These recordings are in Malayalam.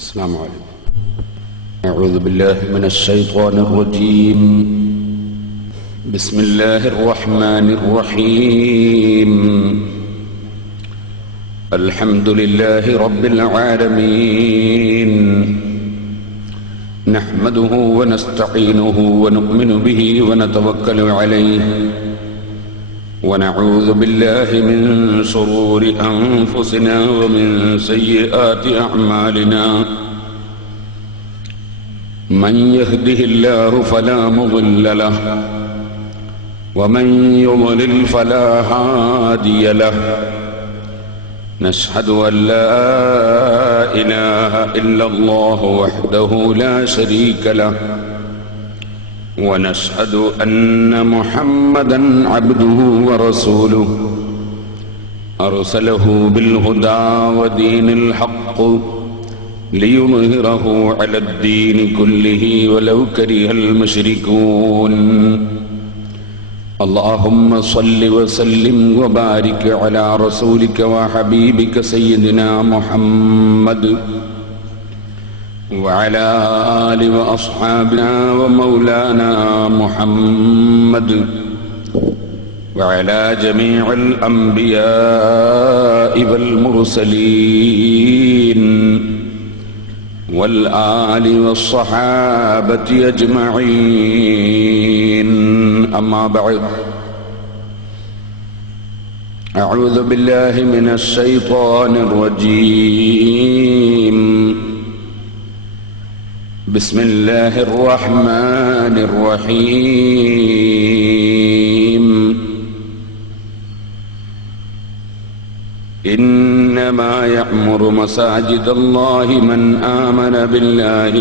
السلام عليكم. أعوذ بالله من الشيطان الرجيم. بسم الله الرحمن الرحيم. الحمد لله رب العالمين، نحمده ونستعينه ونؤمن به ونتوكل عليه، ونعوذ بالله من شرور أنفسنا ومن سيئات أعمالنا. من يهده الله فلا مضل له، ومن يضلل فلا هادي له. نشهد أن لا إله إلا الله وحده لا شريك له، ونشهد أن محمدًا عبده ورسوله، أرسله بالهدى ودين الحق ليظهره على الدين كله ولو كره المشركون. اللهم صل وسلم وبارك على رسولك وحبيبك سيدنا محمد وعلى آل وأصحابنا ومولانا محمد وعلى جميع الأنبياء والمرسلين والآل والصحابة أجمعين. أما بعد، أعوذ بالله من الشيطان الرجيم. بسم الله الرحمن الرحيم. إنما يعمر مساجد الله من آمن بالله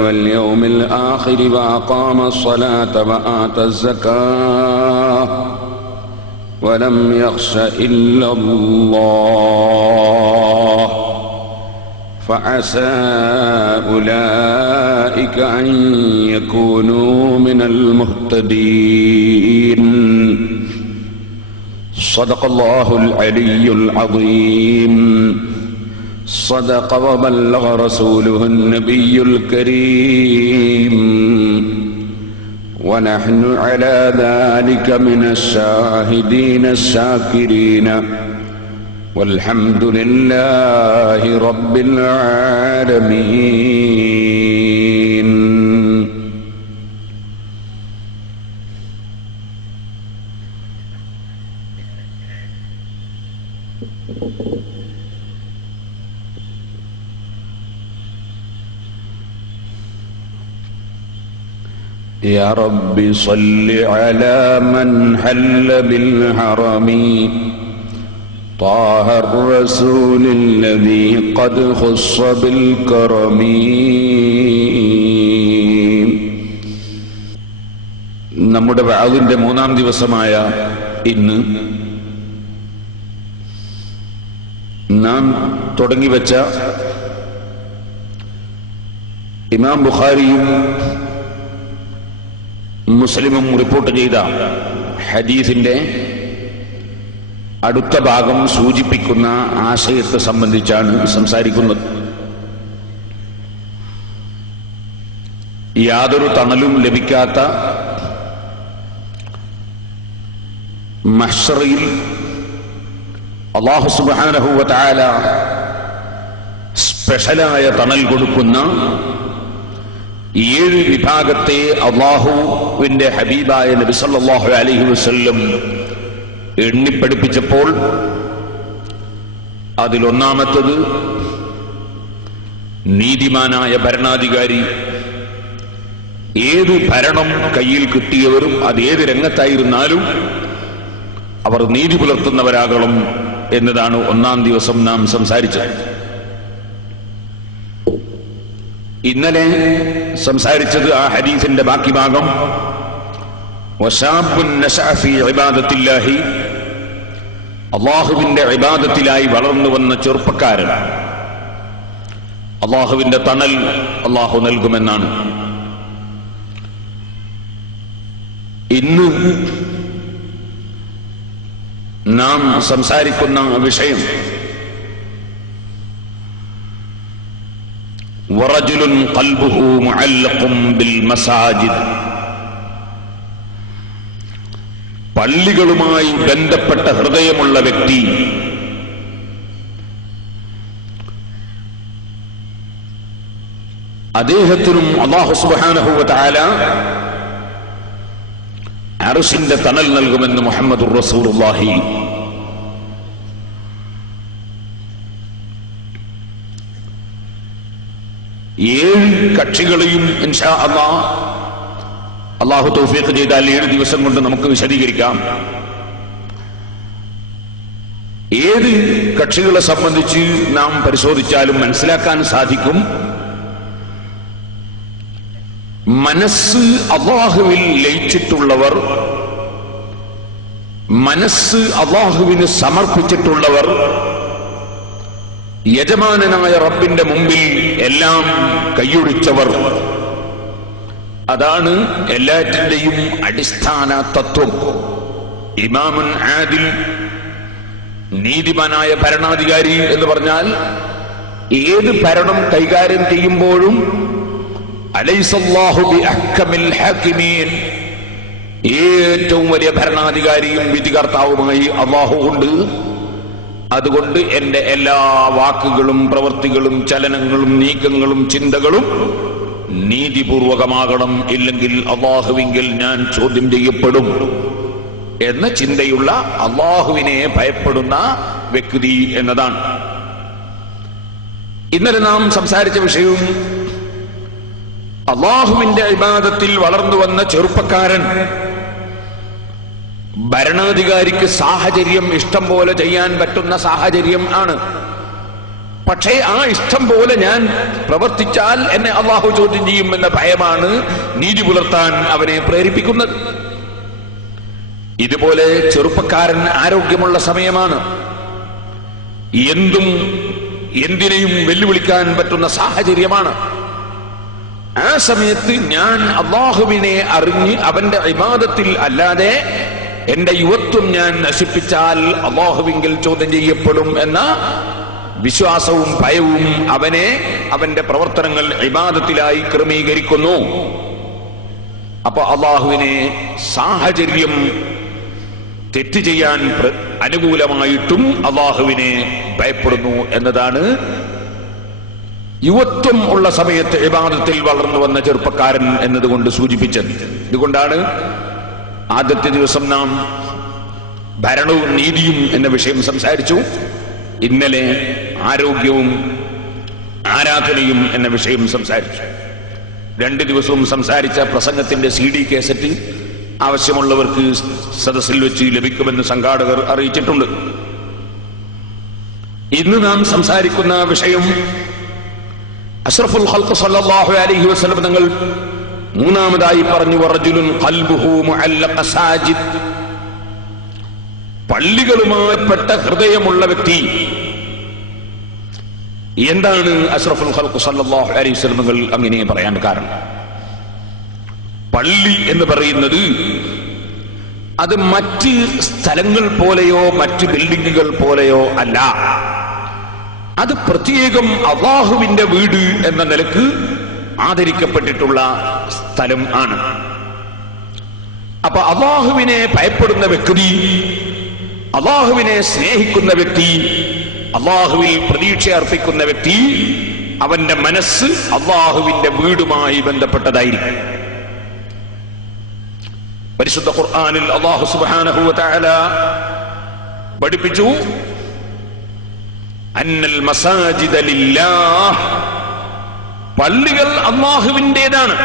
واليوم الآخر وأقام الصلاة وآتى الزكاة ولم يخش إلا الله فعسى أولئك أن يكونوا من المهتدين. صدق الله العلي العظيم. صدق وبلغ رسوله النبي الكريم، ونحن على ذلك من الشاهدين الشاكرين، والحمد لله رب العالمين. يا رب صل على من حل بالحرم، طه الرسول الذي قد خص بالكرم. നമ്മുടെ വഅദിന്റെ മൂന്നാം ദിവസമായ ഇന്ന് നാം തുടങ്ങിവെച്ച ഇമാം ബുഖാരിയും മുസ്ലിമും റിപ്പോർട്ട് ചെയ്ത ഹദീസിന്റെ അടുത്ത ഭാഗം സൂചിപ്പിക്കുന്ന ആശയത്തെ സംബന്ധിച്ചാണ് സംസാരിക്കുന്നത്. യാതൊരു തണലും ലഭിക്കാത്ത മഹ്ശറിൽ അല്ലാഹു സുബ്ഹാനഹു വ തആല സ്പെഷ്യലായ തണൽ കൊടുക്കുന്ന 7 വിഭാഗത്തെ അല്ലാഹുവിന്റെ ഹബീബായ നബി സല്ലല്ലാഹു അലൈഹി വസല്ലം എണ്ണിപ്പഠിപ്പിച്ചപ്പോൾ അതിലൊന്നാമത്തത് നീതിമാനായ ഭരണാധികാരി. ഏത് ഭരണം കയ്യിൽ കിട്ടിയവരും അത് ഏത് രംഗത്തായിരുന്നാലും അവർ നീതി പുലർത്തുന്നവരാകണം എന്നതാണ് ഒന്നാം ദിവസം നാം സംസാരിച്ചത്. ഇന്നലെ സംസാരിച്ചത് ആ ഹദീസിന്റെ ബാക്കി ഭാഗം. വശാബുൻ നശഅ ഫീ ഇബാദത്തില്ലാഹി, അല്ലാഹുവിന്റെ ഇബാദത്തിലായി വളർന്നു വന്ന ചെറുപ്പക്കാരൻ അല്ലാഹുവിന്റെ തണൽ അല്ലാഹു നൽകുമെന്നാണ്. ഇന്ന് നാം സംസാരിക്കുന്ന വിഷയം വറജുലുൻ ഖൽബുഹു മുഅല്ലഖുൻ ബിൽ മസാജിദ്, പള്ളികളുമായി ബന്ധപ്പെട്ട ഹൃദയമുള്ള വ്യക്തി അദ്ദേഹത്തിനും അല്ലാഹു സുബ്ഹാനഹു വ തആല അർശിന്റെ തണൽ നൽകുമെന്ന് മുഹമ്മദുർ റസൂലുള്ളാഹി ഏഴ് കക്ഷികളെയും ഇൻഷാ അല്ലാഹ് അല്ലാഹു തൗഫീഖ് ചെയ്താൽ 7 ദിവസം കൊണ്ട് നമുക്ക് വിശദീകരിക്കാം. ഏത് കക്ഷികളെ സംബന്ധിച്ച് നാം പരിശോധിച്ചാലും മനസ്സിലാക്കാൻ സാധിക്കും, മനസ്സ് അല്ലാഹുവിൽ ലയിച്ചിട്ടുള്ളവർ, മനസ്സ് അല്ലാഹുവിന് സമർപ്പിച്ചിട്ടുള്ളവർ, യജമാനനായ റബ്ബിന്റെ മുമ്പിൽ എല്ലാം കൈയൊഴിച്ചവർ, അതാണ് എല്ലാറ്റിന്റെയും അടിസ്ഥാന തത്വം. ഇമാമുൻ ആദിൽ, നീതിമാനായ ഭരണാധികാരി എന്ന് പറഞ്ഞാൽ ഏത് ഭരണം കൈകാര്യം ചെയ്യുമ്പോഴും അലൈസല്ലാഹു ബിഅഹ്കമിൽ ഹാകിമീൻ, ഏറ്റവും വലിയ ഭരണാധികാരിയും വിധികർത്താവുമായി അല്ലാഹു ഉണ്ട്. അതുകൊണ്ട് എന്റെ എല്ലാ വാക്കുകളും പ്രവൃത്തികളും ചലനങ്ങളും നീക്കങ്ങളും ചിന്തകളും നീതിപൂർവകമാകണം, ഇല്ലെങ്കിൽ അല്ലാഹുവിങ്കിൽ ഞാൻ ചോദ്യം ചെയ്യപ്പെടും എന്ന ചിന്തയുള്ള അല്ലാഹുവിനെ ഭയപ്പെടുന്ന വ്യക്തി എന്നതാണ്. ഇന്നലെ നാം സംസാരിച്ച വിഷയവും അല്ലാഹുവിന്റെ ഇബാദത്തിൽ വളർന്നു വന്ന ചെറുപ്പക്കാരൻ ഭരണാധികാരിക്ക് സാഹചര്യം ഇഷ്ടം പോലെ ചെയ്യാൻ പറ്റുന്ന സാഹചര്യം ആണ്. പക്ഷേ ആ ഇഷ്ടം പോലെ ഞാൻ പ്രവർത്തിച്ചാൽ എന്നെ അല്ലാഹു ചോദ്യം ചെയ്യുമെന്ന ഭയമാണ് നീതി പുലർത്താൻ അവനെ പ്രേരിപ്പിക്കുന്നത്. ഇതുപോലെ ചെറുപ്പക്കാരൻ ആരോഗ്യമുള്ള സമയമാണ്, എന്തിനേയും വെല്ലുവിളിക്കാൻ പറ്റുന്ന സാഹചര്യമാണ്. ആ സമയത്ത് ഞാൻ അല്ലാഹുവിനെ അറിഞ്ഞ് അവന്റെ ഇബാദത്തിൽ അല്ലാതെ എന്റെ യുവത്വം ഞാൻ നശിപ്പിച്ചാൽ അല്ലാഹുവിങ്കിൽ ചോദ്യം ചെയ്യപ്പെടും എന്ന വിശ്വാസവും ഭയവും അവനെ അവന്റെ പ്രവർത്തനങ്ങൾ ഇബാദത്തിലായി ക്രമീകരിക്കുന്നു. അപ്പൊ അല്ലാഹുവിനെ സാഹചര്യം തെറ്റ് ചെയ്യാൻ അനുകൂലമായിട്ടും അല്ലാഹുവിനെ ഭയപ്പെടുന്നു എന്നതാണ് യുവത്വം ഉള്ള സമയത്ത് ഇബാദത്തിൽ വളർന്നു വന്ന ചെറുപ്പക്കാരൻ എന്നതുകൊണ്ട് സൂചിപ്പിച്ചത്. ഇതുകൊണ്ടാണ് ആദ്യത്തെ ദിവസം നാം ഭരണവും നീതിയും എന്ന വിഷയം സംസാരിച്ചു. ഇന്നലെ ആരോഗ്യവും ആരാധനയും എന്ന വിഷയം സംസാരിച്ചു. 2 ദിവസവും സംസാരിച്ച പ്രസംഗത്തിന്റെ CD കേസറ്റ് ആവശ്യമുള്ളവർക്ക് സദസ്സിൽ വെച്ച് ലഭിക്കുമെന്ന് സംഘാടകർ അറിയിച്ചിട്ടുണ്ട്. ഇന്ന് നാം സംസാരിക്കുന്ന വിഷയം അഷ്റഫുൽ ഖൽഖ് സല്ലല്ലാഹു അലൈഹി വസല്ലം തങ്ങൾ മൂന്നാമതായി പറഞ്ഞു, വറജുലുൻ ഖൽബുഹു മുഅല്ലഖ സാജിദ്, പള്ളികളുമായിപ്പെട്ട ഹൃദയമുള്ള വ്യക്തി. എന്താണ് അഷ്റഫുൽ ഖൽഖ് സല്ലല്ലാഹു അലൈഹി വസല്ലം തങ്ങൾ അങ്ങനെ പറയാൻ കാരണം? പള്ളി എന്ന് പറയുന്നത് അത് മറ്റ് സ്ഥലങ്ങൾ പോലെയോ മറ്റ് ബിൽഡിങ്ങുകൾ പോലെയോ അല്ല. അത് പ്രത്യേകം അല്ലാഹുവിന്റെ വീട് എന്ന നിലക്ക് ആദരിക്കപ്പെട്ടിട്ടുള്ള സ്ഥലം ആണ്. അപ്പൊ അല്ലാഹുവിനെ ഭയപ്പെടുന്ന വ്യക്തി, അല്ലാഹുവിനെ സ്നേഹിക്കുന്ന വ്യക്തി, അല്ലാഹുവിൽ പ്രതീക്ഷ അർപ്പിക്കുന്ന വ്യക്തി, അവന്റെ മനസ്സ് അല്ലാഹുവിന്റെ വീടുമായി ബന്ധപ്പെട്ടതായിരിക്കും. പരിശുദ്ധ ഖുർആനിൽ അല്ലാഹു സുബ്ഹാനഹു വ തആല പഠിപ്പിച്ചു, അന്നൽ മസാജിദ ലില്ലാഹ്, പള്ളികൾ അല്ലാഹുവിന്റേതാണ്,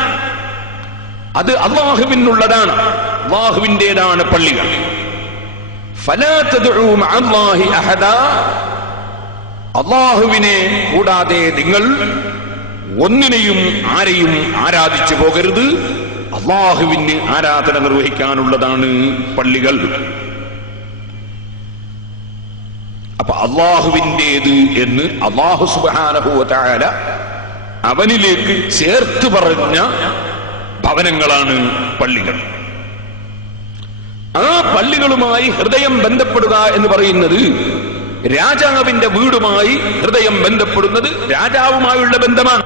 അത് അല്ലാഹുവിനുള്ളതാണ്, അല്ലാഹുവിന്റേതാണ് പള്ളികൾ. ഫലാ തദ്ഉ മഅല്ലാഹി അഹദാ, അല്ലാഹുവിനെ കൂടാതെ നിങ്ങൾ ഒന്നിനെയും ആരെയും ആരാധിച്ചു പോകരുത്. അല്ലാഹുവിന് ആരാധന നിർവഹിക്കാനുള്ളതാണ് പള്ളികൾ. അപ്പൊ അല്ലാഹുവിന്റേത് എന്ന് അല്ലാഹു സുബ്ഹാനഹു വ തആല അവനിലേക്ക് ചേർത്ത് പറഞ്ഞ ഭവനങ്ങളാണ് പള്ളികൾ. ആ പള്ളികളുമായി ഹൃദയം ബന്ധപ്പെടുക എന്ന് പറയുന്നത് രാജാവിന്റെ വീടുമായി ഹൃദയം ബന്ധപ്പെടുന്നത് രാജാവുമായുള്ള ബന്ധമാണ്.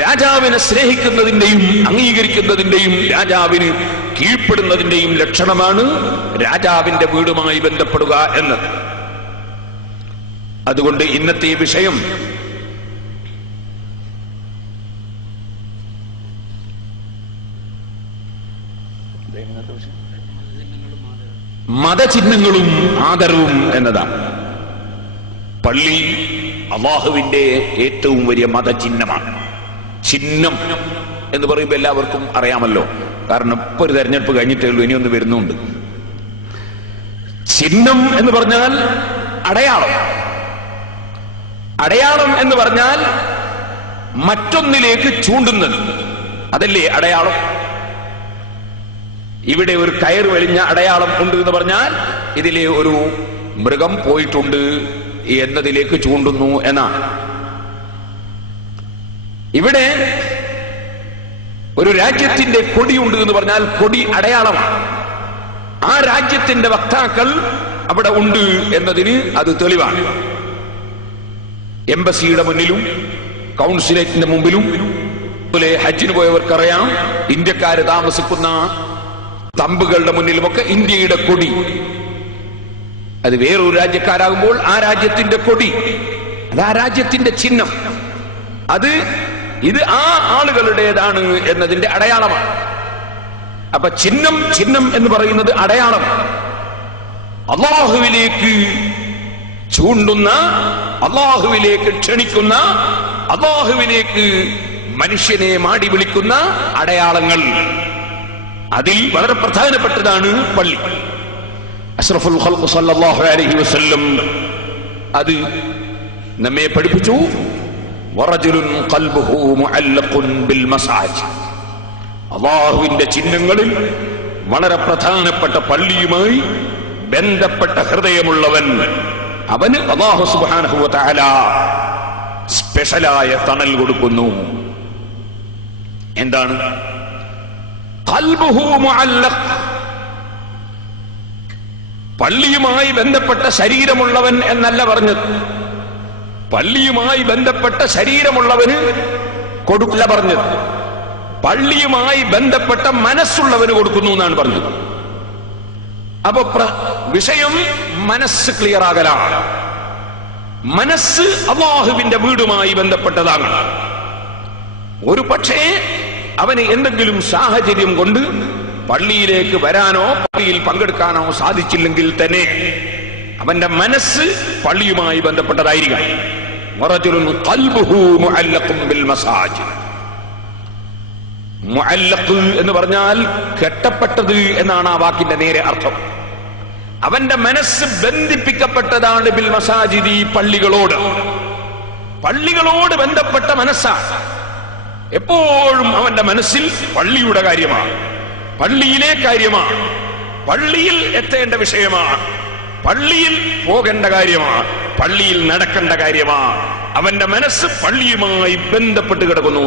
രാജാവിനെ സ്നേഹിക്കുന്നതിന്റെയും അംഗീകരിക്കുന്നതിന്റെയും രാജാവിന് കീഴ്പ്പെടുന്നതിന്റെയും ലക്ഷണമാണ് രാജാവിന്റെ വീടുമായി ബന്ധപ്പെടുക എന്ന്. അതുകൊണ്ട് ഇന്നത്തെ വിഷയം മതചിഹ്നങ്ങളും ആദരവും എന്നതാണ്. പള്ളി അല്ലാഹുവിന്റെ ഏറ്റവും വലിയ മതചിഹ്നമാണ്. ചിഹ്നം എന്ന് പറയുമ്പോൾ എല്ലാവർക്കും അറിയാമല്ലോ, കാരണം ഇപ്പൊ ഒരു തെരഞ്ഞെടുപ്പ് കഴിഞ്ഞിട്ടേ ഉള്ളൂ, ഇനിയൊന്ന് വരുന്നുണ്ട്. ചിഹ്നം എന്ന് പറഞ്ഞാൽ അടയാളം. അടയാളം എന്ന് പറഞ്ഞാൽ മറ്റൊന്നിലേക്ക് ചൂണ്ടുന്നത്, അതല്ലേ അടയാളം. ഇവിടെ ഒരു കയറ് വലിഞ്ഞ അടയാളം ഉണ്ട് എന്ന് പറഞ്ഞാൽ ഇതിലെ ഒരു മൃഗം പോയിട്ടുണ്ട് എന്നതിലേക്ക് ചൂണ്ടുന്നു എന്നാണ്. ഇവിടെ ഒരു രാജ്യത്തിന്റെ കൊടിയുണ്ട് എന്ന് പറഞ്ഞാൽ കൊടി അടയാളമാണ്. ആ രാജ്യത്തിന്റെ വക്താക്കൾ അവിടെ ഉണ്ട് എന്നതിന് അത് തെളിവാണ്. എംബസിയുടെ മുന്നിലും കൗൺസിലേറ്റിന്റെ മുമ്പിലും പോലെ ഹജ്ജിന് പോയവർക്കറിയാം, ഇന്ത്യക്കാര് താമസിക്കുന്ന തമ്പുകളുടെ മുന്നിലുമൊക്കെ ഇന്ത്യയുടെ കൊടി. അത് വേറൊരു രാജ്യക്കാരാകുമ്പോൾ ആ രാജ്യത്തിന്റെ കൊടി, അത് ആ രാജ്യത്തിന്റെ ചിഹ്നം, ഇത് ആ ആളുകളുടേതാണ് എന്നതിന്റെ അടയാളമാണ്. അപ്പൊ ചിഹ്നം എന്ന് പറയുന്നത് അടയാളം. അല്ലാഹുവിലേക്ക് ചൂണ്ടുന്ന, അല്ലാഹുവിലേക്ക് ക്ഷണിക്കുന്ന, അല്ലാഹുവിലേക്ക് മനുഷ്യനെ മാടി വിളിക്കുന്ന അടയാളങ്ങൾ. അതിൽ വളരെ പ്രധാനപ്പെട്ടതാണ് പള്ളി. അഷ്റഫുൽ ഖൽഖ് സല്ലല്ലാഹു അലൈഹി വസല്ലം അത് നമ്മെ പഠിപ്പിച്ചു. വറജുലുൻ ഖൽബുഹു മുഅല്ലഖുൻ ബിൽ മസാജിദ്. അല്ലാഹുവിന്റെ ചിഹ്നങ്ങളിൽ വളരെ പ്രധാനപ്പെട്ട പള്ളിയുമായി ബന്ധപ്പെട്ട ഹൃദയമുള്ളവൻ, അവന് അല്ലാഹു സുബ്ഹാനഹു വ തആല സ്പെഷ്യലായ തണൽ കൊടുക്കുന്നു. എന്താണ് ഖൽബുഹു മുഅല്ലഖ്? പള്ളിയുമായി ബന്ധപ്പെട്ട ശരീരമുള്ളവൻ എന്നല്ല പറഞ്ഞത്. പള്ളിയുമായി ബന്ധപ്പെട്ട ശരീരമുള്ളവന് കൊടുക്കില്ല പറഞ്ഞത്. പള്ളിയുമായി ബന്ധപ്പെട്ട മനസ്സുള്ളവന് കൊടുക്കുന്നു എന്നാണ് പറഞ്ഞത്. അപ്പൊ വിഷയം മനസ്സ് ക്ലിയർ ആകലാണ്. മനസ്സ് അല്ലാഹുവിന്റെ വീടുമായി ബന്ധപ്പെട്ടതാണ്. ഒരു പക്ഷേ അവന് എന്തെങ്കിലും സാഹചര്യം കൊണ്ട് പള്ളിയിലേക്ക് വരാനോ പള്ളിയിൽ പങ്കെടുക്കാനോ സാധിച്ചില്ലെങ്കിൽ തന്നെ അവന്റെ മനസ്സ് പള്ളിയുമായി ബന്ധപ്പെട്ടതായിരിക്കാം. വറജുലുൻ ഖൽബുഹു മുഅല്ലഖുൻ ബിൽ മസാജിദ്. മുഅല്ലഖ് എന്ന് പറഞ്ഞാൽ കെട്ടപ്പെട്ടത് എന്നാണ് ആ വാക്കിന്റെ നേരെ അർത്ഥം. അവന്റെ മനസ്സ് ബന്ധിപ്പിക്കപ്പെട്ടതാണ് ബിൽ മസാജിദി, പള്ളികളോട്. പള്ളികളോട് ബന്ധപ്പെട്ട മനസ്സാണ്. എപ്പോഴും അവന്റെ മനസ്സിൽ പള്ളിയുടെ കാര്യമാണ്, പള്ളിയിലെ കാര്യമാണ്, പള്ളിയിൽ എത്തേണ്ട വിഷയമാണ്, പള്ളിയിൽ പോകേണ്ട കാര്യമാണ്, പള്ളിയിൽ നടക്കേണ്ട കാര്യമാണ്. അവന്റെ മനസ്സ് പള്ളിയുമായി ബന്ധപ്പെട്ട് കിടക്കുന്നു.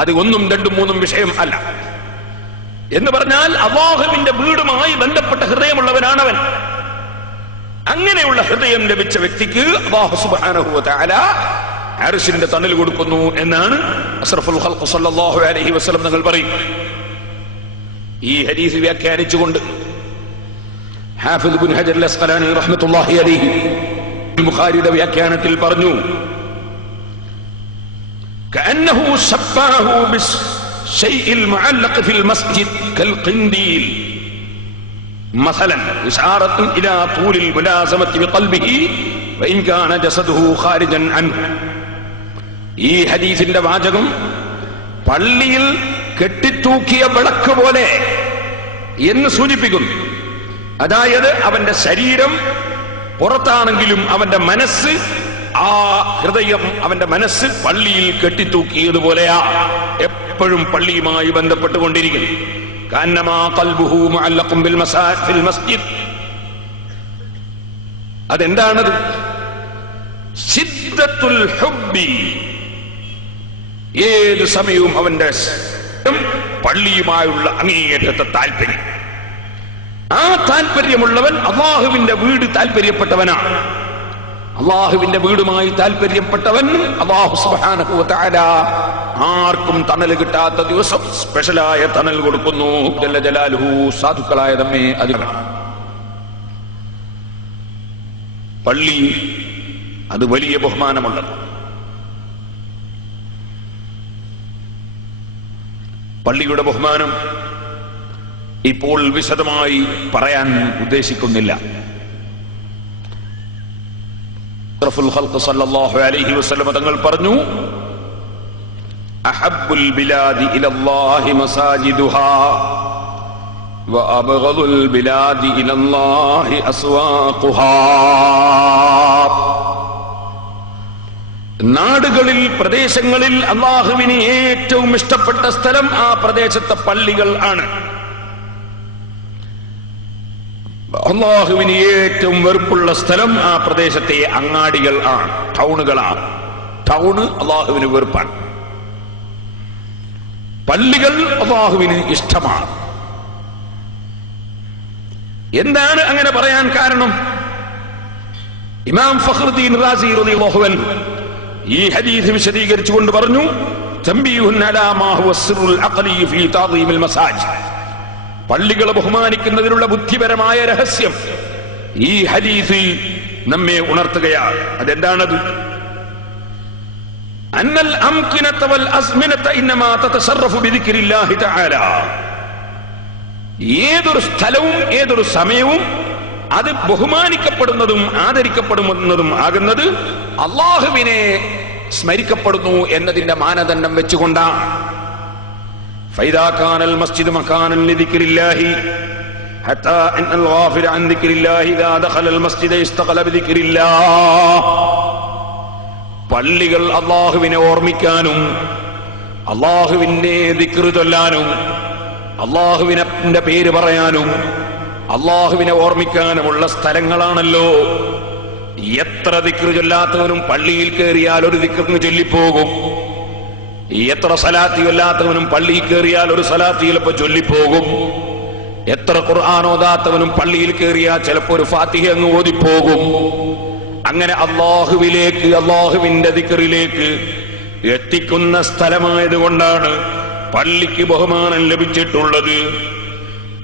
അത് ഒന്നും രണ്ടും മൂന്നും വിഷയം അല്ല എന്ന് പറഞ്ഞാൽ അല്ലാഹുവിന്റെ വീടുമായി ബന്ധപ്പെട്ട ഹൃദയമുള്ളവനാണ് അവൻ. അങ്ങനെയുള്ള ഹൃദയം ലഭിച്ച വ്യക്തിക്ക് അല്ലാഹു സുബ്ഹാനഹു വ തആല അർശിന്റെ തണൽ കൊടുക്കുന്നു എന്നാണ് അഷ്റഫുൽ ഖൽഖ് സല്ലല്ലാഹു അലൈഹി വസല്ലം തങ്ങൾ പറയും. ഈ ഹദീസ് വ്യാഖ്യാനിച്ചുകൊണ്ട് ഹാഫിദ് ഇബ്നു ഹജർ അൽ-അസ്ഖലാനി റഹ്മത്തുള്ളാഹി അലൈഹി ബുഖാരിയുടെ വ്യാഖ്യാനത്തിൽ പറഞ്ഞു, كأنه شبهه بالشيء المعلق في المسجد كالقنديل مثلا إشارة إلى طول الملازمة بقلبه وإن كان جسده خارجا عنه. ഈ ഹദീസിന്റെ വാചകം പള്ളിയിൽ കെട്ടിത്തൂക്കിയ വിളക്ക് പോലെ എന്ന് സൂചിപ്പിക്കുന്നു. അതായത് അവന്റെ ശരീരം പുറത്താണെങ്കിലും അവന്റെ മനസ്സ്, ആ ഹൃദയം, അവന്റെ മനസ്സ് പള്ളിയിൽ കെട്ടിത്തൂക്കിയതുപോലെയാ, എപ്പോഴും പള്ളിയുമായി ബന്ധപ്പെട്ടുകൊണ്ടിരിക്കുന്നു. കന്നമാ ഖൽബുഹു മുഅല്ലഖുൻ ബിൽ മസ്ജിദ്. അതെന്താണത്? ശിദ്ദത്തുൽ ഹുബ്ബി. ഏത് സമയവും അവന്റെ പള്ളിയുമായുള്ള അങ്ങേയറ്റത്തെ താല്പര്യം. ആ താല്പര്യമുള്ളവൻ അള്ളാഹുവിന്റെ വീട് താല്പര്യപ്പെട്ടവനാണ്. അള്ളാഹുവിന്റെ വീടുമായി താല്പര്യപ്പെട്ടവൻ അല്ലാഹു സുബ്ഹാനഹു വ തആല ആർക്കും തണൽ കിട്ടാത്ത ദിവസം സ്പെഷ്യലായ തണൽ കൊടുക്കുന്നു. ജല്ല ജലാലുഹു. സാധുക്കളായ നമ്മെ അതിനാണ് പള്ളി, അത് വലിയ ബഹുമാനമുള്ളത്. പള്ളിയുടെ ബഹുമാനം ഇപ്പോൾ വിശദമായി പറയാൻ ഉദ്ദേശിക്കുന്നില്ല. അഷ്റഫുൽ ഖൽഖ് സല്ലല്ലാഹു അലൈഹി വസല്ലം തങ്ങൾ പറഞ്ഞു, അഹബ്ബുൽ ബിലാദി ഇലല്ലാഹി മസാജിദുഹാ വ അബ്ഗദുൽ ബിലാദി ഇലല്ലാഹി അസ്വാഖുഹാ. നാടുകളിൽ, പ്രദേശങ്ങളിൽ അല്ലാഹുവിന് ഏറ്റവും ഇഷ്ടപ്പെട്ട സ്ഥലം ആ പ്രദേശത്തെ പള്ളികൾ ആണ്. അല്ലാഹുവിന് ഏറ്റവും വെറുപ്പുള്ള സ്ഥലം ആ പ്രദേശത്തെ അങ്ങാടികൾ ആണ്, ടൗണുകളാണ്. ടൗണ് അല്ലാഹുവിന് വെറുപ്പാണ്. പള്ളികൾ അല്ലാഹുവിന് ഇഷ്ടമാണ്. എന്താണ് അങ്ങനെ പറയാൻ കാരണം? ഇമാം ഫഖ്റുദ്ദീൻ റാസി റളിയല്ലാഹു അൻഹു ഈ ഹദീസ് വിശദീകരിച്ചുകൊണ്ട് പറഞ്ഞു, തംബീഹുൻ അലാ മാ ഹുവ സിർറുൽ അഖ്ലി ഫീ തഅദീമിൽ മസാജിദ്. പള്ളികളെ ബഹുമാനിക്കുന്നതിനുള്ള ബുദ്ധിപരമായ രഹസ്യം ഈ ഹദീസ് നമ്മെ ഉണർത്തുകയാണ്. അതെന്താണത്? അന്നൽ അംകിനത വൽ അസ്മിനത ഇന്നമാ തതസറഫു ബിദിക്രില്ലാഹി തആല. ഏതൊരു സ്ഥലവും ഏതൊരു സമയവും അത് ബഹുമാനിക്കപ്പെടുന്നതും ആദരിക്കപ്പെടുന്നതും ആകുന്നത് അല്ലാഹുവിനെ സ്മരിക്കപ്പെടുന്നു എന്നതിന്റെ മാനദണ്ഡം വെച്ചുകൊണ്ടാണ്. ഫൈദാ കാനൽ മസ്ജിദ് മകാനൻ ലിദിക്രില്ലാഹി ഹത്താ അന്നൽ ഗാഫില അൻ ദിക്രില്ലാഹി ഇദാ ദഖലൽ മസ്ജിദ ഇസ്തഖല ബിദിക്രില്ലാഹ്. പള്ളികൾ അല്ലാഹുവിനെ ഓർമ്മിക്കാനും അല്ലാഹുവിന്റെ ദിക്ർ ചൊല്ലാനും അല്ലാഹുവിന്റെ പേര് പറയാനും അല്ലാഹുവിനെ ഓർമ്മിക്കാനുമുള്ള സ്ഥലങ്ങളാണല്ലോ. എത്ര ദിക്ർ ചൊല്ലാത്തവനും പള്ളിയിൽ കയറിയാൽ ഒരു ദിക്റിന് ചൊല്ലിപ്പോകും. എത്ര സലാത്തി ചൊല്ലാത്തവനും പള്ളിയിൽ കയറിയാൽ ഒരു സലാത്തി ചിലപ്പോൾ ചൊല്ലിപ്പോകും. എത്ര ഖുർആൻ ഓതാത്തവനും പള്ളിയിൽ കയറിയാൽ ചിലപ്പോൾ ഒരു ഫാത്തിഹ അങ്ങ് ഓതിപ്പോകും. അങ്ങനെ അല്ലാഹുവിലേക്ക്, അല്ലാഹുവിന്റെ ദിക്റിലേക്ക് എത്തിക്കുന്ന സ്ഥലമായതുകൊണ്ടാണ് പള്ളിക്ക് ബഹുമാനം ലഭിച്ചിട്ടുള്ളത്.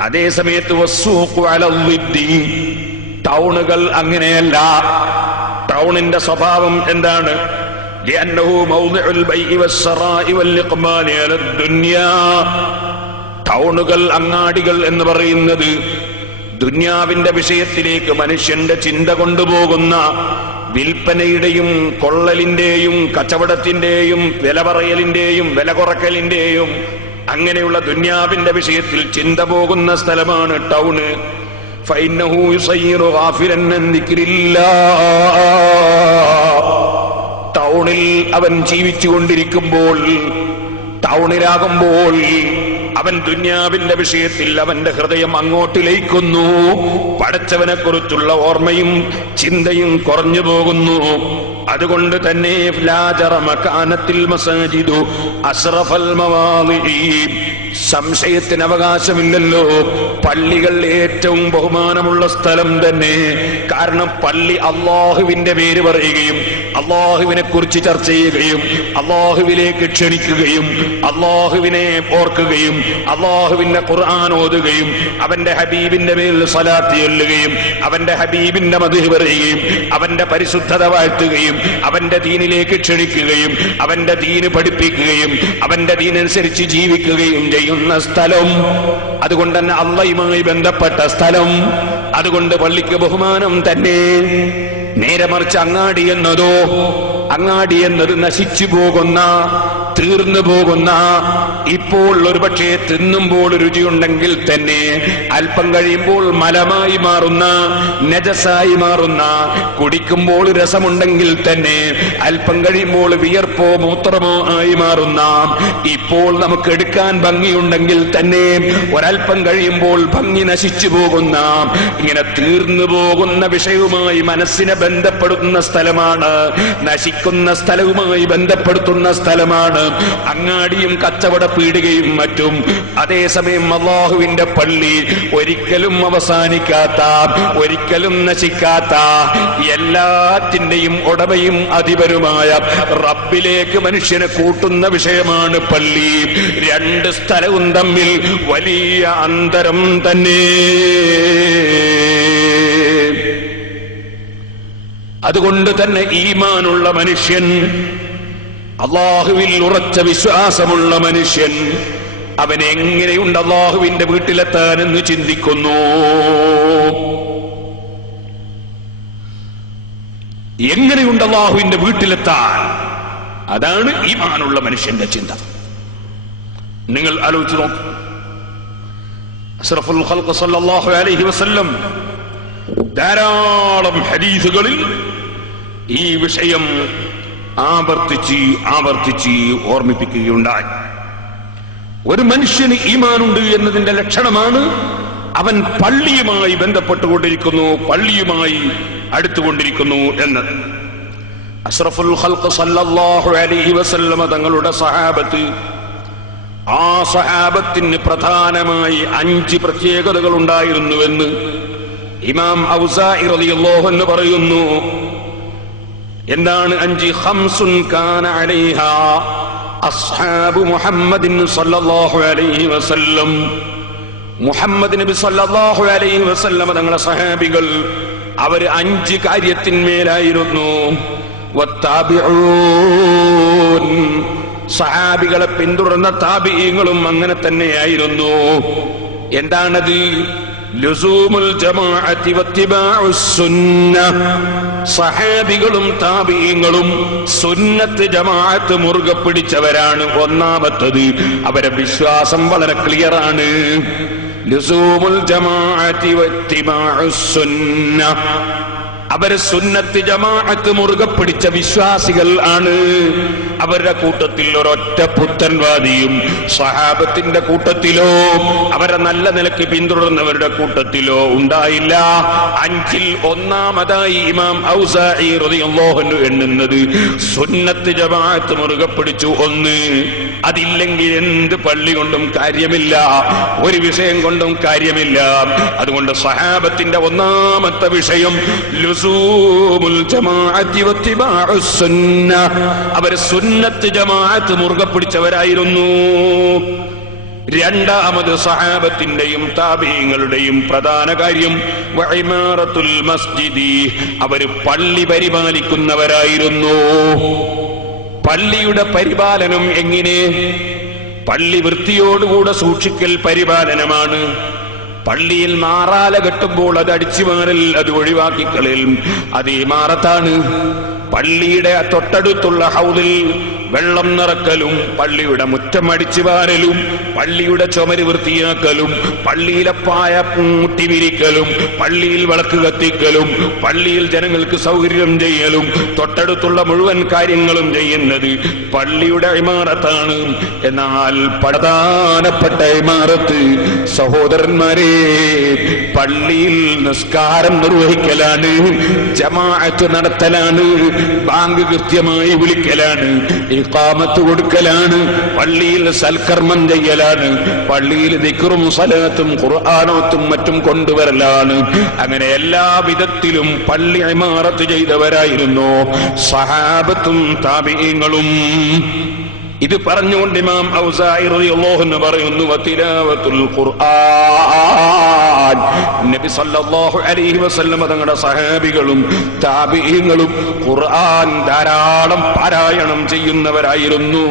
അതേ സമയത്ത് വസ്സൂഖു അലൽ ളിദ്ദി, ടൗണുകൾ അങ്ങനെയല്ല. ടൗണിന്റെ സ്വഭാവം എന്താണ്? ലിഅന്നഹു മൗദിഉൽ ബൈഇ വസ്സറാഇ വൽഇഖ്ബാലി അലദ് ദുനിയാ. ടൗണുകൾ, അങ്ങാടികൾ എന്ന് പറയുന്നത് ദുനിയാവിന്റെ വിഷയത്തിലേക്ക് മനുഷ്യന്റെ ചിന്ത കൊണ്ടുപോകുന്ന, വിൽപ്പനയുടെയും കൊള്ളലിന്റെയും കച്ചവടത്തിന്റെയും വില പറയലിന്റെയും വില കുറക്കലിന്റെയും അങ്ങനെയുള്ള ദുനിയാവിന്റെ വിഷയത്തിൽ ചിന്ത പോകുന്ന സ്ഥലമാണ് ടൗണ്. ഫഇന്നഹു യുസയ്യിറു ഗാഫിലൻ അൻ ദിക്രില്ലാഹ്. ടൗണിൽ അവൻ ജീവിച്ചുകൊണ്ടിരിക്കുമ്പോൾ, ടൗണിലാകുമ്പോൾ അവൻ ദുനിയാവിന്റെ വിഷയത്തിൽ അവന്റെ ഹൃദയം അങ്ങോട്ട് ലയിക്കുന്നു. പടച്ചവനെ കുറിച്ചുള്ള ഓർമ്മയും ചിന്തയും കുറഞ്ഞു പോകുന്നു. അതുകൊണ്ട് തന്നെ ലാ ജറമ കാനത്തിൽ മസാജിദു അസ്റഫൽ മവാദിഇ. സംശയത്തിന് അവകാശമില്ലല്ലോ, പള്ളികൾ ഏറ്റവും ബഹുമാനമുള്ള സ്ഥലം തന്നെ. കാരണം പള്ളി അല്ലാഹുവിന്റെ പേര് പറയുകയും അല്ലാഹുവിനെ കുറിച്ച് ചർച്ച ചെയ്യുകയും അല്ലാഹുവിലേക്ക് ക്ഷണിക്കുകയും അല്ലാഹുവിനെ ഓർക്കുകയും അല്ലാഹുവിന്റെ ഖുർആൻ ഓതുകയും അവന്റെ ഹബീബിന്റെ പേരിൽ സ്വലാത്ത് ചൊല്ലുകയും അവന്റെ ഹബീബിന്റെ മദ്ഹ് പറയുകയും അവന്റെ പരിശുദ്ധത വാഴ്ത്തുകയും അവന്റെ ദീനിലേക്ക് ക്ഷണിക്കുകയും അവന്റെ ദീന് പഠിപ്പിക്കുകയും അവന്റെ ദീനനുസരിച്ച് ജീവിക്കുകയും ചെയ്യുന്ന സ്ഥലം. അതുകൊണ്ട് തന്നെ അള്ളയുമായി ബന്ധപ്പെട്ട സ്ഥലം. അതുകൊണ്ട് പള്ളിക്ക് ബഹുമാനം തന്നെ. നേരെ മറിച്ച് അങ്ങാടി എന്നതോ, അങ്ങാടി എന്നത് നശിച്ചു പോകുന്ന, തീർന്നു പോകുന്ന, ഇപ്പോൾ ഒരുപക്ഷെ തിന്നുമ്പോൾ രുചിയുണ്ടെങ്കിൽ തന്നെ അല്പം കഴിയുമ്പോൾ മലമായി മാറുന്ന, നജസായി മാറുന്ന, കുടിക്കുമ്പോൾ രസമുണ്ടെങ്കിൽ തന്നെ അല്പം കഴിയുമ്പോൾ വിയർപ്പോ മൂത്രമോ ആയി മാറുന്ന, ഇപ്പോൾ നമുക്ക് എടുക്കാൻ ഭംഗിയുണ്ടെങ്കിൽ തന്നെ ഒരൽപ്പം കഴിയുമ്പോൾ ഭംഗി നശിച്ചു പോകുന്ന, ഇങ്ങനെ തീർന്നു പോകുന്ന വിഷയവുമായി മനസ്സിനെ ബന്ധപ്പെടുത്തുന്ന സ്ഥലമാണ്. നശിക്കുന്ന സ്ഥലവുമായി ബന്ധപ്പെടുത്തുന്ന സ്ഥലമാണ്. അങ്ങാടിയും കച്ചവട പീടികയും മറ്റും. അതേസമയം അല്ലാഹുവിന്റെ പള്ളി ഒരിക്കലും അവസാനിക്കാത്ത, ഒരിക്കലും നശിക്കാത്ത, എല്ലാറ്റിന്റെയും ഉടമയും അധിപരുമായ റബ്ബിലേക്ക് മനുഷ്യനെ കൂട്ടുന്ന വിഷയമാണ് പള്ളി. രണ്ട് സ്ഥലവും തമ്മിൽ വലിയ അന്തരം തന്നെ. അതുകൊണ്ട് തന്നെ ഈമാനുള്ള മനുഷ്യൻ, അല്ലാഹുവിൽ ഉറച്ച വിശ്വാസമുള്ള മനുഷ്യൻ, അവൻ എങ്ങനെയുണ്ട് അല്ലാഹുവിന്റെ വീട്ടിലെത്താനെന്ന് ചിന്തിക്കുന്നു. എങ്ങനെയുണ്ട് അല്ലാഹുവിന്റെ വീട്ടിലെത്താൻ? അതാണ് ഈമാനുള്ള മനുഷ്യന്റെ ചിന്ത. നിങ്ങൾ ആലോചിച്ചു നോക്കൂ. അഷ്റഫുൽ ഖൽഖ് സല്ലല്ലാഹു അലൈഹി വസല്ലം ധാരാളം ഹദീസുകളിൽ ഈ വിഷയം ആവർത്തിച്ച് ഓർമ്മിപ്പിക്കുകയുണ്ടായി. ഒരു മനുഷ്യന് ഈമാനുണ്ട് എന്നതിന്റെ ലക്ഷണമാണ് അവൻ പള്ളിയുമായി ബന്ധപ്പെട്ടുകൊണ്ടിരിക്കുന്നു, പള്ളിയുമായി അടുത്തുകൊണ്ടിരിക്കുന്നു എന്ന്. അഷ്റഫുൽ ഖൽഖ് സല്ലല്ലാഹു അലൈഹി വസല്ലം തങ്ങളുടെ സഹാബത്ത്, ആ സഹാബത്തിന് പ്രധാനമായി 5 പ്രത്യേകതകൾ ഉണ്ടായിരുന്നുവെന്ന് ഇമാം ഔസാഇ റളിയല്ലാഹു അൻഹു പറയുന്നു. എന്താണ് 5? ഖംസുൻ കാന അലൈഹാ അസ്ഹാബു മുഹമ്മദിൻ സല്ലല്ലാഹു അലൈഹി വസല്ലം. മുഹമ്മദ് നബി സല്ലല്ലാഹു അലൈഹി വസല്ലം തങ്ങളുടെ സഹാബികൾ അവർ 5 കാര്യത്തിന്മേലായിരുന്നു. വത്താബിഊൻ, സഹാബികളെ പിന്തുടർന്ന താബിഈങ്ങളും അങ്ങനെ തന്നെയായിരുന്നു. എന്താണത്? ലുസൂമുൽ ജമാഅത്തി വത്തിബാഉസ് സുന്നഹ്. സഹാബികളും താബിഈങ്ങളും സുന്നത്ത് ജമാഅത്ത് മുറുകെ പിടിച്ചവരാണ്. ഒന്നാമത്തത്, അവരുടെ വിശ്വാസം വളരെ ക്ലിയറാണ്. ലുസൂമുൽ ജമാഅത്തി വത്തിബാഉസ് സുന്നഹ്. അവര് സുന്നത്ത് ജമാഅത്ത് മുറുകെ പിടിച്ച വിശ്വാസികൾ ആണ്. അവരുടെ കൂട്ടത്തിൽ ഒരൊറ്റ പുത്തൻവാദിയും സഹാബത്തിന്റെ കൂട്ടത്തിലോ അവരെ നല്ല നിലയ്ക്ക് പിന്തുടർന്നവരുടെ കൂട്ടത്തിലോ ഉണ്ടായില്ല. 5-ൽ ഒന്നാമതായി ഇമാം ഔസാഇ റളിയല്ലാഹു അൻഹു എണ്ണുന്നത് സുന്നത്ത് ജമാഅത്ത് മുറുകെ പിടിച്ചു. 1. അതില്ലെങ്കിൽ എന്ത് പള്ളി കൊണ്ടും കാര്യമില്ല, ഒരു വിഷയം കൊണ്ടും കാര്യമില്ല. അതുകൊണ്ട് സഹാബത്തിന്റെ ഒന്നാമത്തെ വിഷയം ലുസൂമുൽ ജമാഅത്തി വത്തിബാഉസ് സുന്നഹ്. അവർ സുന്നത്ത് ജമാഅത്ത് മുറുകെ പിടിച്ചവരായിരുന്നു. രണ്ടാമത് സഹാബത്തിന്റെയും താബിഈങ്ങളുടെയും പ്രധാന കാര്യം വഇമാറത്തുൽ മസ്ജിദി. അവർ പള്ളി പരിപാലിക്കുന്നവരായിരുന്നു. പള്ളിയുടെ പരിപാലനം എങ്ങനെ? പള്ളി വൃത്തിയോടുകൂടെ സൂക്ഷിക്കൽ പരിപാലനമാണ്. പള്ളിയിൽ മാറാല കെട്ടുമ്പോൾ അത് അടിച്ചുമാറൽ, അത് ഒഴിവാക്കിക്കളൽ, അത് ഇമാറത്താണ്. പള്ളിയുടെ തൊട്ടടുത്തുള്ള ഹൗദിൽ വെള്ളം നിറക്കലും, പള്ളിയുടെ മുറ്റം അടിച്ചു വാരലും, പള്ളിയുടെ ചുമര് വൃത്തിയാക്കലും, പള്ളിയിലെ പായ മൂട്ടി വിരിക്കലും, പള്ളിയിൽ വിളക്ക് കത്തിക്കലും, പള്ളിയിൽ ജനങ്ങൾക്ക് സൗകര്യം ചെയ്യലും, തൊട്ടടുത്തുള്ള മുഴുവൻ കാര്യങ്ങളും ചെയ്യുന്നത് പള്ളിയുടെ ഇമാറത്താണ്. എന്നാൽ പ്രധാനപ്പെട്ട ഇമാറത്ത് സഹോദരന്മാരെ പള്ളിയിൽ നിസ്കാരം നിർവഹിക്കലാണ്, ജമാഅത്ത് നടത്തലാണ്, ബാങ്ക് കൃത്യമായി വിളിക്കലാണ്, ഇഖാമത്ത് കൊടുക്കലാണ്, പള്ളിയിൽ സൽക്കർമ്മം ചെയ്യലാണ്, പള്ളിയിൽ ദിക്റും സലാത്തും ഖുർആനോത്തും മറ്റും കൊണ്ടുവരലാണ്. അങ്ങനെ എല്ലാ വിധത്തിലും പള്ളി ഇമാറത്ത് ചെയ്തവരായിരുന്നു സഹാബത്തും താബിഈങ്ങളും. ഇത് പറഞ്ഞുകൊണ്ട് ഇമാം ഔസാഇ റളിയല്ലാഹു അൻഹു പറയുന്നു വതിലാവത്തുൽ ഖുർആൻ. നബി സല്ലല്ലാഹു അലൈഹി വസല്ലം തങ്ങളുടെ സഹാബികളും താബിഈങ്ങളും ഖുർആൻ ധാരാളം പാരായണം ചെയ്യുന്നവരായിരുന്നു.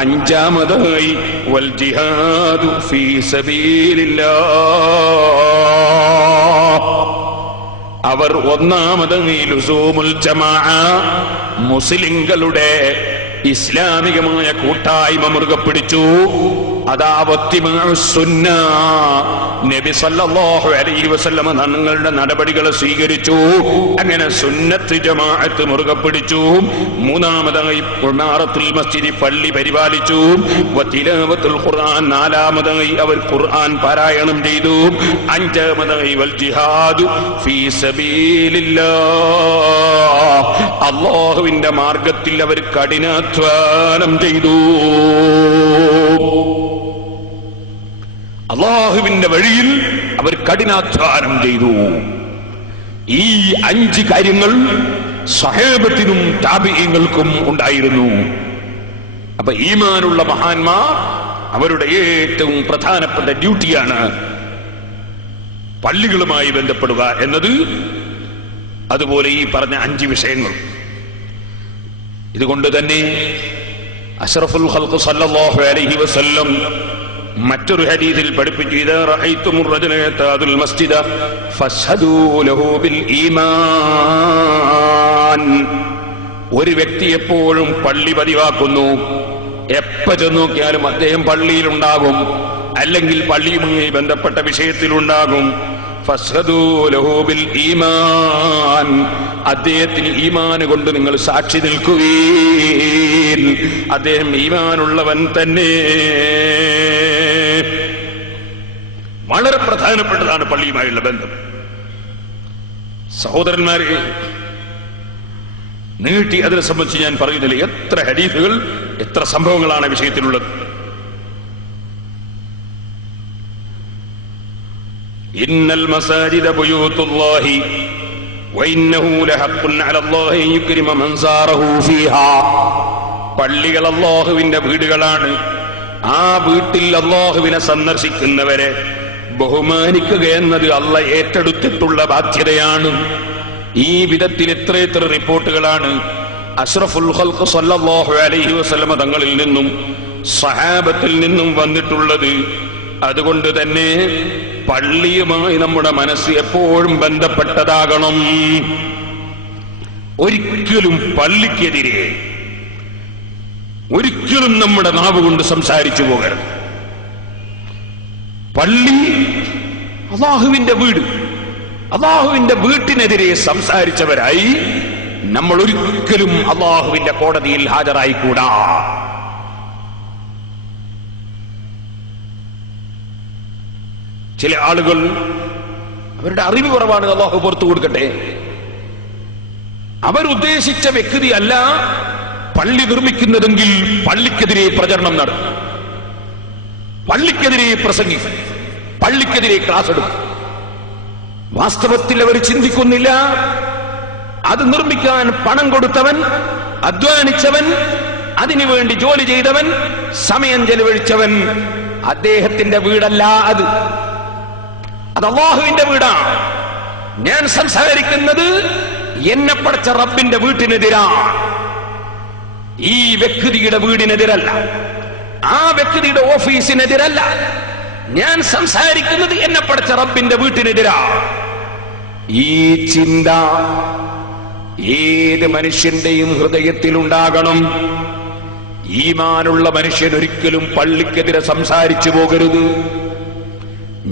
അഞ്ചാമതായി വൽ ജിഹാദു ഫീ സബീലില്ലാഹ്. അവർ ഒന്നാമതായി ലുസൂമുൽ ജമാഅ, മുസ്ലിങ്ങളുടെ ഇസ്ലാമികമായ കൂട്ടായ്മ മുറുകെ പിടിച്ചു. അതാ വത്തിബഉസ്സുന്ന, നബി സല്ലല്ലാഹു അലൈഹി വസല്ലം തങ്ങളുടെ നടപടികളെ സ്വീകരിച്ചു. അങ്ങനെ സുന്നത്ത് ജമാഅത്ത് മുറുകെ പിടിച്ചു. മൂന്നാമതായി ഇമാറത്തുൽ മസ്ജിദ്, പള്ളി പരിപാലിച്ചു. വതിലാവത്തുൽ ഖുർആൻ, നാലാമതായി അവർ ഖുർആൻ പാരായണം ചെയ്തു. അഞ്ചാമതായി വൽ ജിഹാദു ഫീ സബീലില്ലാഹ്, അല്ലാഹുവിന്റെ മാർഗത്തിൽ അവർ കഠിനാധ്വാനം ചെയ്തു. അല്ലാഹുവിന്റെ വഴിയിൽ അവർ കഠിനാധ്വാനം ചെയ്തു. ഈ 5 കാര്യങ്ങൾ സ്വഹാബത്തിനും താബിഈങ്ങൾക്കും ഉണ്ടായിരുന്നു. അപ്പൊ ഈമാനുള്ള മഹാന്മാർ അവരുടെ ഏറ്റവും പ്രധാനപ്പെട്ട ഡ്യൂട്ടിയാണ് പള്ളികളുമായി ബന്ധപ്പെടുക എന്നത്. അതുപോലെ ഈ പറഞ്ഞ 5 വിഷയങ്ങൾ. ഇതുകൊണ്ട് തന്നെ അഷ്റഫുൽ ഖൽഖ് സല്ലല്ലാഹു അലൈഹി വസല്ലം മറ്റൊരു ഹദീസിൽ പഠിപ്പിച്ചു, ഇദാ റഅയ്തുമുർ റജുല യതഅദുൽ മസ്ജിദ ഫശ്ഹദൂ ലഹു ബിൽ ഈമാൻ. ഒരു വ്യക്തി എപ്പോഴും പള്ളി പതിവാക്കുന്നു, എപ്പ ചെന്ന് നോക്കിയാലും അദ്ദേഹം പള്ളിയിലുണ്ടാകും, അല്ലെങ്കിൽ പള്ളിയുമായി ബന്ധപ്പെട്ട വിഷയത്തിലുണ്ടാകും. ഫശ്ഹദൂ ലഹു ബിൽ ഈമാൻ, അദ്ദേഹത്തിന് ഈമാൻ കൊണ്ട് നിങ്ങൾ സാക്ഷി നിൽക്കുകയും അദ്ദേഹം ഈമാനുള്ളവൻ തന്നെ. വളരെ പ്രധാനപ്പെട്ടതാണ് പള്ളിയുമായുള്ള ബന്ധം. സഹോദരന്മാരെ, നീട്ടി അതിനെ സംബന്ധിച്ച് ഞാൻ പറയുന്നില്ല. എത്ര ഹദീസുകൾ, എത്ര സംഭവങ്ങളാണ് വിഷയത്തിലുള്ളത്. ഇന്നൽ മസാജിദ ബുയൂത്തുല്ലാഹി വഇന്നഹു ലഹഖുൻ അലല്ലാഹി യുക്രിമ മൻ സാറഹു ഫീഹാ. പള്ളികൾ അല്ലാഹുവിന്റെ വീടുകളാണ്. ആ വീട്ടിൽ അല്ലാഹുവിനെ സന്ദർശിക്കുന്നവരെ ബഹുമാനിക്കുക എന്നത് അല്ലാഹ് ഏറ്റെടുത്തിട്ടുള്ള ബാധ്യതയാണ്. ഈ വിധത്തിൽ എത്രയെത്ര റിപ്പോർട്ടുകളാണ് അഷ്റഫുൽ ഖൽഖ് സല്ലല്ലാഹു അലൈഹി വസല്ലം തങ്ങളിൽ നിന്നും സഹാബത്തിൽ നിന്നും വന്നിട്ടുള്ളത്. അതുകൊണ്ട് തന്നെ പള്ളിയുമായി നമ്മുടെ മനസ്സ് എപ്പോഴും ബന്ധപ്പെട്ടതാകണം. ഒരിക്കലും പള്ളിക്കെതിരെ ഒരിക്കലും നമ്മുടെ നാവ് കൊണ്ട് സംസാരിച്ചു പോകരുത്. പള്ളി അല്ലാഹുവിന്റെ വീട്, അല്ലാഹുവിന്റെ വീട്ടിനെതിരെ സംസാരിച്ചവരായി നമ്മൾ ഒരിക്കലും അല്ലാഹുവിന്റെ കോടതിയിൽ ഹാജരായിക്കൂടാ. ചില ആളുകൾ, അവരുടെ അറിവ് കുറവാണ്, അല്ലാഹു പുറത്തു കൊടുക്കട്ടെ, അവരുദ്ദേശിച്ച വ്യക്തി അല്ല പള്ളി നിർമ്മിക്കുന്നതെങ്കിൽ പള്ളിക്കെതിരെ പ്രചരണം നടത്തും, പള്ളിക്കെതിരെ പ്രസംഗിക്കും, പള്ളിക്കെതിരെ ക്ലാസ് എടുക്കും. വാസ്തവത്തിൽ അവർ ചിന്തിക്കുന്നില്ല, അത് നിർമ്മിക്കാൻ പണം കൊടുത്തവൻ, അധ്വാനിച്ചവൻ, അതിനുവേണ്ടി ജോലി ചെയ്തവൻ, സമയം ചെലവഴിച്ചവൻ, അദ്ദേഹത്തിന്റെ വീടല്ല അത് അല്ലാഹുവിന്റെ വീടാണ്. ഞാൻ സംസാരിക്കുന്നത് എന്നെ പടച്ച റബ്ബിന്റെ വീട്ടിനെതിരാണ്. ഈ വ്യക്തിയുടെ വീടിനെതിരല്ല, ആ വ്യക്തിയുടെ ഓഫീസിനെതിരല്ല. ഞാൻ സംസാരിക്കുന്നത് എന്നെ പടച്ച റബ്ബിന്റെ വീട്ടിനെതിരാണ്. ഈ ചിന്ത ഏത് മനുഷ്യന്റെയും ഹൃദയത്തിൽ ഉണ്ടാകണം. ഈമാനുള്ള മനുഷ്യൻ ഒരിക്കലും പള്ളിക്കെതിരെ സംസാരിച്ചു പോകരുത്.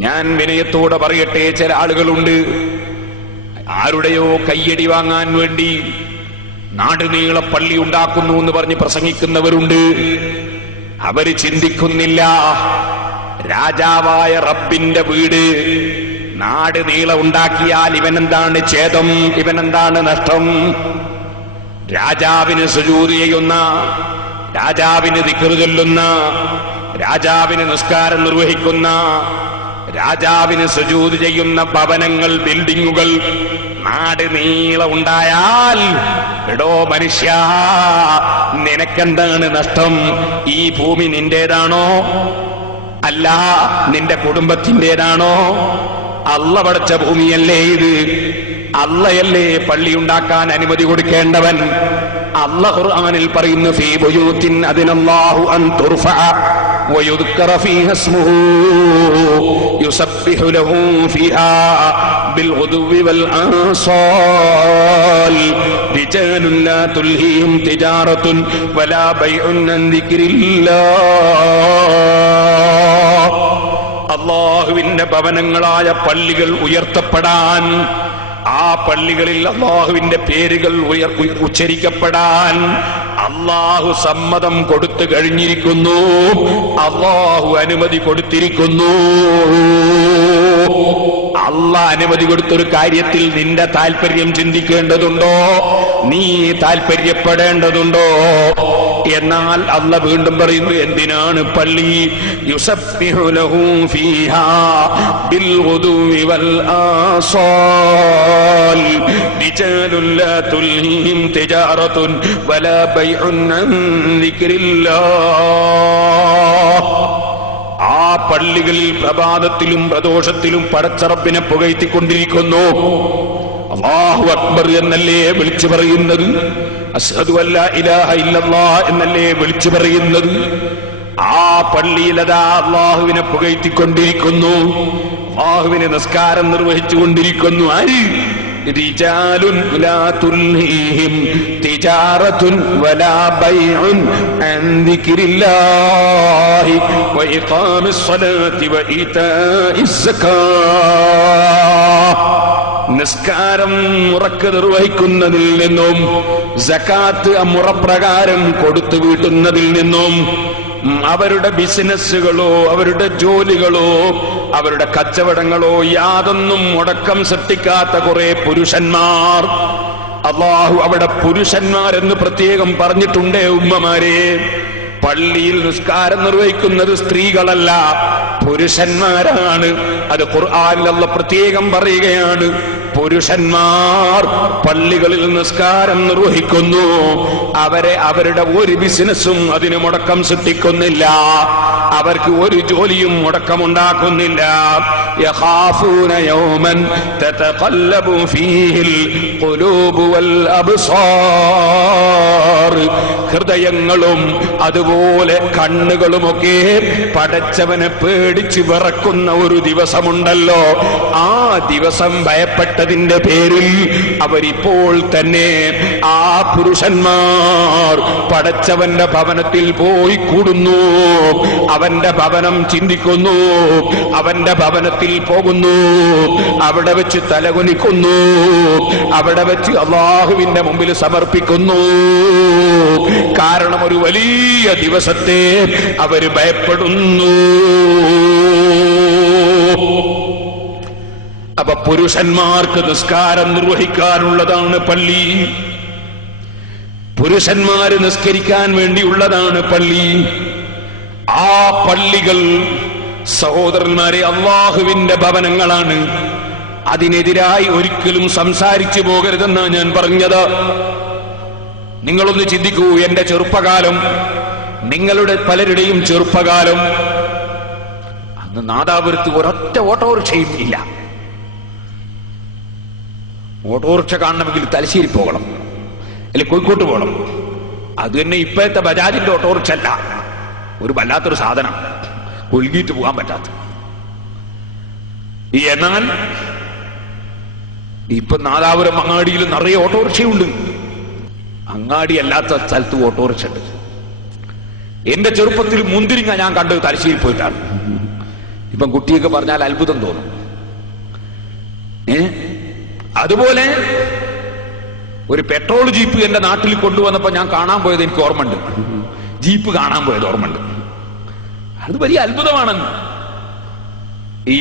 ഞാൻ വിനയത്തോടെ പറയട്ടെ, ചില ആളുകളുണ്ട് ആരുടെയോ കയ്യടി വാങ്ങാൻ വേണ്ടി നാടുനീള പള്ളി ഉണ്ടാക്കുന്നു എന്ന് പറഞ്ഞ് പ്രസംഗിക്കുന്നവരുണ്ട്. അവര് ചിന്തിക്കുന്നില്ല, രാജാവായ റബ്ബിന്റെ വീട് നാട് നീള ഉണ്ടാക്കിയാൽ ഇവനെന്താണ് ഛേദം, ഇവനെന്താണ് നഷ്ടം? രാജാവിന് സുജൂദ് ചെയ്യുന്ന, രാജാവിന് ദിക്ർ ചൊല്ലുന്ന, രാജാവിന് നിസ്കാരം നിർവഹിക്കുന്ന, രാജാവിന് സുജൂദ് ചെയ്യുന്ന ഭവനങ്ങൾ, ബിൽഡിങ്ങുകൾ നാട് നീള ഉണ്ടായാൽ, എടോ മനുഷ്യ, നിനക്കെന്താണ് നഷ്ടം? ഈ ഭൂമി നിന്റേതാണോ? അല്ല, നിന്റെ കുടുംബത്തിന്റേതാണോ? അള്ള പടച്ച ഭൂമിയല്ലേ ഇത്? അള്ളയല്ലേ പള്ളി ഉണ്ടാക്കാൻ അനുമതി കൊടുക്കേണ്ടവൻ? അള്ള ഖുർആനിൽ പറയുന്നു, ഫീ ബുയൂത്തിൻ അദിനല്ലാഹു അൻ തുർഫഅ ويذكر فيها اسمه يسبح له فيها بالغدو والآصال رجال لا تلهيهم تجارة ولا بيع عن ذكر الله. അല്ലാഹുവിന്റെ ഭവനങ്ങളായ പള്ളികൾ ഉയർത്തപ്പെടാൻ, ആ പള്ളികളിൽ അല്ലാഹുവിന്റെ പേരുകൾ ഉച്ചരിക്കപ്പെടാൻ അല്ലാഹു സമ്മതം കൊടുത്തു കഴിഞ്ഞിരിക്കുന്നു, അല്ലാഹു അനുമതി കൊടുത്തിരിക്കുന്നു. അല്ലാഹ് അനുമതി കൊടുത്തൊരു കാര്യത്തിൽ നിന്റെ താല്പര്യം ചിന്തിക്കേണ്ടതുണ്ടോ? നീ താല്പര്യപ്പെടേണ്ടതുണ്ടോ? എന്നാൽ അല്ലാഹ് വീണ്ടും പറയുന്നു, എന്തിനാണ് പള്ളി? യുസബ്ബിഹു ലഹു ഫീഹാ ബിൽ ഗുദുവി വൽ ആസാൽ റിജാലുൻ ലാ തുൽഹിഹിം തിജാറത്തുൻ വലാ ബൈഉൻ അൻ ദിക്രില്ലാഹ്. ആ പള്ളികളിൽ പ്രഭാതത്തിലും പ്രദോഷത്തിലും പടച്ച റബ്ബിനെ പുകഴ്ത്തിക്കൊണ്ടിരിക്കുന്നു. അല്ലാഹു അക്ബർ എന്നല്ലേ വിളിച്ചു പറയുന്നത്? അശ്ഹദു അല്ലാ ഇലാഹ ഇല്ലല്ലാഹ് എന്നല്ലേ വിളിച്ചു പറയുന്നത്? ആ പള്ളിയിലതാ അല്ലാഹുവിനെ പുകഴ്ത്തിക്കൊണ്ടിരിക്കുന്നു, അല്ലാഹുവിനെ നിസ്കാരം നിർവഹിച്ചുകൊണ്ടിരിക്കുന്നു. ആര്? റിജാലുൻ ലാ തുൽഹിഹിം തിജാറത്തുൻ വലാ ബൈഉൻ അൻ ദിക്രില്ലാഹി വഇഖാമിസ് സ്വലാത്തി വഇതാഇസ് സകാത്ത്. നിസ്കാരം മുറക്ക് നിർവഹിക്കുന്നതിൽ നിന്നും സകാത്ത് മുറപ്രകാരം കൊടുത്തു വീട്ടുന്നതിൽ നിന്നും അവരുടെ ബിസിനസ്സുകളോ അവരുടെ ജോലികളോ അവരുടെ കച്ചവടങ്ങളോ യാതൊന്നും മുടക്കം സൃഷ്ടിക്കാത്ത കുറെ പുരുഷന്മാർ. അല്ലാഹു അവിടെ പുരുഷന്മാരെന്ന് പ്രത്യേകം പറഞ്ഞിട്ടുണ്ടേ ഉമ്മമാരെ. പള്ളിയിൽ നിസ്കാരം നിർവഹിക്കുന്നത് സ്ത്രീകളല്ല, പുരുഷന്മാരാണ്. അത് ഖുർആനിൽ അല്ലാഹു പ്രത്യേകം പറയുകയാണ്, പുരുഷന്മാർ പള്ളികളിൽ നിസ്കാരം നിർവഹിക്കുന്നു. അവരെ അവരുടെ ഒരു ബിസിനസ്സും അതിന് മുടക്കം സൃഷ്ടിക്കുന്നില്ല, അവർക്ക് ഒരു ജോലിയും മുടക്കമുണ്ടാക്കുന്നില്ല. യഖാഫൂന യൗമൻ തതഖല്ലബു ഫീഹിൽ ഖുലൂബു വൽ അബ്സാർ. ഹൃദയങ്ങളും അതുപോലെ കണ്ണുകളുമൊക്കെ പടച്ചവനെ പേടിച്ച് വിറക്കുന്ന ഒരു ദിവസമുണ്ടല്ലോ. ആ ദിവസം ഭയപ്പെട്ടതിന്റെ പേരിൽ അവരിപ്പോൾ തന്നെ ആ പുരുഷന്മാർ പടച്ചവന്റെ ഭവനത്തിൽ പോയി കൂടുന്നു, അവന്റെ ഭവനം ചിന്തിക്കുന്നു, അവന്റെ ഭവനത്തിൽ പോകുന്നു, അവിടെ വെച്ച് തലകുനിക്കുന്നു, അവിടെ വെച്ച് അല്ലാഹുവിന്റെ മുമ്പിൽ സമർപ്പിക്കുന്നു. കാരണം ഒരു വലിയ ദിവസത്തെ അവര് ഭയപ്പെടുന്നു. അപ്പൊ പുരുഷന്മാർക്ക് നിസ്കാരം നിർവഹിക്കാനുള്ളതാണ് പള്ളി, പുരുഷന്മാര് നിസ്കരിക്കാൻ വേണ്ടിയുള്ളതാണ് പള്ളി. ആ പള്ളികൾ സഹോദരന്മാരെ അല്ലാഹുവിന്റെ ഭവനങ്ങളാണ്. അതിനെതിരായി ഒരിക്കലും സംസാരിച്ചു പോകരുതെന്നാണ് ഞാൻ പറഞ്ഞത്. നിങ്ങളൊന്ന് ചിന്തിക്കൂ, എന്റെ ചെറുപ്പകാലം, നിങ്ങളുടെ പലരുടെയും ചെറുപ്പകാലം, അന്ന് നാദാപുരത്ത് ഒരൊറ്റ ഓട്ടോറിക്ഷയും ഇല്ല. ഓട്ടോറിക്ഷ കാണണമെങ്കിൽ തലശ്ശേരി പോകണം, അല്ലെങ്കിൽ കോഴിക്കോട്ട് പോകണം. അത് തന്നെ ഇപ്പോഴത്തെ ബജാജിന്റെ ഓട്ടോറിക്ഷ അല്ല, ഒരു വല്ലാത്തൊരു സാധനം, ഒഴുകിയിട്ട് പോകാൻ പറ്റാത്ത. എന്നാൽ ഇപ്പൊ നാദാപുരം അങ്ങാടിയിൽ നിറയെ ഓട്ടോറിക്ഷയുണ്ട്, അങ്ങാടി അല്ലാത്ത സ്ഥലത്ത് ഓട്ടോറിക്ഷ ഉണ്ട്. എന്റെ ചെറുപ്പത്തിൽ മുന്തിരിങ്ങ ഞാൻ കണ്ടത് തലശ്ശേരി പോയിട്ടാണ്. ഇപ്പം കുട്ടിയൊക്കെ പറഞ്ഞാൽ അത്ഭുതം തോന്നും. അതുപോലെ ഒരു പെട്രോൾ ജീപ്പ് എന്റെ നാട്ടിൽ കൊണ്ടുവന്നപ്പോ ഞാൻ കാണാൻ പോയത് എനിക്ക് ഓർമ്മയുണ്ട്. ജീപ്പ് കാണാൻ പോയത് ഓർമ്മയുണ്ട്. അത് വലിയ അത്ഭുതമാണെന്ന്.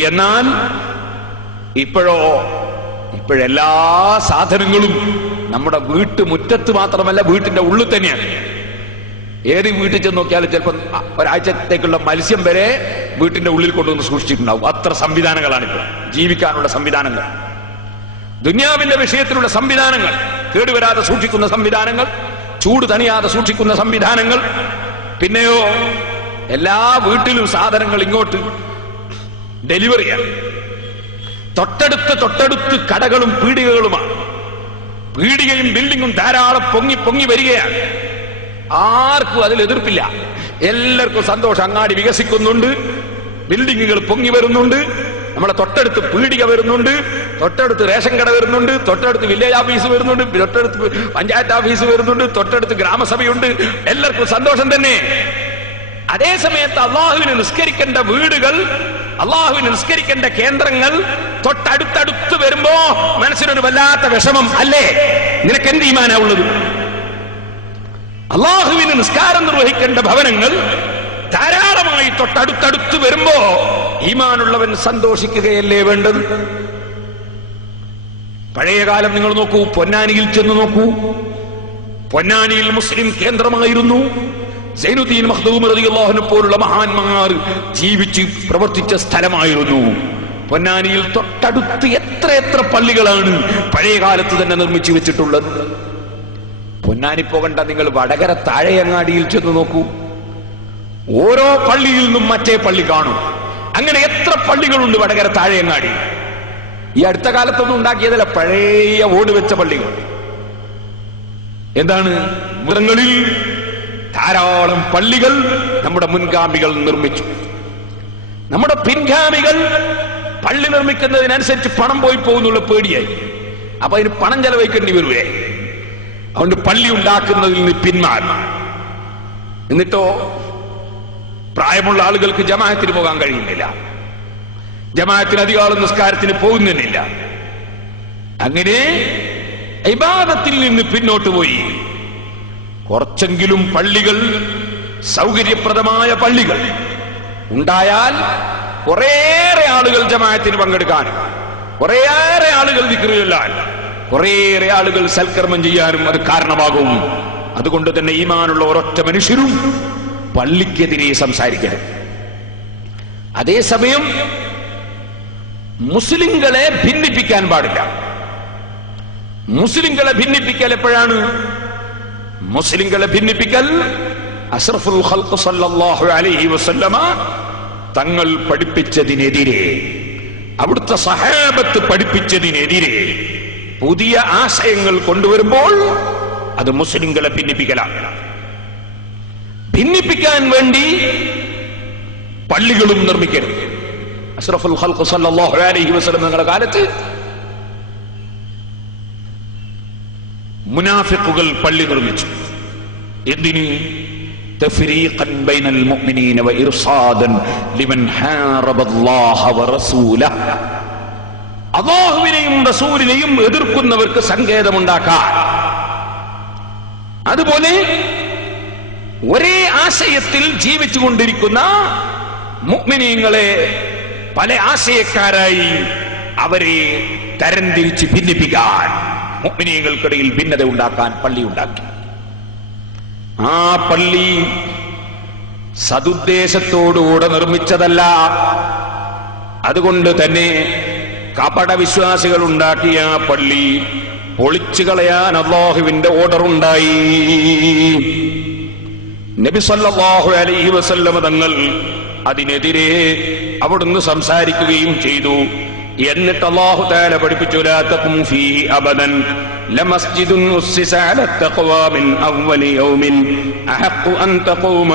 എന്നാൽ ഇപ്പോഴെല്ലാ സാധനങ്ങളും നമ്മുടെ വീട്ടുമുറ്റത്ത് മാത്രമല്ല, വീട്ടിന്റെ ഉള്ളിൽ തന്നെയാണ്. ഏത് വീട്ടിൽ ചെന്ന് നോക്കിയാലും ചിലപ്പോൾ ഒരാഴ്ചത്തേക്കുള്ള മത്സ്യം വരെ വീട്ടിന്റെ ഉള്ളിൽ കൊണ്ടുവന്ന് സൂക്ഷിച്ചിട്ടുണ്ടാവും. അത്ര സംവിധാനങ്ങളാണിപ്പോൾ, ജീവിക്കാനുള്ള സംവിധാനങ്ങൾ, ദുനിയാവിന്റെ വിഷയത്തിലുള്ള സംവിധാനങ്ങൾ, കേടുവരാതെ സൂക്ഷിക്കുന്ന സംവിധാനങ്ങൾ, ചൂട് തണിയാതെ സൂക്ഷിക്കുന്ന സംവിധാനങ്ങൾ. പിന്നെയോ എല്ലാ വീട്ടിലും സാധനങ്ങൾ ഇങ്ങോട്ട് ഡെലിവറിയാണ്. തൊട്ടടുത്ത് കടകളും പീടികകളുമാണ്. പീടികയും ബിൽഡിങ്ങും ധാരാളം പൊങ്ങി വരികയാണ്. ആർക്കും അതിൽ എതിർപ്പില്ല. എല്ലാവർക്കും സന്തോഷം. അങ്ങാടി വികസിക്കുന്നുണ്ട്, ബിൽഡിങ്ങുകൾ പൊങ്ങി വരുന്നുണ്ട്, നമ്മളെ തൊട്ടടുത്ത് പീടിക വരുന്നുണ്ട്, തൊട്ടടുത്ത് റേഷൻ കട വരുന്നുണ്ട്, തൊട്ടടുത്ത് വില്ലേജ് ഓഫീസ് വരുന്നുണ്ട്, തൊട്ടടുത്ത് പഞ്ചായത്ത് ഓഫീസ് വരുന്നുണ്ട്, തൊട്ടടുത്ത് ഗ്രാമസഭയുണ്ട്. എല്ലാവർക്കും സന്തോഷം തന്നെ. അതേ സമയത്ത് അള്ളാഹുവിന് നിസ്കരിക്കേണ്ട വീടുകൾ, അള്ളാഹുവിന് നിസ്കരിക്കേണ്ട കേന്ദ്രങ്ങൾ തൊട്ടടുത്തടുത്ത് വരുമ്പോ മനസ്സിനൊരു വല്ലാത്ത വിഷമം അല്ലേ? നിനക്ക് എന്ത് ഈമാനാ ഉള്ളത്? അള്ളാഹുവിന് നിസ്കാരം നിർവഹിക്കേണ്ട ഭവനങ്ങൾ ധാരാളമായി തൊട്ടടുത്തടുത്ത് വരുമ്പോ ഈമാനുള്ളവൻ സന്തോഷിക്കുകയല്ലേ വേണ്ടത്? പഴയകാലം നിങ്ങൾ നോക്കൂ, പൊന്നാനിയിൽ ചെന്ന് നോക്കൂ. പൊന്നാനിയിൽ മുസ്ലിം കേന്ദ്രമായിരുന്നു. സൈനുദ്ദീൻ മഖ്ദൂം റളിയല്ലാഹു അൻഹു പോലുള്ള മഹാന്മാർ ജീവിച്ച് പ്രവർത്തിച്ച സ്ഥലമായിരുന്നു. പൊന്നാനിയിൽ തൊട്ടടുത്ത് എത്ര പള്ളികളാണ് പഴയ കാലത്ത് തന്നെ നിർമ്മിച്ചു വെച്ചിട്ടുള്ളത്. പൊന്നാനി പോകണ്ട, നിങ്ങൾ വടകര താഴെയങ്ങാടിയിൽ ചെന്ന് നോക്കൂ. ഓരോ പള്ളിയിൽ നിന്നും മറ്റേ പള്ളി കാണും. അങ്ങനെ എത്ര പള്ളികളുണ്ട് വടകര താഴെയങ്ങാടി. ഈ അടുത്ത കാലത്തൊന്നും ഉണ്ടാക്കിയതല്ല, പഴയ ഓട് വെച്ച പള്ളികൾ. എന്താണ്? മൃഗങ്ങളിൽ ധാരാളം പള്ളികൾ നമ്മുടെ മുൻഗാമികൾ നിർമ്മിച്ചു. നമ്മുടെ പിൻഗാമികൾ പള്ളി നിർമ്മിക്കുന്നതിനനുസരിച്ച് പണം പോയി പോകുന്നുള്ള പേടിയായി. അപ്പൊ അതിന് പണം ചെലവഴിക്കേണ്ടി വരുവേ. അതുകൊണ്ട് പള്ളി ഉണ്ടാക്കുന്നതിൽ നിന്ന് പിന്മാറി. എന്നിട്ടോ പ്രായമുള്ള ആളുകൾക്ക് ജമാഅത്തിന് പോകാൻ കഴിയുന്നില്ല, ജമാഅത്തിന് അധികാളം നിസ്കാരത്തിന് പോകുന്നില്ല. അങ്ങനെ ഇബാദത്തിൽ നിന്ന് പിന്നോട്ട് പോയി. കുറച്ചെങ്കിലും പള്ളികൾ, സൗകര്യപ്രദമായ പള്ളികൾ ഉണ്ടായാൽ കുറേയേറെ ആളുകൾ ജമാഅത്തിന് പങ്കെടുക്കാൻ, കുറേയേറെ ആളുകൾ ദിക്ർ ചൊല്ലാൻ, കുറേയേറെ ആളുകൾ സൽക്കർമ്മം ചെയ്യാനും അത് കാരണമാകും. അതുകൊണ്ട് തന്നെ ഈമാനുള്ള ഒരൊറ്റ മനുഷ്യരും പള്ളിക്കെതിരെ സംസാരിക്കരുത്. അതേസമയം മുസ്ലിങ്ങളെ ഭിന്നിപ്പിക്കാൻ പാടില്ല. മുസ്ലിങ്ങളെ ഭിന്നിപ്പിക്കൽ എപ്പോഴാണ്? മുസ്ലിങ്ങളെ ഭിന്നിപ്പിക്കൽ അഷ്റഫുൽ ഖൽഖ് സല്ലല്ലാഹു അലൈഹി വസല്ലമ തങ്ങൾ പഠിപ്പിച്ചതിനെതിരെ, അവിടുത്തെ സഹാബത്ത് പഠിപ്പിച്ചതിനെതിരെ പുതിയ ആശയങ്ങൾ കൊണ്ടുവരുമ്പോൾ അത് മുസ്ലിങ്ങളെ ഭിന്നിപ്പിക്കലാണ്. ഭിന്നിപ്പിക്കാൻ വേണ്ടി പള്ളികളും നിർമ്മിക്കരുത്. അഷ്റഫുൽ ഖൽഖ് സല്ലല്ലാഹു അലൈഹി വസല്ലം തങ്ങളുടെ കാലത്ത് മുനാഫിഖുകൾ പള്ളി നിർമ്മിച്ചു. എന്തിന്? തഫ്രീഖൻ ബൈനൽ മുഅ്മിനീന വഇർസാദൻ ലിമൻ ഹാറബല്ലാഹ വറസൂലഹു. അല്ലാഹുവിനെയും റസൂലിനെയും എതിർക്കുന്നവർക്ക് സങ്കേതമുണ്ടാക്കാൻ. അതുപോലെ ഒരേ ആശയത്തിൽ ജീവിച്ചുകൊണ്ടിരിക്കുന്ന മുഅ്മിനീങ്ങളെ പല ആശയക്കാരായി അവരെ തരംതിരിച്ച് ഭിന്നിപ്പിക്കാൻ, മുഅ്മിനീങ്ങൾക്കിടയിൽ ഭിന്നത ഉണ്ടാക്കാൻ പള്ളി ഉണ്ടാക്കി. ആ പള്ളി സദുദ്ദേശത്തോടുകൂടെ നിർമ്മിച്ചതല്ല. അതുകൊണ്ട് തന്നെ കപട വിശ്വാസികൾ ഉണ്ടാക്കിയ പള്ളി പൊളിച്ചു കളയാൻ അല്ലാഹുവിന്റെ ഓർഡർ ഉണ്ടായി. നബി സല്ലല്ലാഹു അലൈഹി വസല്ലം തങ്ങൾ അതിനെതിരെ അവിടുന്ന് സംസാരിക്കുകയും ചെയ്തു. എന്നിട്ട് അല്ലാഹു തആല പഠിപ്പിച്ചു, ലാ തഖും ഫീഹി അബദൻ ലമസ്ജിദുൻ ഉസ്സിസ അല തഖ്വാ മിൻ അവ്വലി യൗമിൻ അഹഖു അൻ തഖൂമ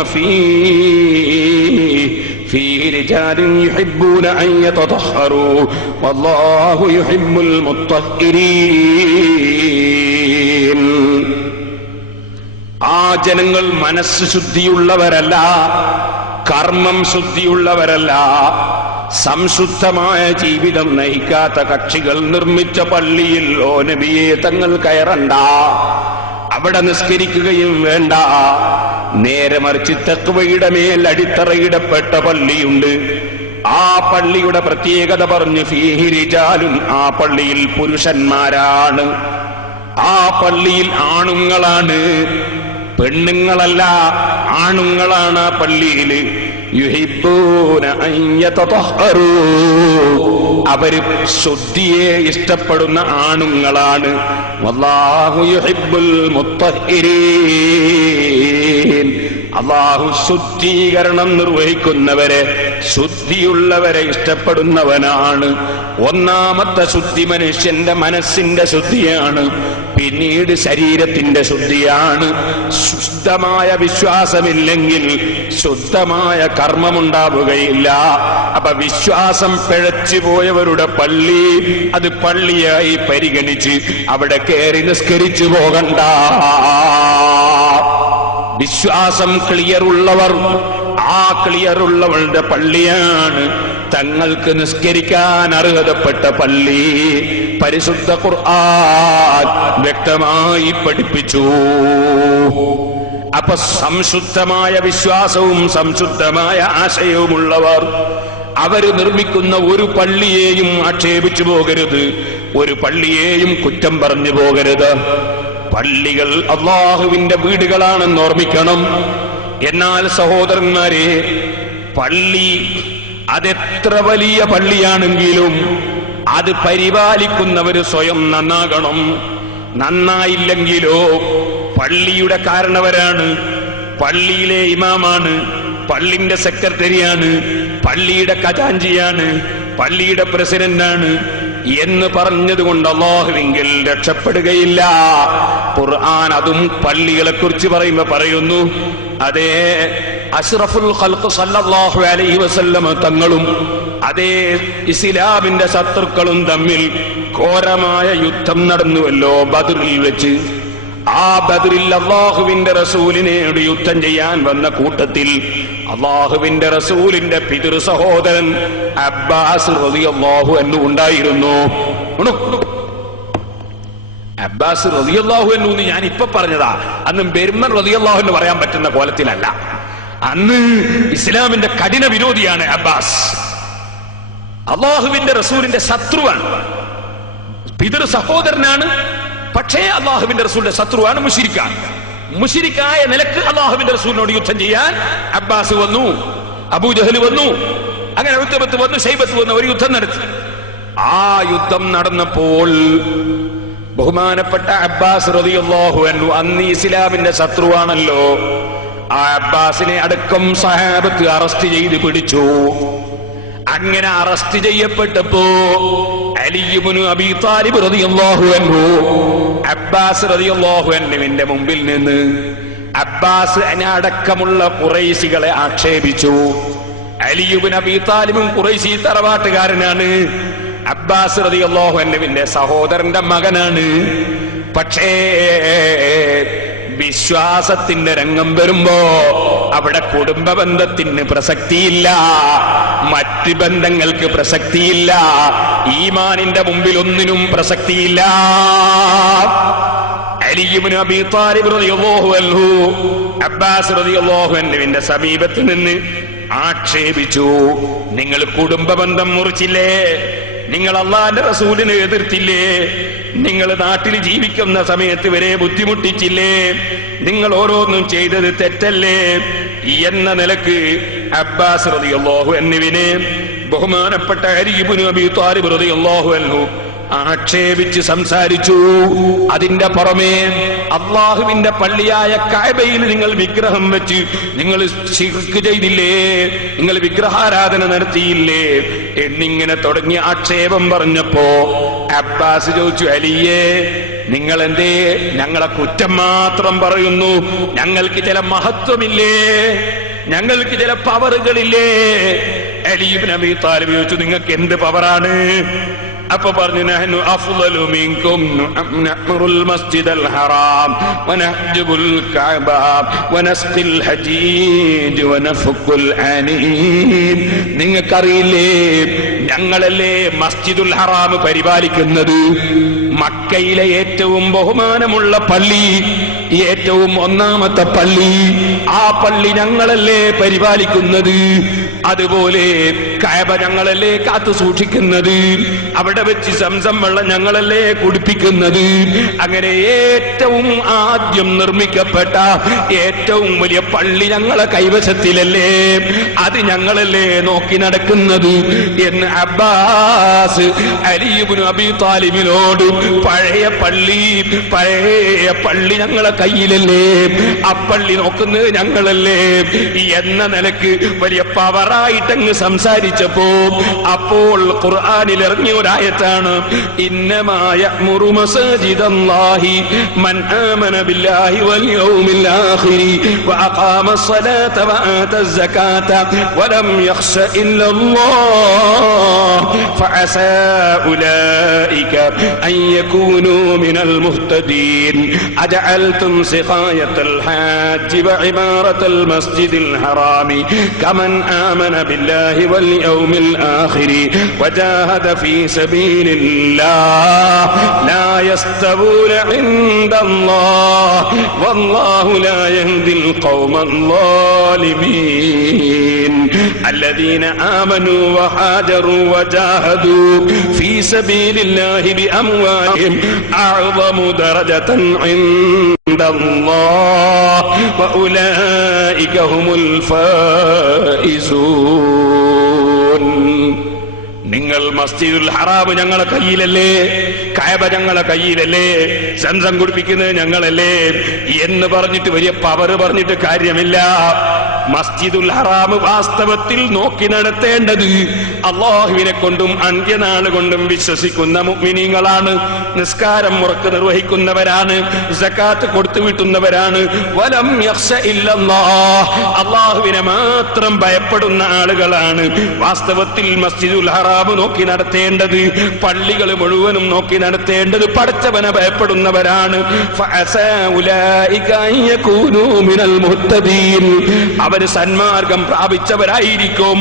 ഫീഹി റിജാലുൻ യുഹിബ്ബൂന അൻ യതതഹറൂ വല്ലാഹു യുഹിബ്ബുൽ മുത്തഹിരീൻ. ആ ജനങ്ങൾ മനസ്സ് ശുദ്ധിയുള്ളവരല്ല, കർമ്മം ശുദ്ധിയുള്ളവരല്ല, സംശുദ്ധമായ ജീവിതം നയിക്കാത്ത കക്ഷികൾ നിർമ്മിച്ച പള്ളിയിൽ ഓ നബിയെ തങ്ങൾ കയറണ്ട, അവിടെ നിസ്കരിക്കുകയും വേണ്ട. നേരെ മറിച്ച് തഖ്വയുടെ മേൽ അടിത്തറയിടപ്പെട്ട പള്ളിയുണ്ട്. ആ പള്ളിയുടെ പ്രത്യേകത പറഞ്ഞു, ഫീഹി റിജാലുൻ, ആ പള്ളിയിൽ പുരുഷന്മാരാണ്, ആ പള്ളിയിൽ ആണുങ്ങളാണ്, പെണ്ണുങ്ങളല്ല, ആണുങ്ങളാണ് ആ പള്ളിയിൽ. യുഹിബ്ബൂന അൻ യതതഹറൂ, അവര് ശുദ്ധിയെ ഇഷ്ടപ്പെടുന്ന ആണുങ്ങളാണ്. വല്ലാഹു യുഹിബ്ബുൽ മുത്തഹിരീൻ, അള്ളാഹു ശുദ്ധീകരണം നിർവഹിക്കുന്നവരെ, ശുദ്ധിയുള്ളവരെ ഇഷ്ടപ്പെടുന്നവനാണ്. ഒന്നാമത്തെ ശുദ്ധി മനുഷ്യന്റെ മനസ്സിന്റെ ശുദ്ധിയാണ്, പിന്നീട് ശരീരത്തിന്റെ ശുദ്ധിയാണ്. ശുദ്ധമായ വിശ്വാസമില്ലെങ്കിൽ ശുദ്ധമായ കർമ്മമുണ്ടാവുകയില്ല. അപ്പൊ വിശ്വാസം പിഴച്ചു പോയവരുടെ പള്ളി അത് പള്ളിയായി പരിഗണിച്ച് അവിടെ കയറി നിസ്കരിച്ചു പോകണ്ട. വിശ്വാസം ക്ലിയറുള്ളവർ, ആ ക്ലിയറുള്ളവരുടെ പള്ളിയാണ് തങ്ങൾക്ക് നിസ്കരിക്കാൻ അർഹതപ്പെട്ട പള്ളി. പരിശുദ്ധ ഖുർആൻ വ്യക്തമായി പഠിപ്പിച്ചു. അപ്പൊ സംശുദ്ധമായ വിശ്വാസവും സംശുദ്ധമായ ആശയവുമുള്ളവർ അവര് നിർമ്മിക്കുന്ന ഒരു പള്ളിയെയും ആക്ഷേപിച്ചു പോകരുത്, ഒരു പള്ളിയെയും കുറ്റം പറഞ്ഞു പോകരുത്. പള്ളികൾ അല്ലാഹുവിന്റെ വീടുകളാണെന്ന് ഓർമ്മിക്കണം. എന്നാൽ സഹോദരന്മാരെ, പള്ളി അതെത്ര വലിയ പള്ളിയാണെങ്കിലും അത് പരിപാലിക്കുന്നവര് സ്വയം നന്നാകണം. നന്നായില്ലെങ്കിലോ പള്ളിയുടെ കാരണവരാണ്, പള്ളിയിലെ ഇമാമാണ്, പള്ളിന്റെ സെക്രട്ടറിയാണ്, പള്ളിയുടെ ഖജാൻജിയാണ്, പള്ളിയുടെ പ്രസിഡന്റാണ് എന്ന് പറഞ്ഞതുകൊണ്ട് അല്ലാഹുവിങ്കിൽ രക്ഷപ്പെടുകയില്ല. ഖുർആൻ അതും പള്ളികളെ കുറിച്ച് പറയുന്നു. അതേ അഷ്റഫുൽ ഖൽഖ് സല്ലല്ലാഹു അലൈഹി വസല്ലം തങ്ങളും അതേ ഇസ്ലാമിന്റെ ശത്രുക്കളും തമ്മിൽ ഘോരമായ യുദ്ധം നടന്നുവല്ലോ ബദ്റിൽ വെച്ച്. ആ ബദ്റിൽ അല്ലാഹുവിന്റെ റസൂലിനോട് യുദ്ധം ചെയ്യാൻ വന്ന കൂട്ടത്തിൽ അല്ലാഹുവിന്റെ റസൂലിന്റെ പിതൃ സഹോദരൻ അബ്ബാസ് റളിയല്ലാഹു അൻഹു ഉണ്ടായിരുന്നു. അബ്ബാസ് റളിയല്ലാഹു അൻഹു എന്ന് ഞാൻ ഇപ്പൊ പറഞ്ഞതാ, അന്ന് ബെരുമൻ റളിയല്ലാഹു എന്ന് പറയാൻ പറ്റുന്ന കോലത്തിലല്ല. അന്ന് ഇസ്ലാമിന്റെ കഠിന വിരോധിയാണ് അബ്ബാസ്. അല്ലാഹുവിന്റെ റസൂലിന്റെ ശത്രുവാണ്, പിതൃ സഹോദരനാണ്. പക്ഷേ അല്ലാഹുവിന്റെ റസൂലിന്റെ ശത്രുവാണ്, മുശ്രിക്കാണ്. മുശ്രിക്കായ നിലക്ക് അല്ലാഹുവിന്റെ റസൂലിനോട് യുദ്ധം ചെയ്യാൻ അബ്ബാസ് വന്നു, അബൂജഹൽ വന്നു, അങ്ങനെ ഉത്ബത്ത് വന്നു, ശൈബത്ത് വന്നു, ഒരു യുദ്ധം നടത്തി. ആ യുദ്ധം നടന്നപ്പോൾ ബഹുമാനപ്പെട്ട അബ്ബാസ് റളിയല്ലാഹു അൻഹു അന്ന് ഇസ്ലാമിന്റെ ശത്രുവാണല്ലോ. ആ അബ്ബാസിനെ അടക്കം സഹാബത്ത് അറസ്റ്റ് ചെയ്ത് പിടിച്ചു. അങ്ങനെ അറസ്റ്റ് ചെയ്യപ്പെട്ടപ്പോ അലി ഇബ്നു അബീ താലിബ് റളിയല്ലാഹു അൻഹു അബ്ബാസ് റളിയല്ലാഹു അൻഹുവിന്റെ മുമ്പിൽ നിന്ന് അബ്ബാസ് അടക്കമുള്ള ഖുറൈശികളെ ആക്ഷേപിച്ചു. അലി ഇബ്നു അബീ താലിബും ഖുറൈശി തറവാട്ടുകാരനാണ്. അബ്ബാസ് റളിയല്ലാഹു അൻഹുവിന്റെ സഹോദരന്റെ മകനാണ്. പക്ഷേ വിശ്വാസത്തിന്റെ രംഗം വരുമ്പോ അവിടെ കുടുംബ ബന്ധത്തിന് പ്രസക്തിയില്ല, മറ്റ് ബന്ധങ്ങൾക്ക് പ്രസക്തിയില്ല, ഈമാനിന്റെ മുമ്പിൽ ഒന്നിനും പ്രസക്തിയില്ല. അലി ഇബ്നു അബീ താലിബ് റളിയല്ലാഹു അൻഹു അബ്ബാസ് റളിയല്ലാഹു അൻഹുവിന്റെ സമീപത്ത് നിന്ന് ആക്ഷേപിച്ചു. നിങ്ങൾ കുടുംബ ബന്ധം മുറിച്ചില്ലേ, നിങ്ങൾ അല്ലാഹുവിന്റെ റസൂലിനെ എതിർത്തില്ലേ, നിങ്ങൾ നാട്ടിൽ ജീവിക്കുന്ന സമയത്ത് വരെ ബുദ്ധിമുട്ടിച്ചില്ലേ, നിങ്ങൾ ഓരോന്നും ചെയ്തത് തെറ്റല്ലേ എന്ന നിലക്ക് അബ്ബാസ് റളിയല്ലാഹു അൻഹുവിനെ ബഹുമാനപ്പെട്ട അലി ഇബ്നു അബീ താലിബ് റളിയല്ലാഹു അൻഹു ആക്ഷേപിച്ച് സംസാരിച്ചു. അതിന്റെ പുറമെ അല്ലാഹുവിന്റെ പള്ളിയായ കഅബയിൽ നിങ്ങൾ വിഗ്രഹം വെച്ച് നിങ്ങൾ ശിർക്ക് ചെയ്തില്ലേ, നിങ്ങൾ വിഗ്രഹാരാധന നടത്തിയില്ലേ എന്നിങ്ങനെ തുടങ്ങിയ ആക്ഷേപം പറഞ്ഞപ്പോ അബ്ബാസ് ചോദിച്ചു, അലിയേ നിങ്ങൾ എന്തേ ഞങ്ങളെ കുറ്റം മാത്രം പറയുന്നു, ഞങ്ങൾക്ക് ചില മഹത്വമില്ലേ, ഞങ്ങൾക്ക് ചില പവറുകളില്ലേ? അലി ഇബ്നു അബീ താലിബ് ചോദിച്ചു, നിങ്ങൾക്ക് എന്ത് പവറാണ്? അപ്പൊ പറഞ്ഞു, നഹ്നു അഫ്ളലു മിൻകും നഅ്മുറുൽ മസ്ജിദൽ ഹറാം വനഹ്ജുൽ കഅബ വനസ്ഖിൽ ഹജീജ് വനഫുൽ അനീൻ. നിങ്ങൾക്കറിയില്ലേ, ഞങ്ങളല്ലേ മസ്ജിദുൽ ഹറാം പരിപാലിക്കുന്നത്, മക്കയിലെ ഏറ്റവും ബഹുമാനമുള്ള പള്ളി, ഏറ്റവും ഒന്നാമത്തെ പള്ളി, ആ പള്ളി ഞങ്ങളല്ലേ പരിപാലിക്കുന്നത്. അതുപോലെ കഅബ ഞങ്ങളല്ലേ കാത്തു സൂക്ഷിക്കുന്നത്, അവിടെ വെച്ച് സംസം വെള്ളം ഞങ്ങളല്ലേ കുടിപ്പിക്കുന്നത്. അങ്ങനെ ഏറ്റവും ആദ്യം നിർമ്മിക്കപ്പെട്ട ഏറ്റവും വലിയ പള്ളി ഞങ്ങളെ കൈവശത്തിലല്ലേ, അത് ഞങ്ങളല്ലേ നോക്കി നടക്കുന്നത് എന്ന് അബ്ബാസ് അലി ഇബ്നു അബീ താലിബിനോട്, പഴയ പള്ളി ഞങ്ങളെ കയ്യിലല്ലേ, ആ പള്ളി നോക്കുന്നത് ഞങ്ങളല്ലേ എന്ന നിലക്ക് വലിയ പവറായിട്ടങ്ങ് സംസാരിച്ചപ്പോ, അപ്പോൾ ഖുർആനിൽ ഇറങ്ങിയ ഒരായത്താണ് ഇന്നമാ യഅ്മുറു മസാജിദല്ലാഹി മൻ ആമന ബില്ലാഹി വൽ യൗമിൽ ആഖിരി വഅഖാമ الصلاة وآتى الزكاة ولم يخش إلا الله فعسى أولئك أن يكونوا من المهتدين أجعلتم سقاية الحاج وعمارة المسجد الحرام كمن آمن بالله واليوم الآخر وجاهد في سبيل الله لا يستوون عند الله والله لا يهدي القوم الظالمين الذين آمنوا وهاجروا وجاهدوا في سبيل الله بأموالهم أعظم درجة عند الله وأولئك هم الفائزون. നിങ്ങൾ മസ്ജിദുൽ ഹറാം ഞങ്ങളെ കയ്യിലല്ലേ, കഅബ ഞങ്ങളെ കയ്യിലല്ലേ, സംസം കുടിപ്പിക്കുന്നത് ഞങ്ങളല്ലേ എന്ന് പറഞ്ഞിട്ട് വലിയ പവർ പറഞ്ഞിട്ട് കാര്യമില്ല. മസ്ജിദുൽ ഹറാം വാസ്തവത്തിൽ നോക്കി നടത്തേണ്ടത് അല്ലാഹുവിനെ കൊണ്ടും അന്ത്യനാൾ കൊണ്ടും വിശ്വസിക്കുന്ന മുഅ്മിനീങ്ങളാണ്. നിസ്കാരം മുറക്ക് നിർവഹിക്കുന്നവരാണ്, സകാത്ത് കൊടുത്തു വീട്ടുന്നവരാണ്. വലം യഖ്ശ ഇല്ലല്ലാഹ്, അല്ലാഹുവിനെ മാത്രം ഭയപ്പെടുന്ന ആളുകളാണ് വാസ്തവത്തിൽ മസ്ജിദുൽ ഹറാം നോക്കി നടത്തേണ്ടത്. പള്ളികൾ മുഴുവനും നോക്കി നടത്തേണ്ടത് പടച്ചവനെ ഭയപ്പെടുന്നവരാണ്. അവര് സന്മാർഗം പ്രാപിച്ചവരായിരിക്കും.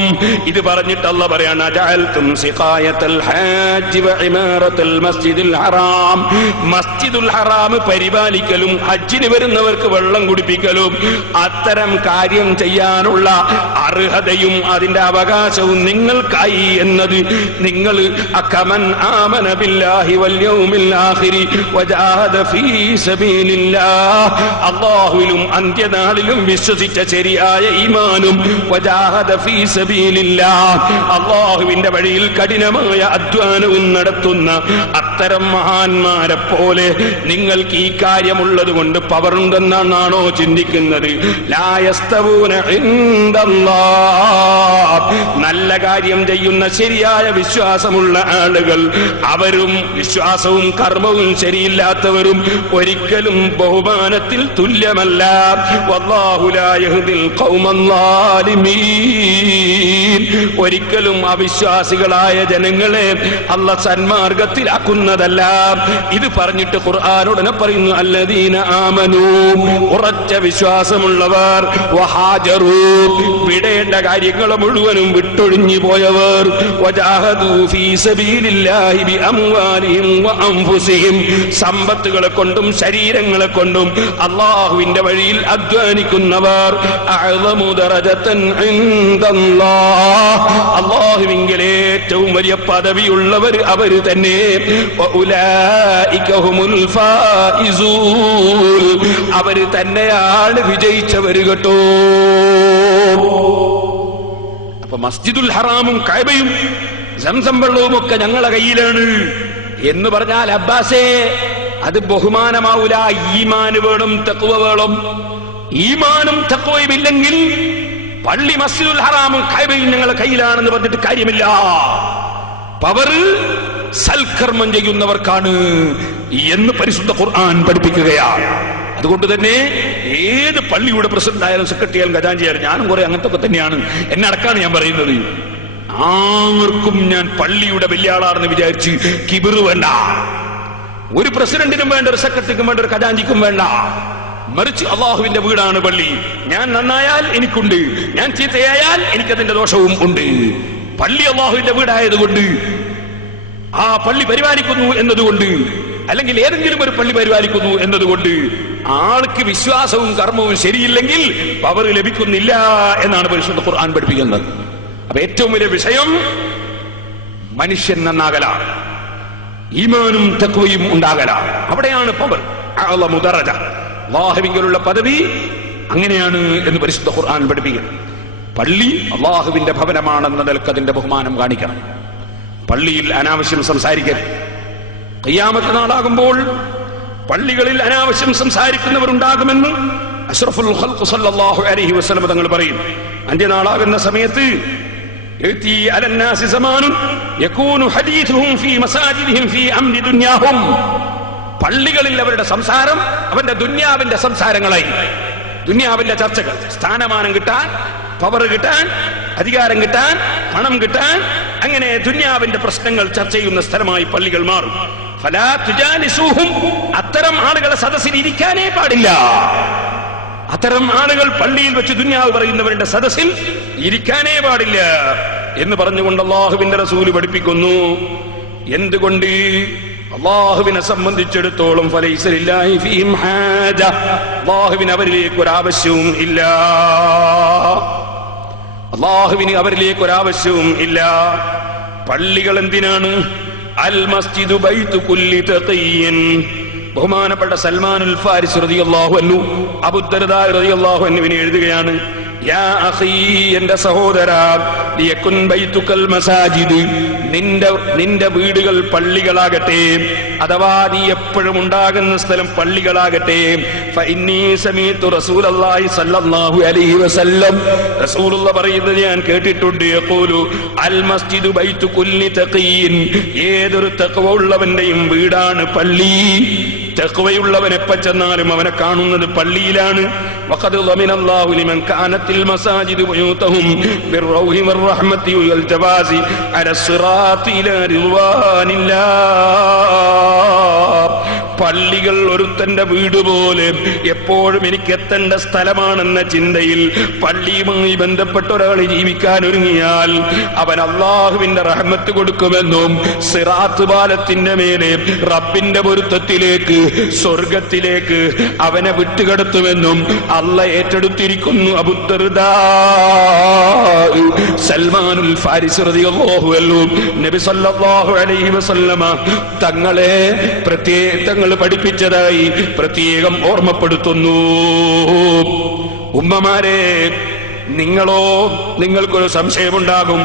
ഇത് പറഞ്ഞിട്ട് അല്ലാഹ് പറയാണ് അജഅൽതും സിഖായത്തൽ ഹാജ് വഇമാറത്തൽ മസ്ജിദിൽ ഹറാം, മസ്ജിദുൽ ഹറാം പരിപാലിക്കലും ഹജ്ജിന് വരുന്നവർക്ക് വെള്ളം കുടിപ്പിക്കലും അത്തരം കാര്യം ചെയ്യാനുള്ള അർഹതയും അതിന്റെ അവകാശവും നിങ്ങൾക്കായി എന്നത് നിങ്ങൾ അകമൻ ആമന ബില്ലാഹി വൽ യൗമിൽ ആഖിരി വജാഹദ ഫീ സബീലില്ലാഹ്, അല്ലാഹുവിലും അന്ത്യനാളിലും വിശ്വസിച്ച ശരിയായ ഈമാനും വജാഹദ ഫീ സബീലില്ലാഹ്, അല്ലാഹുവിന്റെ വഴിയിൽ കഠിനമായ അധ്വാനവും നടത്തുന്ന അത്തരം മഹാന്മാരെ പോലെ നിങ്ങൾക്ക് ഈ കാര്യമുള്ളത് കൊണ്ട് പവറുണ്ടെന്നാണോ ചിന്തിക്കുന്നത്? ലാ യസ്തവൂന ഇൻദല്ലാഹ്, നല്ല കാര്യം ചെയ്യുന്ന ശരിയായ വിശ്വാസമുള്ള ആളുകൾ അവരും വിശ്വാസവും കർമ്മവും ശരിയില്ലാത്തവരും ഒരിക്കലും ബഹുമാനത്തിൽ തുല്യമല്ല. വല്ലാഹു ലാ യഹ്ദിൽ ഖൗമൽ ളാലിമീൻ, ഒരിക്കലും അവിശ്വാസികളായ ജനങ്ങളെ അല്ലാഹ് സന്മാർഗത്തിലാക്കുന്നതല്ല. ഇത് പറഞ്ഞിട്ട് ഖുർആനോടനെ പറയുന്നു അല്ലദീന ആമനൂ, ഉറച്ച വിശ്വാസമുള്ളവർ, വഹാജറൂ, വിടേണ്ട കാര്യങ്ങൾ മുഴുവനും വിട്ടൊഴിഞ്ഞു പോയവർ, വജാഹദൂ ഫീ സബീലില്ലാഹി ബിഅംവാലിഹിം വഅൻഫുസിഹിം, സമ്പത്തുകളെ കൊണ്ടും ശരീരങ്ങളെ കൊണ്ടും അല്ലാഹുവിന്റെ വഴിയിൽ അധ്വാനിക്കുന്നവർ, അഅ്ളമു ദറജതൻ ഇൻദല്ലാഹ്, അല്ലാഹുവിങ്കൽ ഏറ്റവും വലിയ പദവിയുള്ളവർ അവർ തന്നെ. വഉലൈക ഹുമുൽ ഫായിസൂൻ, അവർ തന്നെയാണ് വിജയിച്ചവർ കേട്ടോ. അപ്പൊ മസ്ജിദുൽ ഹറാമും കഅബയും സംസം വെള്ളവും ഒക്കെ ഞങ്ങളെ കയ്യിലാണ് എന്ന് പറഞ്ഞാൽ അബ്ബാസേ അത് ബഹുമാനമാവൂല. ഈമാന് വേണം, തഖ്വ വേണം. ഈമാനും തഖ്വയും ഇല്ലെങ്കിൽ പള്ളി മസ്ജിദുൽ ഹറാമും കഅബയും ഞങ്ങളെ കയ്യിലാണെന്ന് പറഞ്ഞിട്ട് കാര്യമില്ല. പവർ സൽക്കർമ്മം ചെയ്യുന്നവർക്കാണ് എന്ന് പരിശുദ്ധ ഖുർആൻ പഠിപ്പിക്കുകയാണ്. അതുകൊണ്ട് തന്നെ ഏത് പള്ളിയുടെ പ്രസിഡന്റ് ആയാലും സെക്രട്ടറി ആയാലും ഖജാൻജി ആയാലും, ഞാനും കുറെ അങ്ങനത്തെ ഒക്കെ തന്നെയാണ്, എന്നെ അടക്കാണ് ഞാൻ പറയുന്നത്. ആർക്കും ഞാൻ പള്ളിയുടെ വലിയ ആളാണെന്ന് വിചാരിച്ച് കിബിറ് വേണ്ട. ഒരു പ്രസിഡന്റിനും വേണ്ട, ഒരു സെക്രട്ടറിക്കും വേണ്ട, ഒരു ഖജാൻജിക്കും വേണ്ട. മറിച്ച് അള്ളാഹുവിന്റെ വീടാണ് പള്ളി. ഞാൻ നന്നായാൽ എനിക്കുണ്ട്, ഞാൻ ചീത്തയായാൽ എനിക്കതിന്റെ ദോഷവും ഉണ്ട്. പള്ളി അള്ളാഹുവിന്റെ വീടായതുകൊണ്ട്, ആ പള്ളി പരിപാലിക്കുന്നു എന്നതുകൊണ്ട്, അല്ലെങ്കിൽ ഏതെങ്കിലും ഒരു പള്ളി പരിപാലിക്കുന്നു എന്നതുകൊണ്ട് ആൾക്ക് വിശ്വാസവും കർമ്മവും ശരിയില്ലെങ്കിൽ പവർ ലഭിക്കുന്നില്ല എന്നാണ് പരിശുദ്ധ ഖുർആൻ പഠിപ്പിക്കുന്നത്. അപ്പൊ ഏറ്റവും വലിയ വിഷയം മനുഷ്യൻ നന്നാകലാണ്, ഈമാനും തഖ്വയും ഉണ്ടാകലാണ്. അവിടെയാണ് പവർ. അഅ്ളമു ദറജ, അല്ലാഹുവിലുള്ള പദവി അങ്ങനെയാണ് എന്ന് പരിശുദ്ധ ഖുർആൻ പഠിപ്പിക്കുന്നു. പള്ളി അല്ലാഹുവിന്റെ ഭവനമാണെന്ന നിലക്ക് അതിന്റെ ബഹുമാനം കാണിക്കണം. പള്ളിയിൽ അനാവശ്യം സംസാരിക്കരുത്. ഖിയാമത്ത് നാളാകുമ്പോൾ പള്ളികളിൽ അനാവശ്യം സംസാരിക്കുന്നവരുണ്ടാകുമെന്ന് അഷ്റഫുൽ ഖൽഖ് സല്ലല്ലാഹു അലൈഹി വസല്ലം തങ്ങൾ പറയുന്നു. അന്ത്യനാളാകുന്ന സമയത്ത് യഅതി അലന്നാസി സമാനുൻ യകൂനു ഹദീഥുഹും ഫീ മസാജിദിഹിം ഫീ അംരി ദുനിയാഹും. പള്ളികളിൽ അവരുടെ സംസാരം അവന്റെ ദുനിയാവിന്റെ സംസാരങ്ങളായി, ദുനിയാവിന്റെ ചർച്ചകൾ. സ്ഥാനമാനം കിട്ടാൻ, പവർ കിട്ടാൻ, അധികാരം കിട്ടാൻ, പണം കിട്ടാൻ, അങ്ങനെ ദുനിയാവിന്റെ പ്രശ്നങ്ങൾ ചർച്ച ചെയ്യുന്ന സ്ഥലമായി പള്ളികൾ മാറും. ഫലാ തുജാലിസൂഹും, അത്തരം ആളുകളെ സദസ്സിൽ ഇരിക്കാനേ പാടില്ല. അത്തരം ആളുകൾ പള്ളിയിൽ വെച്ച് ദുനിയാവ് പറയുന്നവരുടെ സദസ്സിൽ ഇരിക്കാനേ പാടില്ല എന്ന് പറഞ്ഞുകൊണ്ട് അല്ലാഹുവിന്റെ റസൂല് പഠിപ്പിക്കുന്നു. എന്തുകൊണ്ട്? അല്ലാഹുവിനെ സംബന്ധിച്ചിടത്തോളം ഫലൈസ ലില്ലാഹി ഫീഹിം ഹാജ, അല്ലാഹുവിന് അവരിലേക്ക് ഒരാവശ്യവും ഇല്ല. അല്ലാഹുവിന് അവരിലേക്ക് ഒരാവശ്യവും ഇല്ല. പള്ളികൾ എന്തിനാണ്? അൽ മസ്ജിദു ബൈതു കുല്ലി തഖിയ്യിൻ. ബഹുമാനപ്പെട്ട സൽമാനുൽ ഫാരിസ് റളിയല്ലാഹു അൻഹു അബൂ ദർദാ റളിയല്ലാഹു അൻഹുവിനെ എഴുതുകയാണ്, യാ അഖീ, എന്റെ സഹോദരാ, ലിയകുൻ ബൈതുകൽ മസാജിദ്, നിന്റെ വീടുകൾ പള്ളികളാകട്ടെ, അഥവാ നീ എപ്പോഴും ഉണ്ടാകുന്ന സ്ഥലം പള്ളികളാകട്ടെ. ഫഇന്നീ സമീഅതു റസൂലല്ലാഹി സ്വല്ലല്ലാഹു അലൈഹി വസല്ലം, റസൂലുള്ളാഹി പറയുന്നത് ഞാൻ കേട്ടിട്ടുണ്ട്, യഖൂലു അൽ മസ്ജിദു ബൈതു കുല്ലി തഖിയ്യിൻ, ഏതൊരു തഖ്വ ഉള്ളവന്റെയും വീടാണ് പള്ളി. തഖ്വയുള്ളവൻ എപ്പോ ചെന്നാലും അവനെ കാണുന്നത് പള്ളിയിലാണ്. വഖദ് ളമിനല്ലാഹു ലിമൻ കാനത്തിൽ മസാജിദു ബുയൂതഹും ബിർറൗഹി വറഹ്മതി വൽ ജവാസി അല സിറാത്തി ഇലാ റിദ്വാനില്ലാഹ്. പള്ളികൾ ഒരുത്തന്റെ വീട് പോലെ എപ്പോഴും എനിക്ക് എത്തേണ്ട സ്ഥലമാണെന്ന ചിന്തയിൽ പള്ളിയുമായി ബന്ധപ്പെട്ട ഒരാൾ ജീവിക്കാൻ ഒരുങ്ങിയാൽ അവൻ അല്ലാഹുവിന്റെ റഹ്മത്ത് കൊടുക്കുമെന്നും സിറാത്ത് പാലത്തിന്റെ മേലെ റബ്ബിന്റെ പൊരുത്തത്തിലേക്ക്, സ്വർഗത്തിലേക്ക് അവനെ വിട്ടുകിടത്തുമെന്നും അല്ലാഹ് ഏറ്റെടുത്തിരിക്കുന്നു. അബൂ ദർദാ സൽമാനുൽ ഫാരിസ് റളിയല്ലാഹു അൻഹു നബി സല്ലല്ലാഹു അലൈഹി വസല്ലമ തങ്ങളെ പ്രത്യേകം പഠിപ്പിച്ചതായി പ്രത്യേകം ഓർമ്മപ്പെടുത്തുന്നു. ഉമ്മമാരെ, നിങ്ങൾക്കൊരു സംശയമുണ്ടാകും,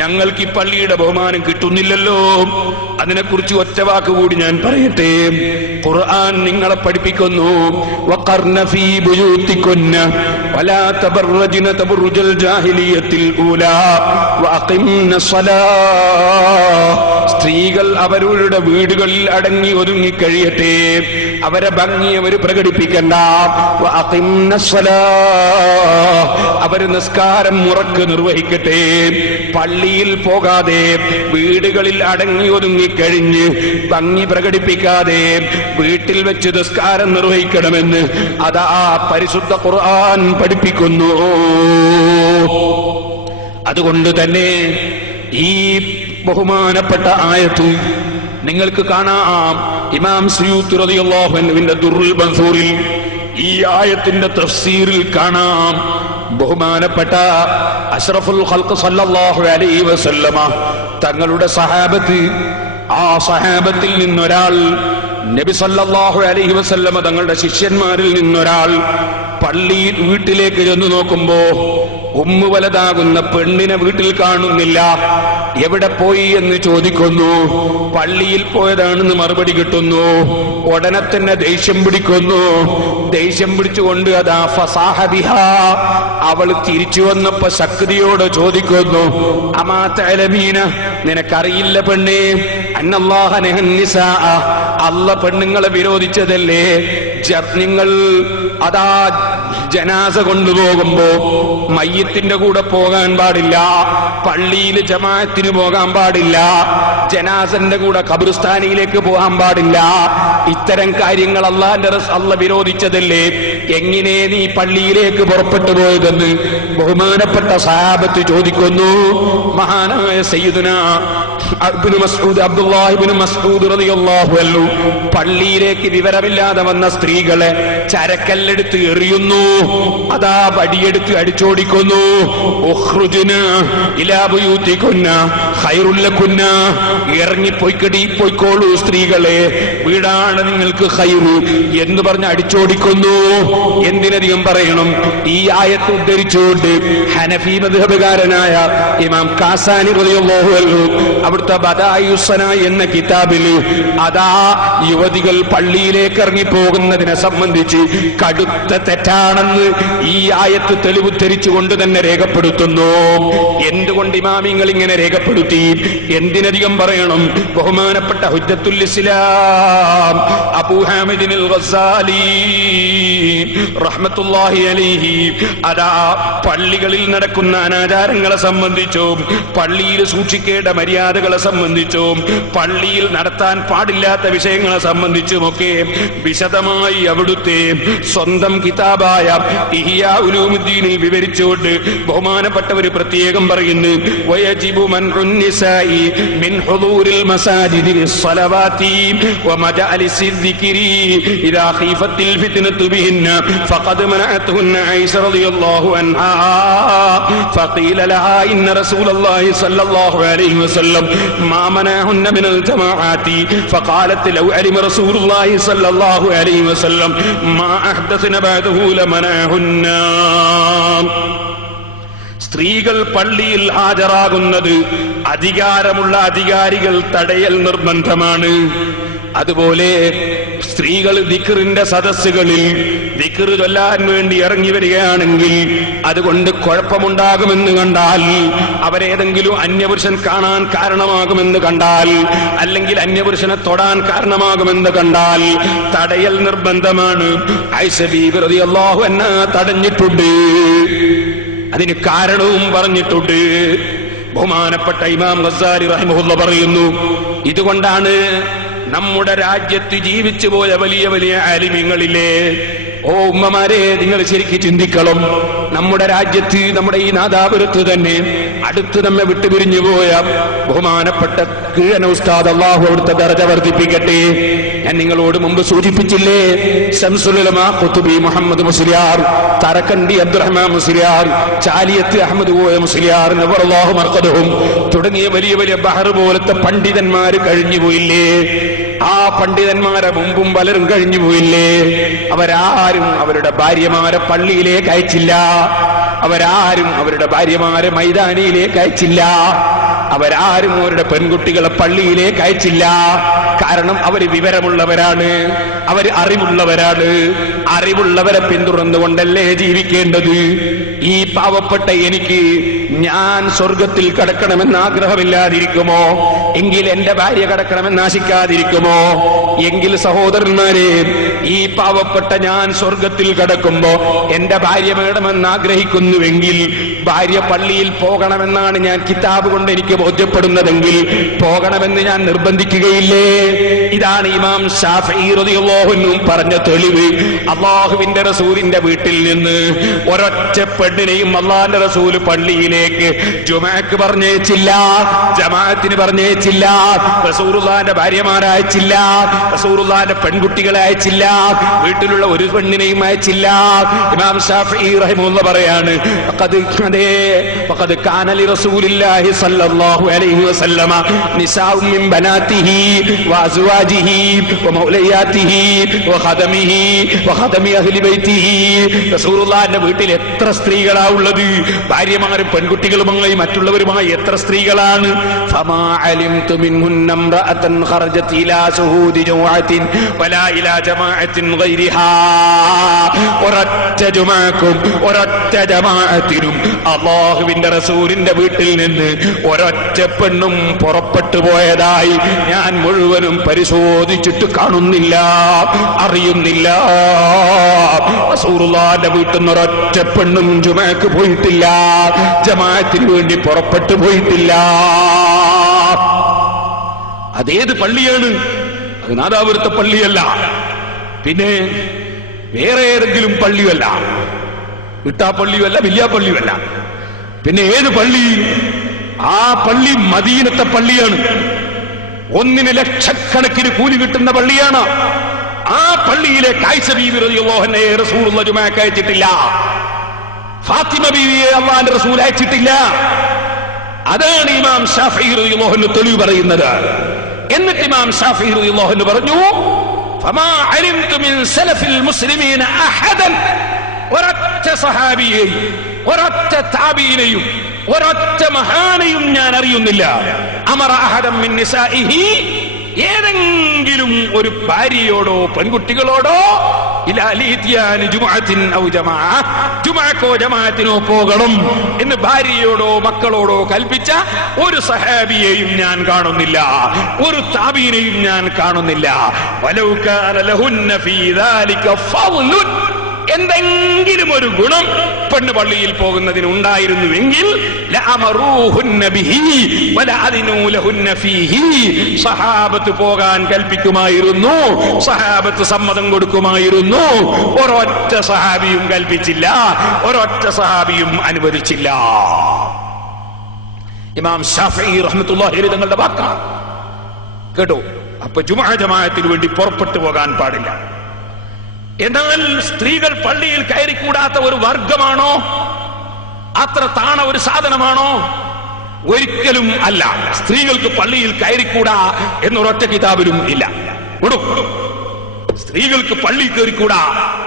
ഞങ്ങൾക്ക് ഈ പള്ളിയുടെ ബഹുമാനം കിട്ടുന്നില്ലല്ലോ. അതിനെക്കുറിച്ച് ഒറ്റ വാക്ക് കൂടി ഞാൻ പറയട്ടെ. ഖുർആൻ നിങ്ങളെ പഠിപ്പിക്കുന്നു, വഖർന ഫീ ബുയൂതികുന്ന വലാ തബറജ്ന തബറുജൽ ജാഹിലിയത്തിൽ ഊലാ വഅഖിംന സ്വലാഹ്. സ്ത്രീകൾ അവരുടെ വീടുകളിൽ അടങ്ങി ഒതുങ്ങി കഴിയട്ടെ, അവരെ ഭംഗി അവർ പ്രകടിപ്പിക്കണ്ട. വഅഖിംന സ്വലാഹ്, അവർ നിസ്കാരം മുറക്ക് നിർവഹിക്കട്ടെ. പള്ളിയിൽ പോകാതെ വീടുകളിൽ അടങ്ങി ഒതുങ്ങി കഴിഞ്ഞ് ഭംഗി പ്രകടിപ്പിക്കാതെ വീട്ടിൽ വെച്ച് നിസ്കാരം നിർവഹിക്കണമെന്ന് അതാ പരിശുദ്ധ ഖുർആൻ പഠിപ്പിക്കുന്നു. അതുകൊണ്ട് തന്നെ ഈ ബഹുമാനപ്പെട്ട ആയത്ത് നിങ്ങൾക്ക് കാണാം. ഇമാം സുയൂത്തി റളിയല്ലാഹു അൻഹുവിന്റെ ദുർറുൽ മൻസൂറിൽ ഈ ആയത്തിന്റെ തഫ്സീറിൽ കാണാം, ബഹുമാനപ്പെട്ട അഷ്റഫുൽ ഖൽഖ് സല്ലല്ലാഹു അലൈഹി വസല്ലമ തങ്ങളുടെ സഹാബത്ത്, ആ സഹാബത്തിൽ നിന്നൊരാൾ, നബി സല്ലല്ലാഹു അലൈഹി വസല്ലമ തങ്ങളുടെ ശിഷ്യന്മാരിൽ നിന്നൊരാൾ പള്ളിയിൽ വീട്ടിലേക്ക് ചെന്ന് നോക്കുമ്പോ ഉമ്മു വലതാകുന്ന പെണ്ണിനെ വീട്ടിൽ കാണുന്നില്ല. എവിടെ പോയി എന്ന് ചോദിക്കുന്നു. പള്ളിയിൽ പോയതാണെന്ന് മറുപടി കിട്ടുന്നു. ഉടനെ തന്നെ ദേഷ്യം പിടിക്കുന്നു. ദേഷ്യം പിടിച്ചുകൊണ്ട് അതാ ഫസാഹബിഹ, അവൾ തിരിച്ചു വന്നപ്പോ ശക്തിയോട് ചോദിക്കുന്നു, അമാ തഅലമീന, നിനക്കറിയില്ല പെണ്ണേ, അന്നല്ലാഹ നഹൻ നിസാ, അല്ലാഹ് പെണ്ണുങ്ങളെ വിരോധിച്ചതല്ലേ. നിങ്ങൾ അതാ ജനാസ കൊണ്ടുപോകുമ്പോ മയ്യത്തിന്റെ കൂടെ പോകാൻ പാടില്ല, പള്ളിയിൽ ജമാഅത്തിന് പോകാൻ പാടില്ല, ജനാസന്റെ കൂടെ ഖബർസ്ഥാനിയിലേക്ക് പോകാൻ പാടില്ല. ഇത്തരം കാര്യങ്ങൾ അല്ലാഹ് വിരോധിച്ചതല്ലേ. എങ്ങനെ നീ പള്ളിയിലേക്ക് പുറപ്പെട്ടു പോയതെന്ന് ബഹുമാനപ്പെട്ട സഹാബത്ത് ചോദിക്കുന്നു. മഹാനായ സയ്യിദുനാ അബ്ദുല്ലാഹി ഇബ്നു മസ്ഊദ് റളിയല്ലാഹു അൻഹു പള്ളിയിലേക്ക് വിവരമില്ലാതെ വന്ന സ്ത്രീകളെ ചരക്കല്ലെടുത്ത് എറിയുന്നു, അതാ വടിയെടുത്ത് അടിച്ചോടിക്കുന്നു. ഉഖ്റുജ്ന ഇലാ ബുയൂതികുന്ന ഖൈറുൽ ലകുന്ന, പോയിക്കോളൂ സ്ത്രീകളെ, വീടാണ് നിങ്ങൾക്ക് ഖൈറ് എന്ന് പറഞ്ഞ് അടിച്ചോടിക്കുന്നു. എന്തിനധികം പറയണം, ഈ ആയത്ത് ഉദ്ധരിച്ചുകൊണ്ട് ഹനഫി മദ്ഹബുകാരനായ ഇമാം കാസാനി റളിയല്ലാഹു അൻഹു അവിടുത്തെ ബദായിഉസ്സന എന്ന കിതാബിൽ അതാ യുവതികൾ പള്ളിയിലേക്ക് ഇറങ്ങിപ്പോകുന്നതിനെ സംബന്ധിച്ച് കടുത്ത തെറ്റാണെന്ന് ഈ ആയത്ത് തെളിവുദ്ധരിച്ചുകൊണ്ട് തന്നെ രേഖപ്പെടുത്തുന്നു. എന്തുകൊണ്ട് ഇമാമിങ്ങൾ ഇങ്ങനെ രേഖപ്പെടുത്തി? എന്തിനധികം പറയണം, ബഹുമാനപ്പെട്ട ഹുജ്ജത്തുൽ ഇസ്ലാം അബൂ ഹാമിദിൽ ഗസ്സാലി റഹ്മത്തുള്ളാഹി അലൈഹി അതാ പള്ളികളിൽ നടക്കുന്ന അനാചാരങ്ങളെ സംബന്ധിച്ചും പള്ളിയിൽ സൂക്ഷിക്കേണ്ട മര്യാദകളെ സംബന്ധിച്ചും പള്ളിയിൽ നടത്താൻ പാടില്ലാത്ത വിഷയങ്ങളെ സംബന്ധിച്ചുമൊക്കെ വിശദമായി അവിടുത്തെ സ്വന്തം കിതാബായ ഇഹ്യാ ഉലൂമുദ്ദീനിൽ വിവരിച്ചുകൊണ്ട് ബഹുമാനപ്പെട്ടവർ പ്രത്യേകം പറയുന്നു, വയജിബു മൻഉൻ നിസാഇ മിൻ ഹുദൂരിൽ മസാജിദി ലിസ്സലവാതി വമജാലിസി الذിക്രി ഇദാ ഖീഫത്തിൽ ഫിത്നതു ബിഹിന്ന ഫഖദ് മനഅതുഹുന്ന ആയിഷ റളിയല്ലാഹു അൻഹാ ഫഖീല ലഹാ ഇന്ന റസൂലല്ലാഹി സ്വല്ലല്ലാഹു അലൈഹി വസല്ലം മാ മനഅഹുന്ന മിനൽ ജമാഅതി ഫഖാലത് ലൗ അലിമ റസൂലുള്ളാഹി സ്വല്ലല്ലാഹു അലൈഹി വസല്ലം മാ അഹ്ദസന ബഅദഹു ലമനഅഹുന്ന. സ്ത്രീകൾ പള്ളിയിൽ ഹാജരാകുന്നത് അധികാരമുള്ള അധികാരികൾ തടയൽ നിർബന്ധമാണ്. അതുപോലെ സ്ത്രീകൾ ദിക്റിന്റെ സദസ്സുകളിൽ ദിക്ർ ചൊല്ലാൻ വേണ്ടി ഇറങ്ങി വരികയാണെങ്കിൽ അതുകൊണ്ട് കുഴപ്പമുണ്ടാകുമെന്ന് കണ്ടാൽ, അവരേതെങ്കിലും അന്യപുരുഷൻ കാണാൻ കാരണമാകുമെന്ന് കണ്ടാൽ, അല്ലെങ്കിൽ അന്യപുരുഷനെ തൊടാൻ കാരണമാകുമെന്ന് കണ്ടാൽ തടയൽ നിർബന്ധമാണ്. ആയിഷ ബീബി റളിയല്ലാഹു അൻഹാ തടഞ്ഞിട്ടുണ്ട്, അതിന് കാരണവും പറഞ്ഞിട്ടുണ്ട്. ബഹുമാനപ്പെട്ട ഇമാം ഗസ്സാലി റഹിമഹുല്ലാഹ് പറയുന്നു, ഇതുകൊണ്ടാണ് നമ്മുടെ രാജ്യത്ത് ജീവിച്ചു പോയ വലിയ വലിയ ആലിമീങ്ങളില്ലേ, ഓ ഉമ്മമാരെ, നിങ്ങൾ ശരിക്കും ചിന്തിക്കണം. നമ്മുടെ രാജ്യത്ത്, നമ്മുടെ ഈ നാദാപുരത്ത് തന്നെ അടുത്ത് നമ്മെ വിട്ടുപിരിഞ്ഞു പോയ ബഹുമാനപ്പെട്ട കീഴന ഉസ്താദ്, അല്ലാഹു അവിടുത്തെ ദർജ വർദ്ധിപ്പിക്കട്ടെ. ഞാൻ നിങ്ങളോട് മുമ്പ് സൂചിപ്പിച്ചില്ലേ, ശംസുൽ ഉലമാ ഖുതുബി മുഹമ്മദ് മുസ്ലിയാർ, തറക്കണ്ടി അബ്ദുറഹ്മാൻ മുസ്ലിയാർ, ചാലിയത്ത് അഹമ്മദ് കോയ മുസ്ലിയാർ നവറല്ലാഹു മർഖദഹും തുടങ്ങിയ വലിയ വലിയ ബഹർ പോലത്തെ പണ്ഡിതന്മാര് കഴിഞ്ഞു പോയില്ലേ? ആ പണ്ഡിതന്മാരെ മുമ്പും പലരും കഴിഞ്ഞു പോയില്ലേ? അവരാരും അവരുടെ ഭാര്യമാരെ പള്ളിയിലേക്ക് അയച്ചില്ല, അവരാരും അവരുടെ ഭാര്യമാരെ മൈതാനിയിലേക്ക് അയച്ചില്ല, അവരാരും അവരുടെ പെൺകുട്ടികളെ പള്ളിയിലേക്ക് അയച്ചില്ല. കാരണം അവര് വിവരമുള്ളവരാണ്, അവര് അറിവുള്ളവരാണ്. അറിവുള്ളവരെ പിന്തുടർന്നുകൊണ്ടല്ലേ ജീവിക്കേണ്ടത്. ഈ പാവപ്പെട്ട എനിക്ക് ഞാൻ സ്വർഗത്തിൽ കടക്കണമെന്ന് ആഗ്രഹമില്ലാതിരിക്കുമോ? എങ്കിൽ എന്റെ ഭാര്യ കടക്കണമെന്ന് ആശിക്കാതിരിക്കുമോ? എങ്കിൽ സഹോദരന്മാരെ, ഈ പാവപ്പെട്ട ഞാൻ സ്വർഗത്തിൽ കടക്കുമ്പോ എന്റെ ഭാര്യ വേണമെന്ന് ആഗ്രഹിക്കുന്നുവെങ്കിൽ ഭാര്യ പള്ളിയിൽ പോകണമെന്നാണ് ഞാൻ കിതാബ് കൊണ്ട് എനിക്ക് ബോധ്യപ്പെടുന്നതെങ്കിൽ പോകണമെന്ന് ഞാൻ നിർബന്ധിക്കുകയില്ലേ? ഇതാണ് ഇമാം ശാഫിഈ റളിയല്ലാഹു അൻഹു പറഞ്ഞ തെളിവ്. അല്ലാഹുവിന്റെ റസൂലിന്റെ വീട്ടിൽ നിന്ന് ഒരൊറ്റ പെണ്ണിനെയും അല്ലാഹുവിന്റെ റസൂല് പള്ളിയിലേക്ക് ജുമുഅക്ക് പറഞ്ഞേച്ചില്ല, ജമാഅത്തിന് പറഞ്ഞേച്ചില്ല, റസൂലുള്ളാഹിന്റെ ഭാര്യമാരെ അയച്ചില്ല, റസൂലുള്ളാഹിന്റെ പെൺകുട്ടികളെ അയച്ചില്ല, വീട്ടിലുള്ള ഒരു പെണ്ണിനെയും അയച്ചില്ല. ഇമാം ശാഫിഈ റഹിമഹുല്ലാഹ് പറയാണ്, ഫഖദ് കാന ലിറസൂലില്ലാഹി സ്വല്ലല്ലാഹു അലൈഹി വസല്ലമ നിസാഉ മിൻ ബനാതിഹി വഅസ്വാജിഹി വമൗലയാതിഹി വഖദമിഹി വഖദമി അഹ്ലി ബൈതിഹി. റസൂലുള്ളാഹിന്റെ വീട്ടിൽ എത്ര സ്ത്രീകളാ ഉള്ളത്? ഭാര്യമാരും പെൺകുട്ടികളുമായി മറ്റുള്ളവരുമായി എത്ര സ്ത്രീകളാണ്? ഫമാ അലിംതു മിൻഹുന്ന ഇംറഅതൻ ഖറജത് ഇലാ ശുഹൂദി ജുമുഅത്തിൻ വലാ ഇലാ ജമാഅത്തിൻ ഗൈരിഹാ. ഒരൊറ്റ ജുമുഅക്കും ഒരൊറ്റ ജമാഅത്തിനും അല്ലാഹുവിന്റെ റസൂലിന്റെ വീട്ടിൽ നിന്ന് ഒരൊറ്റ പെണ്ണും പുറപ്പെട്ടു പോയതായി ഞാൻ മുഴുവനും പരിശോധിച്ചിട്ട് കാണുന്നില്ല, അറിയുന്നില്ല. റസൂലുള്ളാഹിന്റെ വീട്ടിൽ നിന്ന് ഒരൊറ്റ പെണ്ണും ജുമുഅക്ക് പോയിട്ടില്ല, ജമാഅത്തിന് വേണ്ടി പുറപ്പെട്ടു പോയിട്ടില്ല. അതേത് പള്ളിയാണ്? അത് നാദാപുരത്തെ പള്ളിയല്ല, പിന്നെ വേറെ ഏതെങ്കിലും പള്ളിയല്ല, ഇട്ടാപ്പള്ളിയുമല്ല, വില്യാപ്പള്ളിയുമല്ല. പിന്നെ ഏത് പള്ളി? ആ പള്ളി മദീനത്തെ പള്ളിയാണ്. ഒന്നിന് ലക്ഷക്കണക്കിന് കൂലി കിട്ടുന്ന പള്ളിയാണ്. ആ പള്ളിയിലെ ആയിഷ ബീവി റളിയല്ലാഹു അൻഹയെ റസൂലുള്ളാഹി ജുമഅക്ക് അയച്ചിട്ടില്ല. ഫാത്തിമ ബീവിയെ അല്ലാഹുവിന്റെ റസൂൽ അയച്ചിട്ടില്ല. അതാണ് ഇമാം ശാഫിഈ റളിയല്ലാഹു അൻഹു തെളിവ് പറയുന്നത്. എന്നിട്ട് ഇമാം ശാഫിഈ റളിയല്ലാഹു അൻഹു പറഞ്ഞു, ഫമാ അലിംതു മിൻ സലഫിൽ മുസ്ലിമീന അഹദൻ, ഒരൊറ്റ സഹാബിയെയും ഒരൊറ്റ താബീനെയും ഒരൊറ്റ മഹാനെയും ഞാൻ അറിയുന്നില്ല, അമറ അഹദൻ മിൻ നിസാഇഹി, ഏതെങ്കിലും ഒരു ഭാര്യയോടോ പെൺകുട്ടികളോടോ ഇലാ ലിഇത്യാനി ജുമുഅത്തിൻ ഔ ജമാഅ, ജുമുഅക്കോ ജമാഅത്തിനോ പോകണം എന്ന് ഭാര്യയോടോ മക്കളോടോ കൽപ്പിച്ച ഒരു സഹാബിയെയും ഞാൻ കാണുന്നില്ല, ഒരു താബീനെയും ഞാൻ കാണുന്നില്ല. വലൗ കാന ലഹുന്ന ഫീ ദാലിക ഫളലുൻ, എന്തെങ്കിലും ഒരു ഗുണം പെണ്ണ് പള്ളിയിൽ പോകുന്നതിന് ഉണ്ടായിരുന്നുവെങ്കിൽ സഹാബത്ത് പോകാൻ കൽപ്പിക്കുമായിരുന്നു, സഹാബത്ത് സമ്മതം കൊടുക്കുമായിരുന്നു. ഒരൊറ്റ സഹാബിയും കൽപ്പിച്ചില്ല, ഒരൊറ്റ സഹാബിയും അനുവദിച്ചില്ല. ഇമാം ശാഫിഈ റഹ്മത്തുള്ളാഹി അലൈഹി തങ്ങളുടെ വാക്കാണ് കേട്ടോ. അപ്പൊ ജുമുഅ ജമാഅത്തിന് വേണ്ടി പുറപ്പെട്ടു പോകാൻ പാടില്ല. എന്നാൽ സ്ത്രീകൾ പള്ളിയിൽ കയറിക്കൂടാത്ത ഒരു വർഗമാണോ? അത്ര താണ ഒരു സാധനമാണോ? ഒരിക്കലും അല്ല. സ്ത്രീകൾക്ക് പള്ളിയിൽ കയറിക്കൂടാ എന്നൊരൊറ്റ കിതാബിലും ഇല്ല. സ്ത്രീകൾക്ക് പള്ളിയിൽ കയറിക്കൂടാ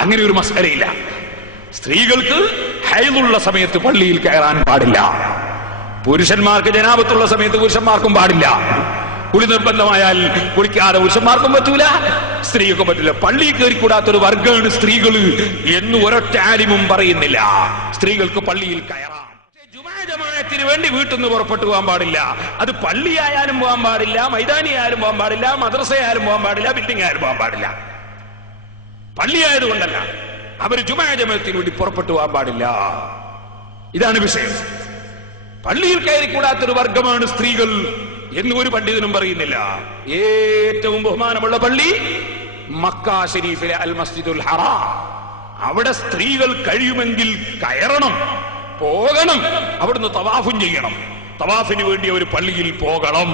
അങ്ങനെ ഒരു മസലയില്ല. സ്ത്രീകൾക്ക് ഹൈളുള്ള സമയത്ത് പള്ളിയിൽ കയറാൻ പാടില്ല. പുരുഷന്മാർക്ക് ജനാബത്തുള്ള സമയത്ത് പുരുഷന്മാർക്കും പാടില്ല. കുളി നിർബന്ധമായാൽ കുളിക്കാതെ പുരുഷന്മാർക്കും പറ്റൂല, സ്ത്രീകൾക്കും പറ്റില്ല. പള്ളിയിൽ കയറിക്കൂടാത്തൊരു വർഗമാണ് സ്ത്രീകൾ എന്ന് ഒരൊറ്റ ആലിമും പറയുന്നില്ല. സ്ത്രീകൾക്ക് പള്ളിയിൽ കയറാം. ജുമുഅ ജമാഅത്തിന് വേണ്ടി വീട്ടിൽ നിന്ന് പുറപ്പെട്ടു പോകാൻ പാടില്ല. അത് പള്ളിയായാലും പോകാൻ പാടില്ല, മൈതാനിയായാലും പോകാൻ പാടില്ല, മദ്രസയായാലും പോകാൻ പാടില്ല, ബിൽഡിംഗ് ആയാലും പോകാൻ പാടില്ല. പള്ളിയായതുകൊണ്ടല്ല, അവർ ജുമുഅ ജമാഅത്തിന് വേണ്ടി പുറപ്പെട്ടു പോകാൻ പാടില്ല. ഇതാണ് വിഷയം. പള്ളിയിൽ കയറിക്കൂടാത്തൊരു വർഗമാണ് സ്ത്രീകൾ എന്ന് ഒരു പണ്ഡിതനും പറയുന്നില്ല. ഏറ്റവും ബഹുമാനമുള്ള പള്ളി മക്ക ശരീഫിലെ അൽ മസ്ജിദുൽ ഹറാം. അവിടെ സ്ത്രീകൾ കഴിയുമെങ്കിൽ കയറണം, പോകണം, അവിടുന്ന് തവാഫും ചെയ്യണം. തവാഫിന് വേണ്ടി അവർ പള്ളിയിൽ പോകണം.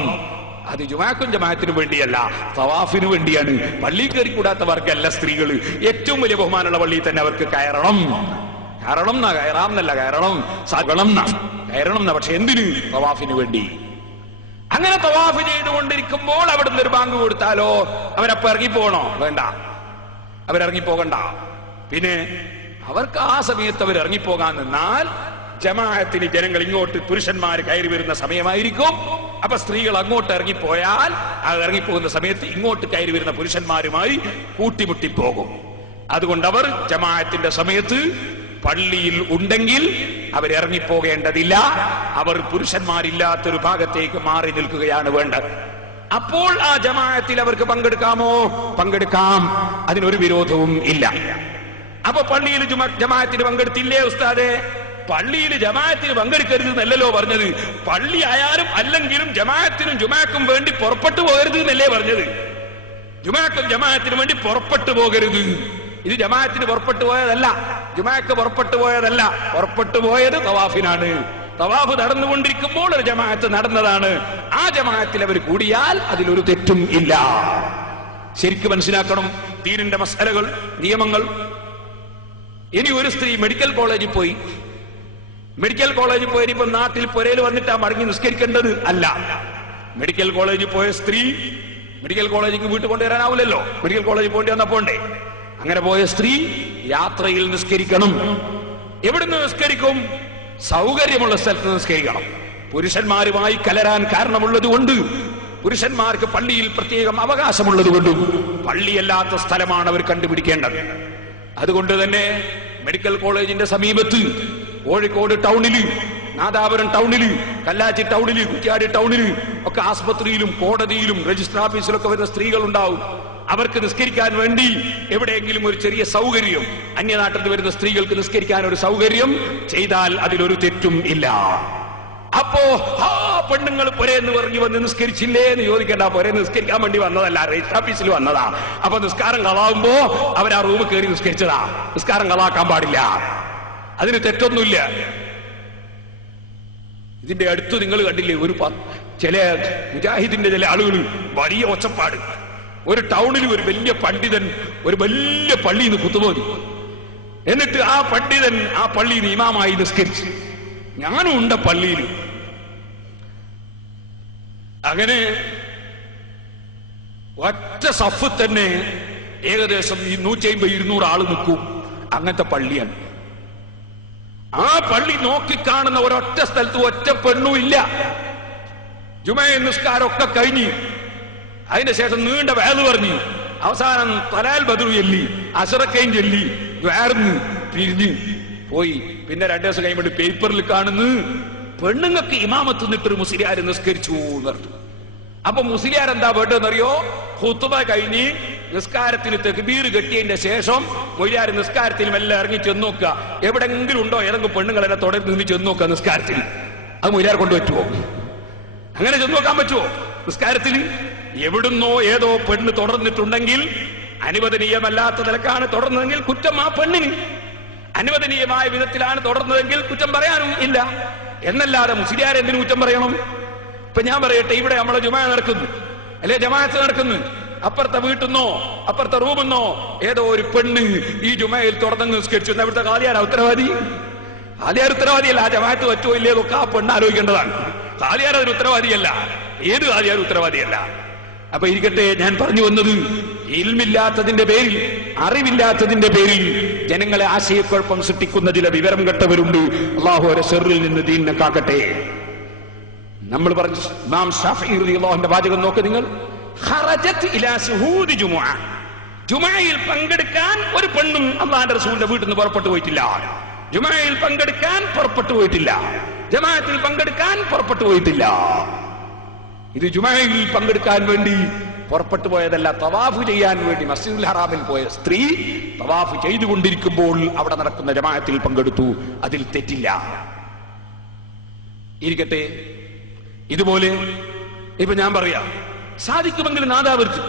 അത് ജുമുഅക്കും ജമാഅത്തിനും വേണ്ടിയല്ല, തവാഫിന് വേണ്ടിയാണ്. പള്ളിയിൽ കയറിക്കൂടാത്ത വർഗമല്ല സ്ത്രീകൾ. ഏറ്റവും വലിയ ബഹുമാനമുള്ള പള്ളിയിൽ തന്നെ അവർക്ക് കയറണം. കയറണം എന്നാ, കയറാം എന്നല്ല, കയറണം കയറണം എന്നാ. പക്ഷെ എന്തിന്? തവാഫിന് വേണ്ടി. അങ്ങനെ തവാഫ് ചെയ്തുകൊണ്ടിരിക്കുമ്പോൾ അവിടുന്ന് ഒരു ബാങ്ക് കൊടുത്താലോ അവരപ്പോ ഇറങ്ങിപ്പോകണോ? വേണ്ട, അവരിറങ്ങിപ്പോകണ്ട. പിന്നെ അവർക്ക് ആ സമയത്ത് അവർ ഇറങ്ങിപ്പോകാൻ നിന്നാൽ ജമാഅത്തിന് ജനങ്ങൾ ഇങ്ങോട്ട് പുരുഷന്മാർ കയറി വരുന്ന സമയമായിരിക്കും. അപ്പൊ സ്ത്രീകൾ അങ്ങോട്ട് ഇറങ്ങിപ്പോയാൽ ആ ഇറങ്ങിപ്പോകുന്ന സമയത്ത് ഇങ്ങോട്ട് കയറി വരുന്ന പുരുഷന്മാരുമായി കൂട്ടിമുട്ടിപ്പോകും. അതുകൊണ്ട് അവർ ജമാഅത്തിന്റെ സമയത്ത് പള്ളിയിൽ ഉണ്ടെങ്കിൽ അവരിറങ്ങിപ്പോകേണ്ടതില്ല. അവർ പുരുഷന്മാരില്ലാത്തൊരു ഭാഗത്തേക്ക് മാറി നിൽക്കുകയാണ് വേണ്ടത്. അപ്പോൾ ആ ജമാഅത്തിൽ അവർക്ക് പങ്കെടുക്കാമോ? പങ്കെടുക്കാം, അതിനൊരു വിരോധവും ഇല്ല. അപ്പൊ പള്ളിയിൽ ജമാഅത്തിന് പങ്കെടുത്തില്ലേ ഉസ്താദേ? പള്ളിയിൽ ജമാഅത്തിന് പങ്കെടുക്കരുത് എന്നല്ലല്ലോ പറഞ്ഞത്. പള്ളി ആയാലും അല്ലെങ്കിലും ജമാഅത്തിനും ജുമാക്കും വേണ്ടി പുറപ്പെട്ടു പോകരുത് എന്നല്ലേ പറഞ്ഞത്. ജുമാക്കും ജമാഅത്തിനും വേണ്ടി പുറപ്പെട്ടു പോകരുത്. ഇത് ജമാഅത്തിന് പുറപ്പെട്ടു പോയതല്ല, ജുമാക്ക് പുറപ്പെട്ടു പോയതല്ല. പുറപ്പെട്ടു പോയത് തവാഫിനാണ്. തവാഫ് നടന്നുകൊണ്ടിരിക്കുമ്പോൾ ഒരു ജമാഅത്ത് നടന്നതാണ്. ആ ജമാഅത്തിൽ അവർ കൂടിയാൽ അതിലൊരു തെറ്റും ഇല്ല. ശരിക്കും മനസ്സിലാക്കണം ദീനിന്റെ മസലകൾ, നിയമങ്ങൾ. ഇനി ഒരു സ്ത്രീ മെഡിക്കൽ കോളേജിൽ പോയി, മെഡിക്കൽ കോളേജിൽ പോയി ഇപ്പൊ നാട്ടിൽ പുരയിൽ വന്നിട്ടാ മടങ്ങി നിസ്കരിക്കേണ്ടത് അല്ല. മെഡിക്കൽ കോളേജിൽ പോയ സ്ത്രീ മെഡിക്കൽ കോളേജിലേക്ക് വീട്ടിൽ കൊണ്ടുവരാനാവില്ലല്ലോ, മെഡിക്കൽ കോളേജിൽ പോണ്ടി വന്നപ്പോണ്ടേ. അങ്ങനെ പോയ സ്ത്രീ യാത്രയിൽ നിസ്കരിക്കണം. എവിടുന്ന് നിസ്കരിക്കും? സൗകര്യമുള്ള സ്ഥലത്ത് നിസ്കരിക്കണം. പുരുഷന്മാരുമായി കലരാൻ കാരണമുള്ളത് കൊണ്ട്, പുരുഷന്മാർക്ക് പള്ളിയിൽ പ്രത്യേകം അവകാശമുള്ളത് കൊണ്ടും പള്ളിയല്ലാത്ത സ്ഥലമാണ് അവർ കണ്ടുപിടിക്കേണ്ടത്. അതുകൊണ്ട് തന്നെ മെഡിക്കൽ കോളേജിന്റെ സമീപത്ത് കോഴിക്കോട് ടൗണില്, നാദാപുരം ടൗണില്, കല്ലാച്ചി ടൗണില്, കുറ്റ്യാടി ടൗണില് ഒക്കെ ആസ്പത്രിയിലും കോടതിയിലും രജിസ്റ്റർ ഓഫീസിലൊക്കെ വരുന്ന സ്ത്രീകൾ ഉണ്ടാവും. അവർക്ക് നിസ്കരിക്കാൻ വേണ്ടി എവിടെയെങ്കിലും ഒരു ചെറിയ സൗകര്യം, അന്യനാട്ടിൽ നിന്ന് വരുന്ന സ്ത്രീകൾക്ക് നിസ്കരിക്കാൻ ഒരു സൗകര്യം ചെയ്താൽ അതിലൊരു തെറ്റും ഇല്ല. അപ്പോ പെണ്ണുങ്ങൾ പൊരേന്ന് പറഞ്ഞു വന്ന് നിസ്കരിച്ചില്ലേ എന്ന് ചോദിക്കേണ്ട. പൊരേ നിസ്കരിക്കാൻ വേണ്ടി വന്നതല്ല, രജിസ്റ്റർ ഓഫീസിൽ വന്നതാ. അപ്പൊ നിസ്കാരം കളാവുമ്പോ അവർ ആ റൂമിൽ കയറി നിസ്കരിച്ചതാ. നിസ്കാരം കളാക്കാൻ പാടില്ല, അതിന് തെറ്റൊന്നുമില്ല. ഇതിന്റെ അടുത്ത് നിങ്ങൾ കണ്ടില്ലേ, ചില മുജാഹിദിന്റെ ചില ആളുകൾ വലിയ ഒച്ചപ്പാട്, ഒരു ടൗണിൽ ഒരു വലിയ പണ്ഡിതൻ ഒരു വലിയ പള്ളിയിൽ നിന്ന് കുത്തുപോയി, എന്നിട്ട് ആ പണ്ഡിതൻ ആ പള്ളിയിൽ ഇമാമായി നിസ്കരിച്ചു. ഞാനും ഉണ്ട് പള്ളിയിൽ. അങ്ങനെ ഒറ്റ സഫ് തന്നെ ഏകദേശം 150-200 ആള് നിൽക്കും. അങ്ങനത്തെ പള്ളിയാണ്. ആ പള്ളി നോക്കിക്കാണുന്ന ഒരൊറ്റ സ്ഥലത്ത് ഒറ്റ പെണ്ണും ഇല്ല. ജുമഅ നിസ്കാരമൊക്കെ കഴിഞ്ഞ് അതിന്റെ ശേഷം നീണ്ട വേദ പറഞ്ഞു, അവസാനം തലാൽ ബദ്റു ചൊല്ലി, അസ്റക്കൈൻ ചൊല്ലി, വേർന്ന് പിരിഞ്ഞ് പോയി. പിന്നെ 2 ദിവസം കഴിയുമ്പോൾ പേപ്പറിൽ കാണുന്നു പെണ്ണുങ്ങൾക്ക് ഇമാമത്ത് നിട്ടൊരു മുസ്ലിയാർ നിസ്കരിച്ചു എന്ന് പറഞ്ഞു. അപ്പൊ മുസ്ലിയാർ എന്താ വേണ്ടതെന്നറിയോ? ഖുതുബ കഴിഞ്ഞ് നിസ്കാരത്തിന് തക്ബീർ കെട്ടിയതിന്റെ ശേഷം മൊയ്യാർ നിസ്കാരത്തിൽ മെല്ലെ ഇറങ്ങി ചെന്ന് നോക്കുക, എവിടെങ്കിലും ഉണ്ടോ ഏതെങ്കിലും പെണ്ണുങ്ങളെന്നെ തുടർന്ന് നിന്ന് ചെന്ന് നോക്കുക നിസ്കാരത്തിൽ. അത് മൊയ്യാർ കൊണ്ടുപറ്റുമോ? അങ്ങനെ ചെന്ന് നോക്കാൻ പറ്റുമോ? നിസ്കാരത്തിൽ എവിടുന്നോ ഏതോ പെണ്ണ് തുടർന്നിട്ടുണ്ടെങ്കിൽ, അനുവദനീയമല്ലാത്ത നിലക്കാണ് തുടർന്നതെങ്കിൽ കുറ്റം ആ പെണ്ണിന്, അനുവദനീയമായ വിധത്തിലാണ് തുടർന്നതെങ്കിൽ കുറ്റം പറയാനും ഇല്ല. എന്നല്ലാതെ മുസ്ലിയാർ എന്തിനു കുറ്റം പറയണം? ഇപ്പൊ ഞാൻ പറയട്ടെ, ഇവിടെ നമ്മളെ ജുമഅ നടക്കുന്നു, അല്ലെ ജമാഅത്ത് നടക്കുന്നു, അപ്പുറത്തെ വീട്ടിന്നോ അപ്പുറത്തെ റൂമെന്നോ ഏതോ ഒരു പെണ്ണ് ഈ ജുമയിൽ തുടർന്ന് നിസ്കരിച്ചു. ഇവിടുത്തെ ഖാദിയാരാ ഉത്തരവാദി? ഖാദിയാർ ഉത്തരവാദിയല്ല. ആ ജമാഅത്ത് പറ്റുമോ ഇല്ലേതൊക്കെ ആ പെണ്ണ് ആലോചിക്കേണ്ടതാണ്. ഖാദിയാർ അതിന് ഉത്തരവാദിയല്ല. ഏത് ഖാദിയാർ ഉത്തരവാദിയല്ല. അപ്പൊ ഇരിക്കട്ടെ, ഞാൻ പറഞ്ഞു വന്നത്, ഇൽമില്ലാത്തതിന്റെ പേരിൽ, അറിവില്ലാത്തതിന്റെ പേരിൽ ജനങ്ങളെ ആശയക്കുഴപ്പം സൃഷ്ടിക്കുന്ന ചില വിവരം കെട്ടവരുണ്ട്. അല്ലാഹു അവരെ ശർറിൽ നിന്ന് ദീനിനെ കാക്കട്ടെ. നമ്മൾ പറഞ്ഞു ഇമാം ശാഫിഈ റളിയല്ലാഹുവിന്റെ വാചകം നോക്ക് നിങ്ങൾ. ഖറജത് ഇലാ ശുഹൂദി ജുമുഅ, ജുമുഅയിൽ പങ്കെടുക്കാൻ ഒരു പെണ്ണും അല്ലാഹുവിന്റെ റസൂലിന്റെ വീട്ടിൽ നിന്ന് പുറപ്പെട്ടു പോയിട്ടില്ല. ജുമുഅയിൽ പങ്കെടുക്കാൻ പുറപ്പെട്ടു പോയിട്ടില്ല. ജമാഅത്തിൽ പങ്കെടുക്കാൻ പുറപ്പെട്ടു പോയിട്ടില്ല. ഇത് ജുമുഅയിൽ പങ്കെടുക്കാൻ വേണ്ടി പുറപ്പെട്ടു പോയതല്ല, തവാഫ് ചെയ്യാൻ വേണ്ടി മസ്ജിദുൽ ഹറാമിൽ പോയ സ്ത്രീ തവാഫ് ചെയ്തുകൊണ്ടിരിക്കുമ്പോൾ അവിടെ നടക്കുന്ന ജമാഅത്തിൽ പങ്കെടുത്തു. അതിൽ തെറ്റില്ല. ഇരിക്കട്ടെ, ഇതുപോലെ ഇപ്പൊ ഞാൻ പറയാം, സാധിക്കുമെങ്കിൽ നാദാവൃത്തി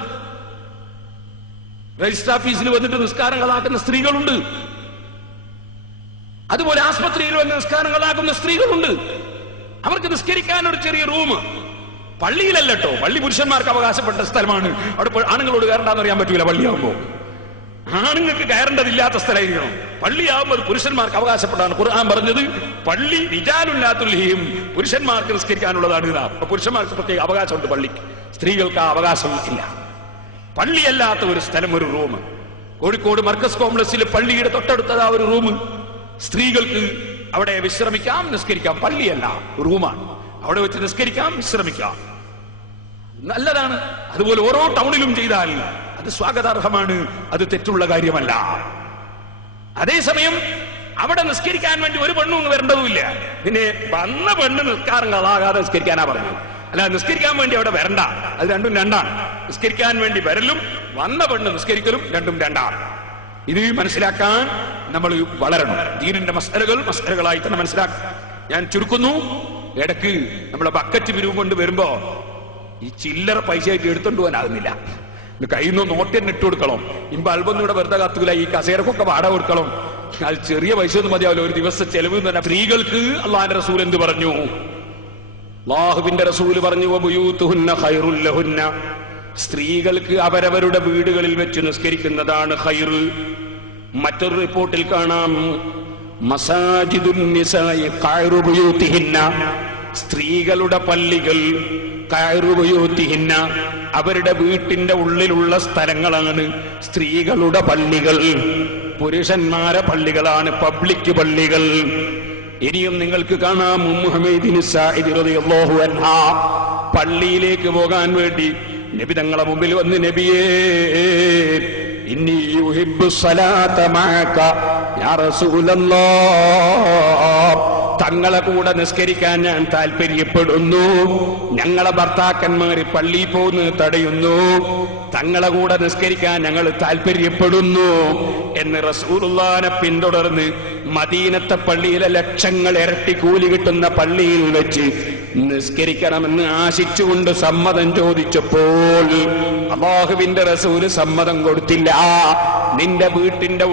രജിസ്റ്റർ ഓഫീസിൽ വന്നിട്ട് നിസ്കാരങ്ങളാക്കുന്ന സ്ത്രീകളുണ്ട്. അതുപോലെ ആസ്പത്രിയിൽ വന്ന് നിസ്കാരങ്ങളാക്കുന്ന സ്ത്രീകളുണ്ട്. അവർക്ക് നിസ്കരിക്കാൻ ഒരു ചെറിയ റൂം, പള്ളിയിലല്ലോ, പള്ളി പുരുഷന്മാർക്ക് അവകാശപ്പെട്ട സ്ഥലമാണ്. അവിടെ ആണുങ്ങളോട് കയറണ്ടെന്ന് അറിയാൻ പറ്റൂല. പള്ളിയാകുമ്പോ ആണുങ്ങൾക്ക് കയറേണ്ടതില്ലാത്ത സ്ഥലമായിരിക്കണം. പള്ളിയാകുമ്പോൾ പുരുഷന്മാർക്ക് അവകാശപ്പെട്ടാണ് ഖുർആൻ പറഞ്ഞത്. പള്ളി റിജാലുല്ലാത്തുൽഹിം, പുരുഷന്മാർക്ക് നിസ്കരിക്കാനുള്ളതാണ്. പുരുഷന്മാർക്ക് പ്രത്യേക അവകാശമുണ്ട് പള്ളിക്ക്, സ്ത്രീകൾക്ക് ആ അവകാശം ഇല്ല. പള്ളിയല്ലാത്ത ഒരു സ്ഥലം, ഒരു റൂം. കോഴിക്കോട് മർക്കസ് കോംപ്ലക്സിൽ പള്ളിയുടെ തൊട്ടടുത്തതാ ഒരു റൂം. സ്ത്രീകൾക്ക് അവിടെ വിശ്രമിക്കാം, നിസ്കരിക്കാം. പള്ളിയല്ല, റൂമാണ്. അവിടെ വെച്ച് നിസ്കരിക്കാം, വിശ്രമിക്കാം. നല്ലതാണ്. അതുപോലെ ഓരോ ടൗണിലും ചെയ്താൽ അത് സ്വാഗതാർഹമാണ്. അത് തെറ്റുള്ള കാര്യമല്ല. അതേസമയം അവിടെ നിസ്കരിക്കാൻ വേണ്ടി ഒരു പെണ്ണും വരേണ്ടതുമില്ല. പിന്നെ വന്ന പെണ്ണ് നിസ്കാരങ്ങളാകാതെ നിസ്കരിക്കാനാ പറഞ്ഞു. അല്ല, നിസ്കരിക്കാൻ വേണ്ടി അവിടെ വരണ്ട. അത് രണ്ടും രണ്ടാണ്. നിസ്കരിക്കാൻ വേണ്ടി വരലും വന്ന പെണ്ണ് നിസ്കരിക്കലും രണ്ടും രണ്ടാണ്. ഇത് മനസ്സിലാക്കാൻ നമ്മൾ വളരണം. ദീനിന്റെ മസ്അലകളായി തന്നെ മനസ്സിലാക്കാം. ഞാൻ ചുരുക്കുന്നു. ഇടക്ക് നമ്മളെ ബക്കറ്റ് പിരിവ് കൊണ്ട് വരുമ്പോ ഈ ചില്ലറ പൈസ ആയിട്ട് എടുത്തോണ്ട് പോകാനാകുന്നില്ല. കയ്യിൽ നിന്ന് നോട്ടിന് ഇട്ട് കൊടുക്കണം. ഇമ്പ അൽബൊന്നും ഇവിടെ വെറുതെ കത്തൂല. ഈ കസേരക്കൊക്കെ വാടക കൊടുക്കണം. അത് ചെറിയ പൈസ ഒന്നും മതിയാവില്ല. ഒരു ദിവസം ചെലവ് തന്നെ. സ്ത്രീകൾക്ക് അല്ലാഹുവിന്റെ റസൂൽ എന്ത് പറഞ്ഞു? അല്ലാഹുവിന്റെ റസൂൽ പറഞ്ഞു, വബുയൂതുഹുന്ന ഖൈറുൽ ലഹുന്ന, സ്ത്രീകൾക്ക് അവരവരുടെ വീടുകളിൽ വെച്ച് നിസ്കരിക്കുന്നതാണ് ഖൈർ. മറ്റൊരു റിപ്പോർട്ടിൽ കാണാം, മസാജിദുൻ നിസാഇ ഖൈറു ബുയൂതിഹിന്ന, സ്ത്രീകളുടെ പള്ളികൾ ഖൈറു ബുയൂതിഹിന്ന, അവരുടെ വീട്ടിന്റെ ഉള്ളിലുള്ള സ്ഥലങ്ങളാണ് സ്ത്രീകളുടെ പള്ളികൾ. പുരുഷന്മാരെ പള്ളികളാണ് പബ്ലിക് പള്ളികൾ. ഇനിയും നിങ്ങൾക്ക് കാണാം, ഉമ്മു ഹമീദിൻ സാഇദി റളിയല്ലാഹു അൻഹാ പള്ളിയിലേക്ക് പോകാൻ വേണ്ടി നബി തങ്ങളെ മുമ്പിൽ വന്ന്, നബിയേ ഇന്നി യുഹിബ്ബു സ്വലാത മഅക യാ റസൂലല്ലാഹ്, തങ്ങളെ കൂടെ നിസ്കരിക്കാൻ ഞാൻ താല്പര്യപ്പെടുന്നു. ഞങ്ങളെ ഭർത്താക്കന്മാർ പള്ളിയിൽ പോകുന്നത് തടയുന്നു. തങ്ങളെ കൂടെ നിസ്കരിക്കാൻ ഞങ്ങൾ താല്പര്യപ്പെടുന്നു എന്ന് റസൂലുള്ളാഹിനെ പിന്തുടർന്ന് മദീനത്തെ പള്ളിയിലെ ലക്ഷങ്ങൾ ഇരട്ടി കൂലി കിട്ടുന്ന പള്ളിയിൽ വെച്ച് നിസ്കരിക്കണമെന്ന് ആശിച്ചുകൊണ്ട് സമ്മതം ചോദിച്ചപ്പോൾ അല്ലാഹുവിന്റെ റസൂല് സമ്മതം കൊടുത്തില്ല. നിന്റെ വീട്ടിന്റെ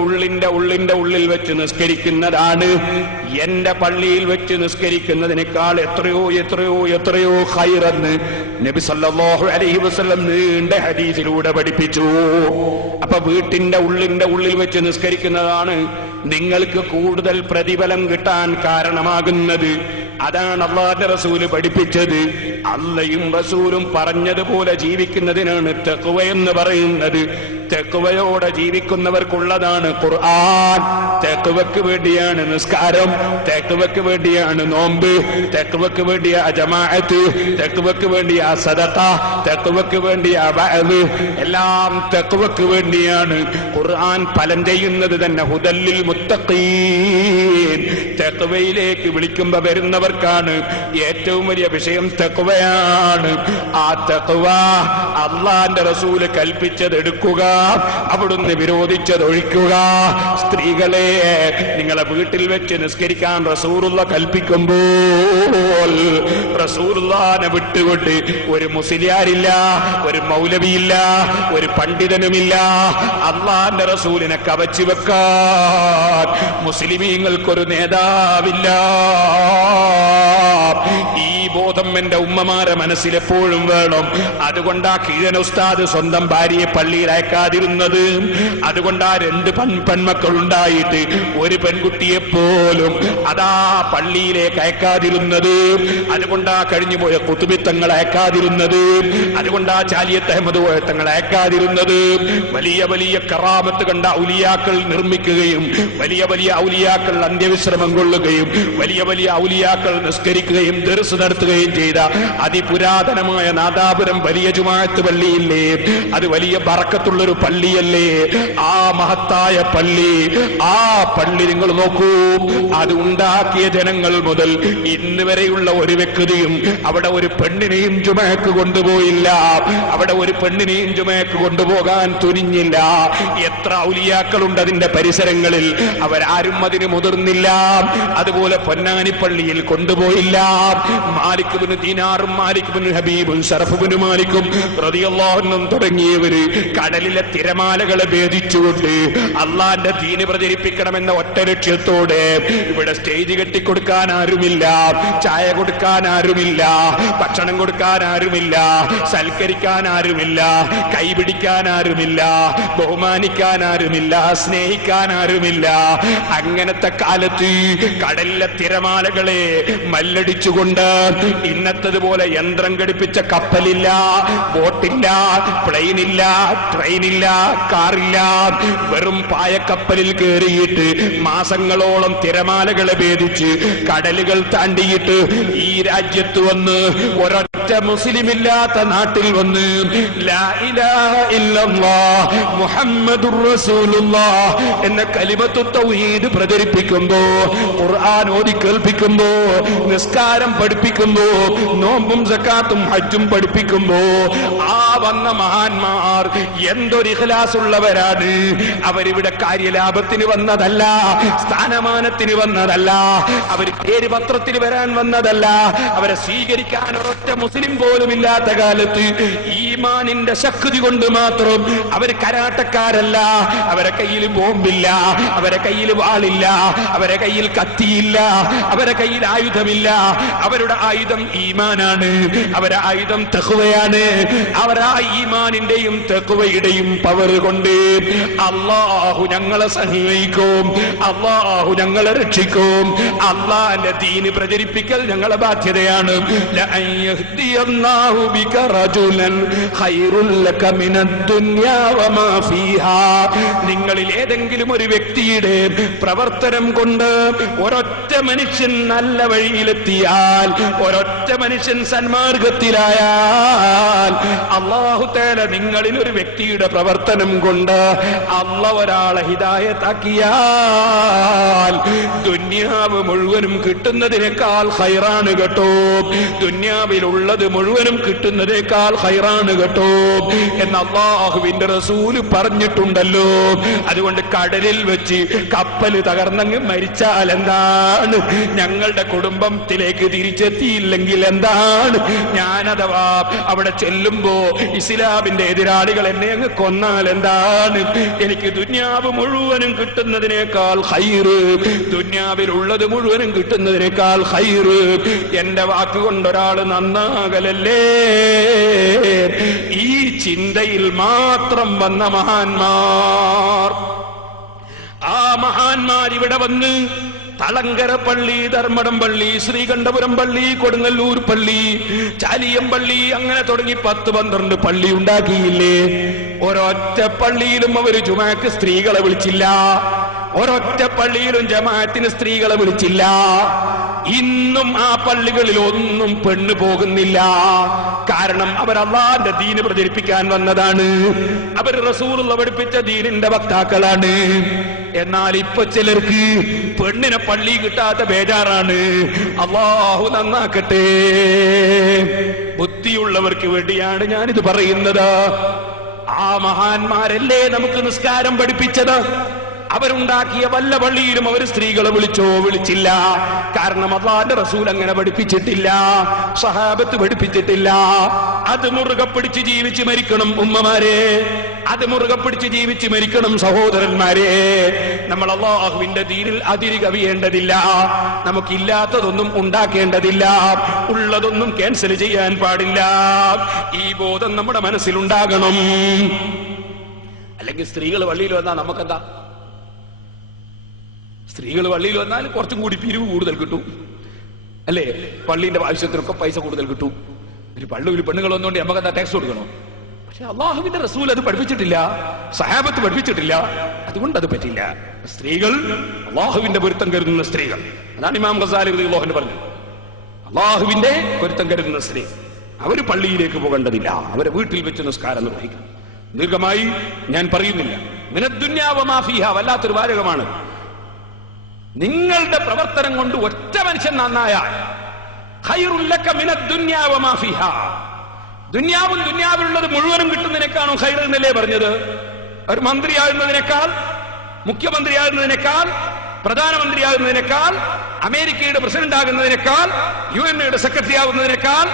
ഉള്ളിൽ വെച്ച് നിസ്കരിക്കുന്നതാണ് എന്റെ പള്ളിയിൽ വെച്ച് നിസ്കരിക്കുന്നതിനേക്കാൾ എത്രയോ ഖൈറെന്ന് നബി സല്ലല്ലാഹു അലൈഹി വസല്ലം നീണ്ട ഹദീസിലൂടെ പഠിപ്പിച്ചു. അപ്പൊ വീട്ടിന്റെ ഉള്ളിൽ വെച്ച് നിസ്കരിക്കുന്നതാണ് നിങ്ങൾക്ക് കൂടുതൽ പ്രതിഫലം കിട്ടാൻ കാരണമാകുന്നത്. അതാണ് അല്ലാഹുവിന്റെ റസൂല് പഠിപ്പിച്ചത്. അള്ളയും റസൂലും പറഞ്ഞതുപോലെ ജീവിക്കുന്നതിനാണ് തഖ്വ എന്ന് പറയുന്നത്. തഖ്വയോടെ ജീവിക്കുന്നവർക്കുള്ളതാണ് ഖുർആൻ. തഖ്വയ്ക്ക് വേണ്ടിയാണ് നിസ്കാരം, തഖ്വയ്ക്ക് വേണ്ടിയാണ് നോമ്പ്, തഖ്വയ്ക്ക് വേണ്ടിയ ജമാഅത്ത്, തഖ്വയ്ക്ക് വേണ്ടിയ സദഖ, തഖ്വയ്ക്ക് വേണ്ടിയ വഅദ്, എല്ലാം തഖ്വയ്ക്ക് വേണ്ടിയാണ്. ഖുർആൻ ഫലം ചെയ്യുന്നത് തന്നെ ഹുദല്ലിൽ മുത്തഖീൻ. തഖ്വയിലേക്ക് വിളിക്കുമ്പോൾ വരുന്നവർക്കാണ് ഏറ്റവും വലിയ വിഷയം തഖ്വയാണ്. ആ തഖ്വ അല്ലാഹുവിന്റെ റസൂല് കൽപ്പിച്ചത് എടുക്കുക, അവിടുന്ന് വിരോധിച്ചതൊഴിക്കുക. സ്ത്രീകളെ, നിങ്ങളെ വീട്ടിൽ വെച്ച് നിസ്കരിക്കാൻ റസൂലുള്ള കൽപ്പിക്കുമ്പോൾ റസൂലുള്ളാഹിനെ വിട്ടുകൊണ്ട് ഒരു മുസ്ലിയാരില്ല, ഒരു മൗലവിയില്ല, ഒരു പണ്ഡിതനുമില്ല. അല്ലാഹുവിന്റെ റസൂലിനെ കവച്ചു വെക്കാൻ മുസ്ലിമീങ്ങൾക്കൊരു നേതാവില്ല. ഈ ബോധം എന്റെ ഉമ്മമാരെ മനസ്സിലെപ്പോഴും വേണം. അതുകൊണ്ടാ കീഴൻ ഉസ്താദ് സ്വന്തം ഭാര്യയെ പള്ളിയിൽ അയക്കാതിരുന്നത്. അതുകൊണ്ടാ 2 പെൺമക്കളുണ്ടായിട്ട് ഒരു പെൺകുട്ടിയെ പോലും അതാ പള്ളിയിലേക്ക് അയക്കാതിരുന്നത്. അതുകൊണ്ടാ കഴിഞ്ഞുപോയ കുത്തുബിത്തങ്ങൾ അയക്കാതിരുന്നത്. അതുകൊണ്ടാ ചാലിയത്ത് അഹമ്മദ് തങ്ങൾ അയക്കാതിരുന്നത്. വലിയ വലിയ കറാമത്ത് കണ്ട ഔലിയാക്കൾ നിർമ്മിക്കുകയും വലിയ വലിയ ഔലിയാക്കൾ അന്ത്യവിശ്രമം കൊള്ളുകയും വലിയ വലിയ ഔലിയാക്കൾ നിസ്കരിക്കുകയും ദർസ് നടത്തുകയും ചെയ്ത അതിപുരാതനമായ നാദാപുരം വലിയ ജുമാഅത്ത് പള്ളിയില്ലേ, അത് വലിയ ബറക്കത്തുള്ളൊരു പള്ളിയല്ലേ. ആ മഹത്തായ പള്ളി, ആ പള്ളി നിങ്ങൾ നോക്കൂ. അത് ഉണ്ടാക്കിയ ജനങ്ങൾ മുതൽ ഇന്ന് വരെയുള്ള ഒരു വ്യക്തിയും അവിടെ ഒരു പെണ്ണിനെയും ജുമഅക്ക് കൊണ്ടുപോയില്ല. അവിടെ ഒരു പെണ്ണിനെയും ജുമഅക്ക് കൊണ്ടുപോകാൻ തുനിഞ്ഞില്ല. എത്ര ഔലിയാക്കളുണ്ട് അതിന്റെ പരിസരങ്ങളിൽ, അവരാരും അതിന് മുതിർന്നില്ല. അതുപോലെ പൊന്നാനിപ്പള്ളിയിൽ കൊണ്ടുപോയില്ല. മാലിക് ഇബ്നു ദീനാറും മാലിക് ഇബ്നു ഹബീബും ശറഫ് ഇബ്നു മാലിക്കും റളിയല്ലാഹു അൻഹും തുടങ്ങിയവര് കടലിലെ തിരമാലകളെ ഭേദിച്ചുകൊണ്ട് അള്ളാന്റെ ദീന് പ്രചരിപ്പിക്കണമെന്ന ഒറ്റ ലക്ഷ്യത്തോടെ ഇവിടെ സ്റ്റേജ് കെട്ടിക്കൊടുക്കാൻ ആരുമില്ല, ചായ കൊടുക്കാൻ ആരുമില്ല, ഭക്ഷണം കൊടുക്കാൻ ആരുമില്ല, സൽക്കരിക്കാൻ ആരുമില്ല, കൈപിടിക്കാൻ ആരുമില്ല, ബഹുമാനിക്കാൻ ആരുമില്ല, സ്നേഹിക്കാൻ ആരുമില്ല. അങ്ങനത്തെ കാലത്ത് കടലിലെ തിരമാലകളെ മല്ലടിച്ചുകൊണ്ട് ഇന്നത്തതുപോലെ യന്ത്രം ഘടിപ്പിച്ച കപ്പലില്ല, ബോട്ടില്ല, പ്ലെയിനില്ല, ട്രെയിനില്ല, കാറില്ല. വെറും പായക്കപ്പലിൽ കയറിയിട്ട് മാസങ്ങളോളം തിരമാലകളെ ഭേദിച്ച് കടലുകൾ താണ്ടിയിട്ട് ഈ രാജ്യത്ത് വന്ന് ഒരൊറ്റ മുസ്ലിമില്ലാത്ത നാട്ടിൽ വന്ന് ലാ ഇലാഹ ഇല്ലല്ലാഹ് മുഹമ്മദുർ റസൂലുള്ളാഹ് എന്ന കലിമത്തു തൗഹീദ് പ്രചരിപ്പിക്കുമ്പോ, ഖുർആൻ ഓതി കേൾപ്പിക്കുമ്പോ, നിസ്കാരം പഠിപ്പിക്കുമ്പോ, നോമ്പും സക്കാത്തും ഹജ്ജും പഠിപ്പിക്കുമ്പോ ആ വന്ന മഹാന്മാർ എന്തൊരു ഇഖ്ലാസ് ഉള്ളവരാണ്. അവരിവിടെ കാര്യലാഭത്തിന് വന്നതല്ല, സ്ഥാനമാനത്തിന് വന്നതല്ല, അവർ പേര് പത്രത്തിന് വരാൻ വന്നതല്ല. അവരെ സ്വീകരിക്കാൻ ഒരൊറ്റ മുസ്ലിം പോലും ഇല്ലാത്ത കാലത്ത് ഈമാനിന്റെ ശക്തി കൊണ്ട് മാത്രം അവർ കരാട്ടക്കാരല്ല. അവരെ കയ്യിൽ ബോംബില്ല, അവരെ കയ്യിൽ വാളില്ല, അവരെ കയ്യിൽ കത്തിയില്ല, അവരെ കയ്യിൽ ആയുധമില്ല. അവരുടെ ആയുധം ഈമാനാണ്, അവരുടെ ആയുധം തഖ്വയാണ്. അവർ ആ ഈമാനിന്റെയും തഖ്വയുടെയും പവർ കൊണ്ട് അല്ലാഹു ഞങ്ങളെ സഹായിക്കും, അല്ലാഹു ഞങ്ങളെ രക്ഷിക്കും. അല്ലാഹുവിന്റെ ദീന് പ്രചരിപ്പിക്കൽ ഞങ്ങളുടെ ബാധ്യതയാണ്. ലഅൻ യഹ്ദിയല്ലാഹു ബിക റജുലൻ ഖൈറുൽ ലക മിനദ് ദുനിയാ വമാ ഫീഹാ. നിങ്ങളിൽ ഏതെങ്കിലും ഒരു വ്യക്തിയുടെ പ്രവർത്തനം കൊണ്ട് ഒരൊറ്റ മനുഷ്യൻ നല്ല വഴിയിലെത്തിയാൽ, ഒരൊറ്റ മനുഷ്യൻ സന്മാർഗത്തിലായാൽ, അല്ലാഹു തആല നിങ്ങളിൽ ഒരു വ്യക്തിയുടെ പ്രവർത്തനം കൊണ്ട് അല്ലാഹു ഒരാളെ ഹിദായത്താക്കിയാൽ ദുനിയാവ് മുഴുവനും കിട്ടുന്നതിനേക്കാൾ ഖൈറാണ് കേട്ടോ. ദുനിയാവിലുള്ള ഉള്ളത് മുഴുവനും കിട്ടുന്നതേക്കാൾ ഖൈറാണ് കേട്ടോ എന്ന് അല്ലാഹുവിന്റെ റസൂല് പറഞ്ഞിട്ടുണ്ടല്ലോ. അതുകൊണ്ട് കടലിൽ വെച്ച് കപ്പൽ തകർന്നങ്ങ് മരിച്ചാൽ എന്താണ്, ഞങ്ങളുടെ കുടുംബത്തിലേക്ക് തിരിച്ചെത്തിയില്ലെങ്കിൽ എന്താണ്, ഞാനഥവാ അവിടെ ചെല്ലുമ്പോ ഇസ്ലാമിന്റെ എതിരാളികൾ എന്നെ അങ്ങ് കൊന്നാൽ എന്താണ്, എനിക്ക് ദുന്യാവ് മുഴുവനും കിട്ടുന്നതിനേക്കാൾ ഖൈറ്, ദുന്യാവിലുള്ളത് മുഴുവനും കിട്ടുന്നതിനേക്കാൾ ഖൈറ് എന്റെ വാക്കുകൊണ്ടൊരാൾ നന്നാകലല്ലേ. ഈ ചിന്തയിൽ മാത്രം വന്ന മഹാന്മാർ, ആ മഹാന്മാർ ഇവിടെ വന്ന് തളങ്കര പള്ളി, ധർമ്മടം പള്ളി, ശ്രീകണ്ഠപുരം പള്ളി, കൊടുങ്ങല്ലൂർ പള്ളി, ചാലിയം പള്ളി, അങ്ങനെ തുടങ്ങി 10-12 പള്ളി ഉണ്ടാക്കിയില്ലേ? ഒരൊറ്റ പള്ളിയിലും അവർ ജുമാക്ക് സ്ത്രീകളെ വിളിച്ചില്ല, ഒരൊറ്റ പള്ളിയിലും ജമാഅത്തിന് സ്ത്രീകളെ വിളിച്ചില്ല. ഇന്നും ആ പള്ളികളിൽ ഒന്നും പെണ്ണ് പോകുന്നില്ല. കാരണം അവർ അല്ലാഹുവിന്റെ ദീന് പ്രചരിപ്പിക്കാൻ വന്നതാണ്, അവർ റസൂലുള്ള പഠിപ്പിച്ച ദീനിന്റെ വക്താക്കളാണ്. എന്നാൽ ഇപ്പൊ ചിലർക്ക് പെണ്ണിനെ പള്ളി കിട്ടാത്ത ബേജാറാണ്. അല്ലാഹു നന്നാക്കട്ടെ. ബുദ്ധിയുള്ളവർക്ക് വേണ്ടിയാണ് ഞാനിത് പറയുന്നത്. ആ മഹാന്മാരല്ലേ നമുക്ക് നിസ്കാരം പഠിപ്പിച്ചത്. അവരുണ്ടാക്കിയ വല്ല പള്ളിയിലും അവർ സ്ത്രീകളെ വിളിച്ചോ? വിളിച്ചില്ല. കാരണം അല്ലാഹുവിന്റെ റസൂൽ അങ്ങനെ പഠിപ്പിച്ചിട്ടില്ല, സഹാബത്ത് പഠിപ്പിച്ചിട്ടില്ല. അത് മുറുകെ പിടിച്ച് ജീവിച്ച് മരിക്കണം ഉമ്മമാരെ, അത് മുറുകെ പിടിച്ച് ജീവിച്ച് മരിക്കണം സഹോദരന്മാരെ. നമ്മൾ അല്ലാഹുവിന്റെ ദീനിൽ അതിര് കവിയേണ്ടതില്ല, നമുക്കില്ലാത്തതൊന്നും ഉണ്ടാക്കേണ്ടതില്ല, ഉള്ളതൊന്നും ക്യാൻസൽ ചെയ്യാൻ പാടില്ല. ഈ ബോധം നമ്മുടെ മനസ്സിലുണ്ടാകണം. അല്ലെങ്കിൽ സ്ത്രീകൾ പള്ളിയിൽ വന്നാൽ നമുക്കെന്താ? സ്ത്രീകൾ പള്ളിയിൽ വന്നാൽ കുറച്ചും കൂടി പിരിവ് കൂടുതൽ കിട്ടും അല്ലേ? പള്ളിന്റെ ആവശ്യത്തിനൊക്കെ പൈസ കൂടുതൽ കിട്ടും. ഒരു പള്ളിയിൽ പെണ്ണുങ്ങൾ വന്നുകൊണ്ട് നമുക്കെന്താ ടാക്സ് കൊടുക്കണം? പക്ഷെ അല്ലാഹുവിന്റെ റസൂൽ അത് പഠിപ്പിച്ചിട്ടില്ല, സഹാബത്ത് പഠിപ്പിച്ചിട്ടില്ല. അതുകൊണ്ട് അത് പറ്റില്ല. സ്ത്രീകൾ അല്ലാഹുവിന്റെ പൊരുത്തം കരുതുന്ന സ്ത്രീകൾ, അതാണ് ഇമാം ഗസാലി റളിയല്ലാഹു അൻഹു പറഞ്ഞത്. അല്ലാഹുവിന്റെ പൊരുത്തം കരുതുന്ന സ്ത്രീ അവര് പള്ളിയിലേക്ക് പോകേണ്ടതില്ല, അവരെ വീട്ടിൽ വെച്ച് നിസ്കാരം നിർവഹിക്കണം. ദീർഘമായി ഞാൻ പറയുന്നില്ല. മിനദ്ദുന്യാ വമാ ഫീഹാ വല്ലാത്തൊരു വാചകമാണ്. നിങ്ങളുടെ പ്രവർത്തനം കൊണ്ട് ഒറ്റ മനുഷ്യൻ നന്നായാൽ ഖൈറുൽ ലക മിനദ്ദുന്യാ വമാ ഫീഹാ, ദുന്യാവും ദുന്യാവിലുള്ളത് മുഴുവനും കിട്ടുന്നതിനേക്കാളും ഖൈർ എന്നല്ലേ പറഞ്ഞത്? ഒരു മന്ത്രിയാകുന്നതിനേക്കാൾ, മുഖ്യമന്ത്രിയാകുന്നതിനേക്കാൾ, പ്രധാനമന്ത്രിയാകുന്നതിനേക്കാൾ, അമേരിക്കയുടെ പ്രസിഡന്റ് ആകുന്നതിനേക്കാൾ, UN-യുടെ സെക്രട്ടറി ആകുന്നതിനേക്കാൾ,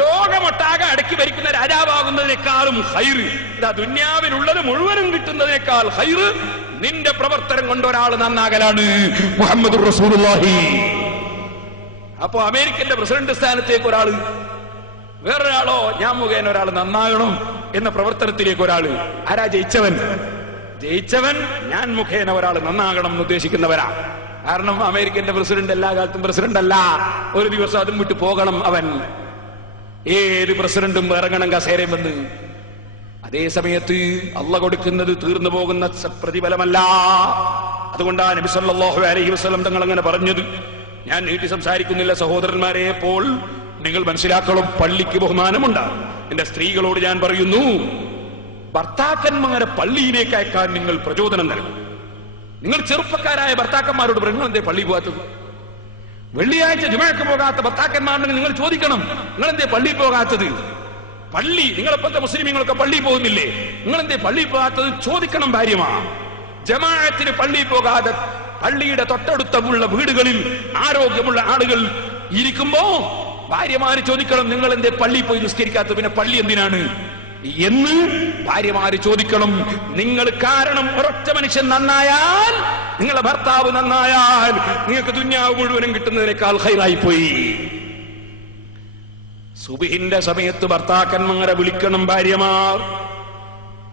ലോകമൊട്ടാകെ അടക്കി ഭരിക്കുന്ന രാജാവാകുന്നതിനേക്കാളും ഖൈർ, ഇതാ ദുന്യാവിലുള്ളത് മുഴുവനും കിട്ടുന്നതിനേക്കാൾ ഖൈർ നിന്റെ പ്രവർത്തനം കൊണ്ട് ഒരാൾ നന്നാകലാണ്. മുഹമ്മദുർ റസൂലുള്ളാഹി. അപ്പോ അമേരിക്കന്റെ പ്രസിഡന്റ് സ്ഥാനത്തേക്ക് ഒരാൾ, വേറൊരാളോ ഞാൻ മുഖേന ഒരാൾ നന്നാകണം എന്ന പ്രവർത്തനത്തിലേക്ക് ഒരാൾ, ആരാ ജയിച്ചവൻ? ജയിച്ചവൻ ഞാൻ മുഖേന ഒരാൾ നന്നാകണം എന്ന് ഉദ്ദേശിക്കുന്നവരാ. കാരണം അമേരിക്കന്റെ പ്രസിഡന്റ് എല്ലാ കാലത്തും പ്രസിഡന്റ് അല്ല, ഒരു ദിവസം അതും വിട്ടു പോകണം അവൻ. ഏത് പ്രസിഡന്റും ഇറങ്ങണം കസേരയും വന്ന്. അതേ സമയത്ത് അള്ളാഹ് കൊടുക്കുന്നത് തീർന്നു പോകുന്ന പ്രതിഫലമല്ല. അതുകൊണ്ടാണ് നബി സല്ലല്ലാഹു അലൈഹി വസല്ലം തങ്ങൾ അങ്ങനെ പറഞ്ഞത്. ഞാൻ നീട്ടി സംസാരിക്കുന്നില്ല സഹോദരന്മാരെ. ഇപ്പോൾ നിങ്ങൾ മനസ്സിലാക്കണം, പള്ളിക്ക് ബഹുമാനമുണ്ട്. എന്റെ സ്ത്രീകളോട് ഞാൻ പറയുന്നു, ഭർത്താക്കന്മാരെ പള്ളിയിലേക്ക് അയക്കാൻ നിങ്ങൾ പ്രചോദനം നൽകും. നിങ്ങൾ ചെറുപ്പക്കാരായ ഭർത്താക്കന്മാരോട് നിങ്ങൾ എന്തേ പള്ളി പോകാത്തത്? വെള്ളിയാഴ്ച ജുമഅക്ക് പോകാത്ത ഭർത്താക്കന്മാരുണ്ടെങ്കിൽ നിങ്ങൾ ചോദിക്കണം, നിങ്ങൾ എന്തേ പള്ളി പോകാത്തത്? പള്ളി, നിങ്ങളിപ്പോഴത്തെ മുസ്ലിമീങ്ങളൊക്കെ പള്ളി പോകുന്നില്ലേ, നിങ്ങൾ എന്തേ പള്ളി പോകാത്തത് ചോദിക്കണം ഭാര്യമാ. ജമാഅത്തിന് പള്ളി പോകാതെ പള്ളിയുടെ തൊട്ടടുത്തുള്ള വീടുകളിൽ ആരോഗ്യമുള്ള ആളുകൾ ഇരിക്കുമ്പോ ഭാര്യമാര് ചോദിക്കണം, നിങ്ങൾ എന്തേ പള്ളി പോയി നിസ്കരിക്കാത്തത്, പിന്നെ പള്ളി എന്തിനാണ് എന്ന് ഭാര്യമാര് ചോദിക്കണം. നിങ്ങൾ കാരണം ഒരൊറ്റ മനുഷ്യൻ നന്നായാൽ, നിങ്ങളെ ഭർത്താവ് നന്നായാൽ, നിങ്ങൾക്ക് ദുന്യാവ് മുഴുവനും കിട്ടുന്നതിനേക്കാൾ ഖൈറായി പോയി. സുബ്ഹിന്റെ സമയത്ത് ഭർത്താക്കന്മാരെ വിളിക്കണം ഭാര്യമാർ.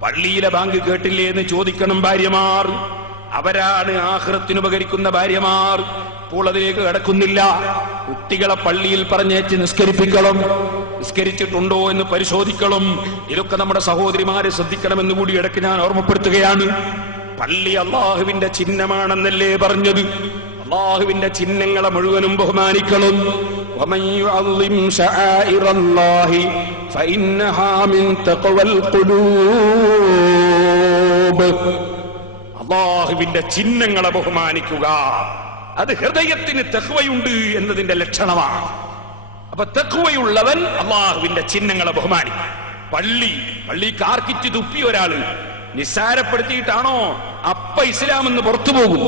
പള്ളിയിലെ ബാങ്ക് കേട്ടില്ലേ എന്ന് ചോദിക്കണം ഭാര്യമാർ. അവരാണ് ആഖിറത്തിന് ഉപകരിക്കുന്ന ഭാര്യമാർ. ഇപ്പോൾ അതിലേക്ക് കടക്കുന്നില്ല. കുട്ടികളെ പള്ളിയിൽ പറഞ്ഞേച്ച് നിസ്കരിപ്പിക്കണം, നിസ്കരിച്ചിട്ടുണ്ടോ എന്ന് പരിശോധിക്കണം. ഇതൊക്കെ നമ്മുടെ സഹോദരിമാരെ ശ്രദ്ധിക്കണമെന്ന് കൂടി ഇടയ്ക്ക് ഞാൻ ഓർമ്മപ്പെടുത്തുകയാണ്. പള്ളി അല്ലാഹുവിന്റെ ചിഹ്നമാണെന്നല്ലേ പറഞ്ഞത്? അല്ലാഹുവിന്റെ ചിഹ്നങ്ങളെ മുഴുവനും ബഹുമാനിക്കണം. വമൻ യുഅള്ളിം ശആഇറല്ലാഹി ഫഇന്നഹാ മിൻ തഖ്വൽ ഖുലൂബ്. അല്ലാഹുവിന്റെ ചിഹ്നങ്ങളെ ബഹുമാനിക്കുക, അത് ഹൃദയത്തിന് തഖ്വയുണ്ട് എന്നതിന്റെ ലക്ഷണമാണ്. അപ്പൊ തഖ്വയുള്ളവൻ അള്ളാഹുവിന്റെ ചിഹ്നങ്ങളെ ബഹുമാനിക്കും. പള്ളി കാർക്കിറ്റ് തുപ്പിയ ഒരാള് നിസ്സാരപ്പെടുത്തിയിട്ടാണോ അപ്പ ഇസ്ലാം എന്ന് പുറത്തു പോകും.